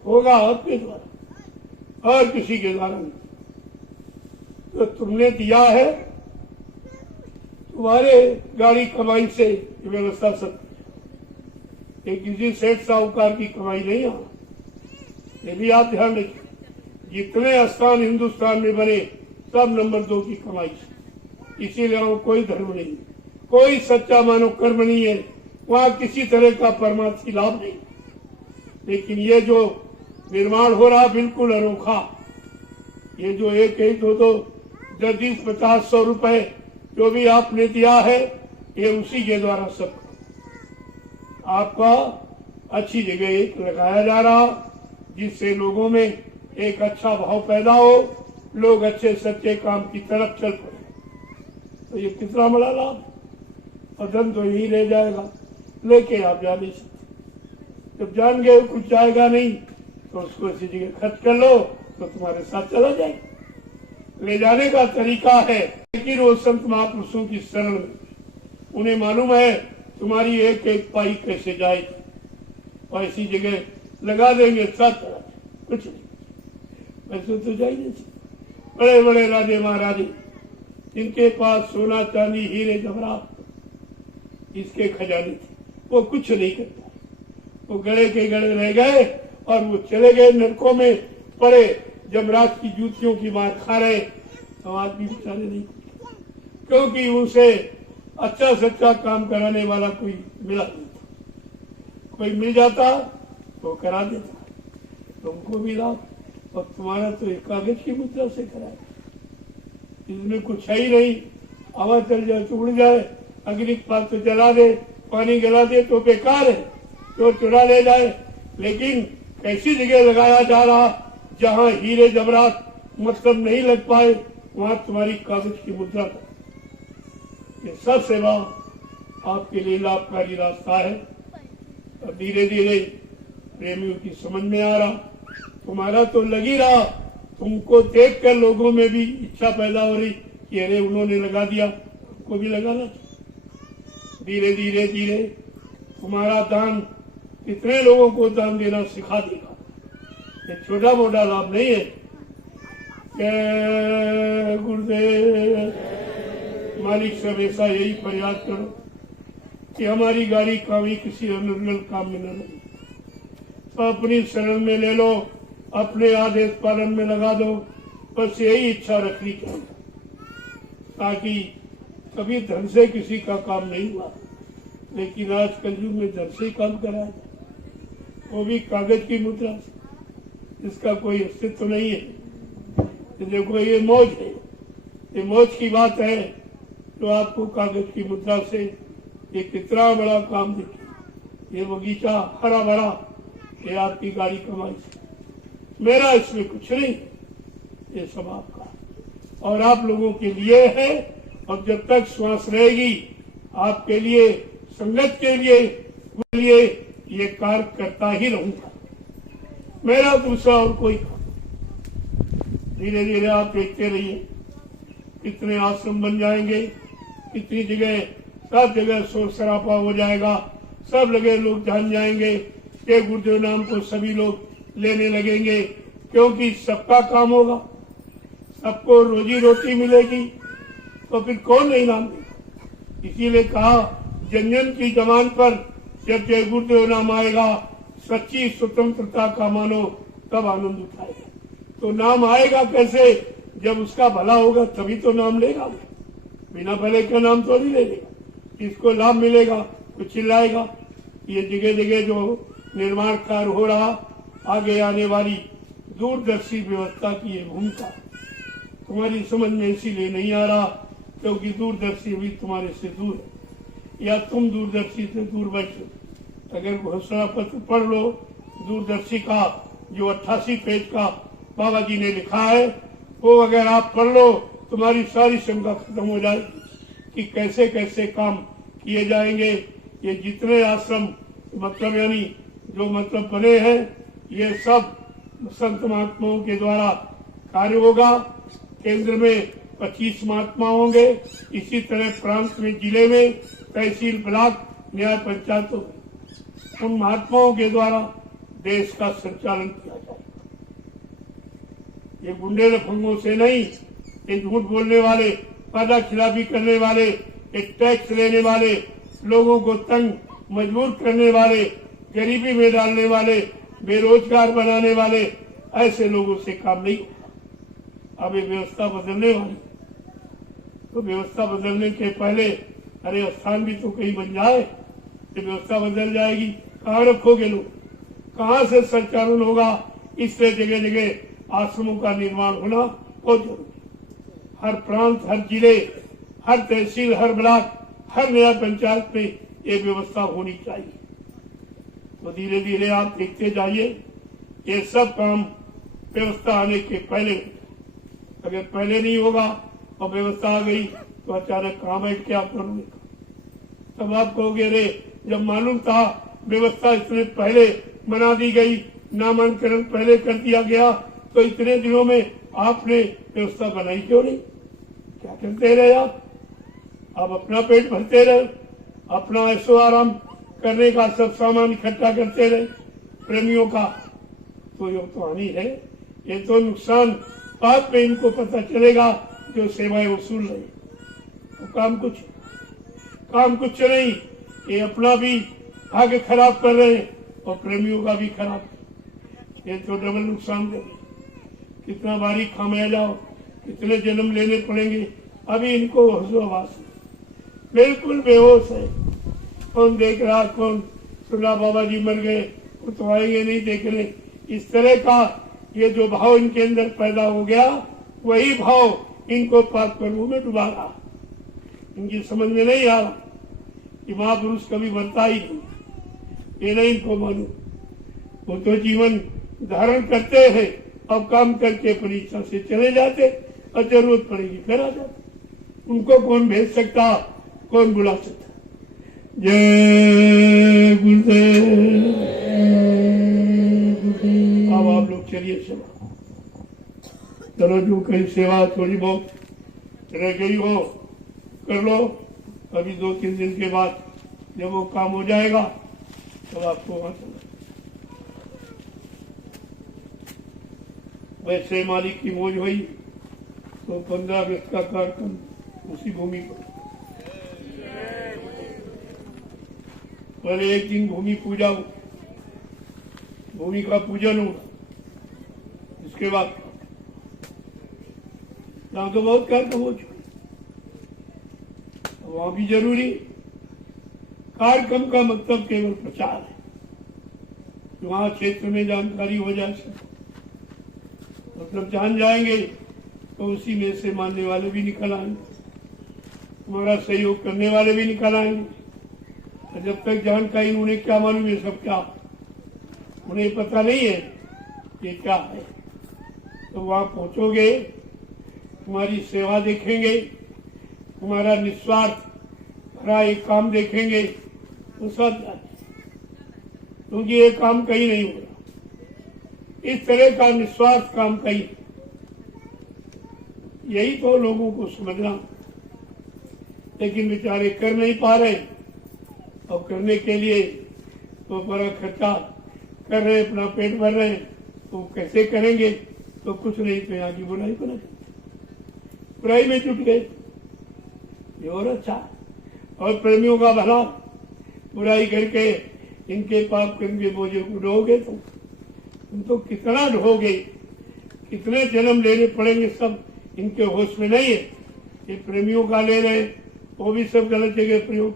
होगा आपके द्वारा और किसी के द्वारा नहीं। तो तुमने दिया है, तुम्हारे गाड़ी कमाई से व्यवस्था सब, ये किसी सेठ साहूकार की कमाई नहीं है। ये भी आप ध्यान रखिए, जितने स्थान हिंदुस्तान में बने सब नंबर 2 की कमाई से। इसीलिए वहां कोई धर्म नहीं, कोई सच्चा मानव कर्म नहीं है, वहां किसी तरह का परमार्थी लाभ नहीं। लेकिन ये जो निर्माण हो रहा बिल्कुल अनोखा, ये जो एक 2 10 50 100 रुपए जो भी आपने दिया है, ये उसी के द्वारा सब आपका अच्छी जगह एक लगाया जा रहा, जिससे लोगों में एक अच्छा भाव पैदा हो, लोग अच्छे सच्चे काम की तरफ चल पड़े। तो ये कितना बड़ा लाभ, और धन तो यही रह जाएगा, लेके आप जा नहीं सकते। जब जान गए कुछ जाएगा नहीं तो उसको इसी जगह खर्च कर लो तो तुम्हारे साथ चला जाएगा। ले जाने का तरीका है, लेकिन वो संत महापुरुषों की शरण में उन्हें मालूम है तुम्हारी एक एक पाई कैसे जाएगी, और इसी जगह लगा देंगे साथ कुछ नहीं। वैसे तो जा ही नहीं सकते। बड़े बड़े राजे महाराजे जिनके पास सोना चांदी हीरे जवाहरात इसके खजाने थे, वो कुछ नहीं करता, वो गड़े के गड़े रह गए और वो चले गए नरकों में पड़े, जमराज की जूतियों की मार खा रहे। तो आदमी बेचारे नहीं, क्योंकि उसे अच्छा सच्चा काम कराने वाला कोई मिला नहीं था। कोई मिल जाता तो करा देता, तुमको भी लाभ, और तुम्हारा तो एक कागज की मुद्रा से कराया, इसमें कुछ है ही नहीं। हवा चल जाए तो उड़ जाए, अग्नि पात्र जला दे, पानी गला दे तो बेकार है, तो चुरा ले जाए। लेकिन कैसी जगह लगाया जा रहा जहाँ हीरे जवाहरात मतलब नहीं लग पाए, वहाँ तुम्हारी कागज की मुद्रा का ये सब सेवा आपके लिए लाभकारी रास्ता है। और धीरे धीरे प्रेमियों की समझ में आ रहा, तुम्हारा तो लग ही रहा, तुमको देख कर लोगों में भी इच्छा पैदा हो रही कि अरे उन्होंने लगा दिया, हमको भी लगाना चाहिए। धीरे धीरे धीरे तुम्हारा दान कितने लोगों को दान देना सिखा देगा। ये छोटा मोटा लाभ नहीं है। जय गुरुदेव। मालिक से हमेशा यही प्रयास करो कि हमारी गाड़ी कामी किसी अनर्गल काम में न लगे, तो अपनी शरण में ले लो, अपने आदेश पालन में लगा दो। बस यही इच्छा रखनी चाहिए, ताकि कभी धन से किसी का काम नहीं हुआ, लेकिन आज कलयुग में धन से काम कराया जाए, वो भी कागज की मुद्रा से, इसका कोई अस्तित्व नहीं है। देखो ये मौज है, ये मौज की बात है, तो आपको कागज की मुद्रा से ये कितना बड़ा काम दिखे। ये बगीचा हरा भरा, ये आपकी गाड़ी कमाई से, मेरा इसमें कुछ नहीं, ये सब आपका और आप लोगों के लिए है। और जब तक श्वास रहेगी आपके लिए, संगत के लिए ये कार्य करता ही रहूंगा, मेरा दूसरा और कोई काम। धीरे धीरे आप देखते रहिए कितने आश्रम बन जाएंगे, कितनी जगह, सब जगह शोर सरापा हो जाएगा, सब जगह लोग जान जाएंगे कि गुरुदेव नाम को सभी लोग लेने लगेंगे, क्योंकि सबका काम होगा, सबको रोजी रोटी मिलेगी, तो फिर कौन नहीं नाम देगा। इसीलिए कहा जन जन की जबान पर जब जय गुरुदेव नाम आएगा, सच्ची स्वतंत्रता का मानो तब आनंद उठाएगा। तो नाम आएगा कैसे, जब उसका भला होगा तभी तो नाम लेगा, बिना भले का नाम तो नहीं लेगा। इसको लाभ मिलेगा तो चिल्लाएगा। ये जगह जगह जो निर्माण कार्य हो रहा, आगे आने वाली दूरदर्शी व्यवस्था की ये भूमिका तुम्हारी समझ में इसीलिए नहीं आ रहा क्योंकि दूरदर्शी भी तुम्हारे से दूर है, या तुम दूरदर्शी से दूर बैठो। अगर घोषणा पत्र पढ़ लो दूरदर्शी का, जो 88 पेज का बाबा जी ने लिखा है, वो अगर आप पढ़ लो तुम्हारी सारी शंका खत्म हो जाएगी कि कैसे कैसे काम किए जाएंगे। ये जितने आश्रम मतलब यानी जो मतलब बने हैं, ये सब संत महात्माओं के द्वारा कार्य होगा। केंद्र में 25 महात्मा होंगे, इसी तरह प्रांत में, जिले में, तहसील, ब्लॉक, न्याय पंचायतों में उन महात्माओं के द्वारा देश का संचालन किया जाएगा। ये गुंडे लफंगों से नहीं, ये झूठ बोलने वाले, वादा खिलाफी करने वाले, ये टैक्स लेने वाले, लोगों को तंग मजबूर करने वाले, गरीबी में डालने वाले, बेरोजगार बनाने वाले, ऐसे लोगों से काम नहीं होगा। अब ये व्यवस्था बदलने वाली, तो व्यवस्था बदलने के पहले अरे स्थान भी तो कहीं बन जाए। ये व्यवस्था बदल जाएगी, कहाँ रखोगे लोग, कहाँ से संचालन होगा। इससे जगह जगह आश्रमों का निर्माण होना बहुत जरूरी। हर प्रांत, हर जिले, हर तहसील, हर ब्लॉक, हर नया पंचायत में ये व्यवस्था होनी चाहिए। तो धीरे धीरे आप देखते जाइए ये सब काम व्यवस्था आने के पहले, अगर पहले नहीं होगा और व्यवस्था आ गई तो अचानक कहाँ बैठ के आप करोगे? तब आप कहोगे रे जब मालूम था व्यवस्था इतने पहले बना दी गई, नामांकन पहले कर दिया गया, तो इतने दिनों में आपने व्यवस्था बनाई क्यों नहीं? क्या करते रहे आप अपना पेट भरते रहे, अपना ऐशो आराम करने का सब सामान इकट्ठा करते रहे प्रेमियों का, तो ये तो हानि है, ये तो नुकसान बाद में इनको पता चलेगा जो सेवाएं वसूल रहे। तो काम कुछ नहीं, ये अपना भी भाग्य खराब कर रहे हैं और प्रेमियों का भी खराब, ये तो डबल नुकसान दे। कितना बारी खामिया जाओ, कितने जन्म लेने पड़ेंगे, अभी इनको होशो-हवास बिल्कुल बेहोश है। कौन देख रहा, कौन सुना बाबा जी मर गए, वो तो आएंगे नहीं देखने। इस तरह का ये जो भाव इनके अंदर पैदा हो गया, वही भाव इनको पाप कर्मों में डुबा रहा। इनकी समझ में नहीं आ रहा कि महापुरुष कभी बनता ही नहीं, ये नहीं इनको मालूम। वो तो जीवन धारण करते हैं और काम करके अपनी इच्छा से चले जाते, और जरूरत पड़ेगी फिर आ जाते। उनको कौन भेज सकता, कौन बुला सकता? जय गुरुदेव। अब आप लोग चलिए सेवा, चलो जो कहीं सेवा थोड़ी बहुत रह गई हो कर लो। अभी 2-3 दिन के बाद जब वो काम हो जाएगा तब आपको वहां चलना। वैसे मालिक की मौज हुई तो 15 अगस्त का कार्यक्रम उसी भूमि पर, पहले एक दिन भूमि पूजा, भूमि का पूजन होगा, इसके बाद यहाँ तो बहुत कार्यक्रम हो चुके, वहां भी जरूरी कार्यक्रम का मतलब केवल प्रचार है, वहां क्षेत्र में जानकारी हो जाए, मतलब जान जाएंगे तो उसी में से मानने वाले भी निकल आएंगे, हमारा सहयोग करने वाले भी निकल आएंगे। और जब तक जानकारी उन्हें क्या मालूम है, सब क्या उन्हें पता नहीं है ये क्या है, तो वहां पहुंचोगे, तुम्हारी सेवा देखेंगे, तुम्हारा निस्वार्थ भरा एक काम देखेंगे तो सब क्योंकि ये काम कहीं नहीं हो रहा, इस तरह का निस्वार्थ काम कहीं, यही तो लोगों को समझना, लेकिन बेचारे कर नहीं पा रहे, और करने के लिए तो बड़ा खर्चा कर रहे, अपना पेट भर रहे, तो कैसे करेंगे? तो कुछ नहीं तो यहाँ की बुराई को नहीं, बुराई में जुट गए, ये और अच्छा। और प्रेमियों का भला, बुराई करके इनके पाप करके बोझे को ढोगे तुम तो कितना ढोगे, कितने जन्म लेने पड़ेंगे, सब इनके होश में नहीं है। ये प्रेमियों का ले रहे, वो भी सब गलत जगह प्रयोग,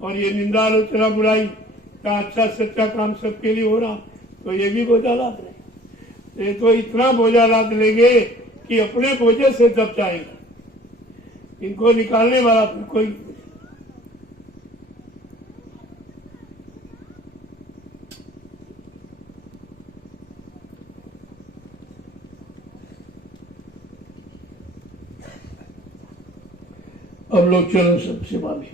और ये निंदा आलोचना बुराई का अच्छा सच्चा काम सबके लिए हो रहा, तो ये भी बोझा लाद रहे। ये तो इतना बोझा लाद लेंगे कि अपने बोझे से दब जाएगा, इनको निकालने वाला फिर कोई। अब लोग चलो सब सेवा में।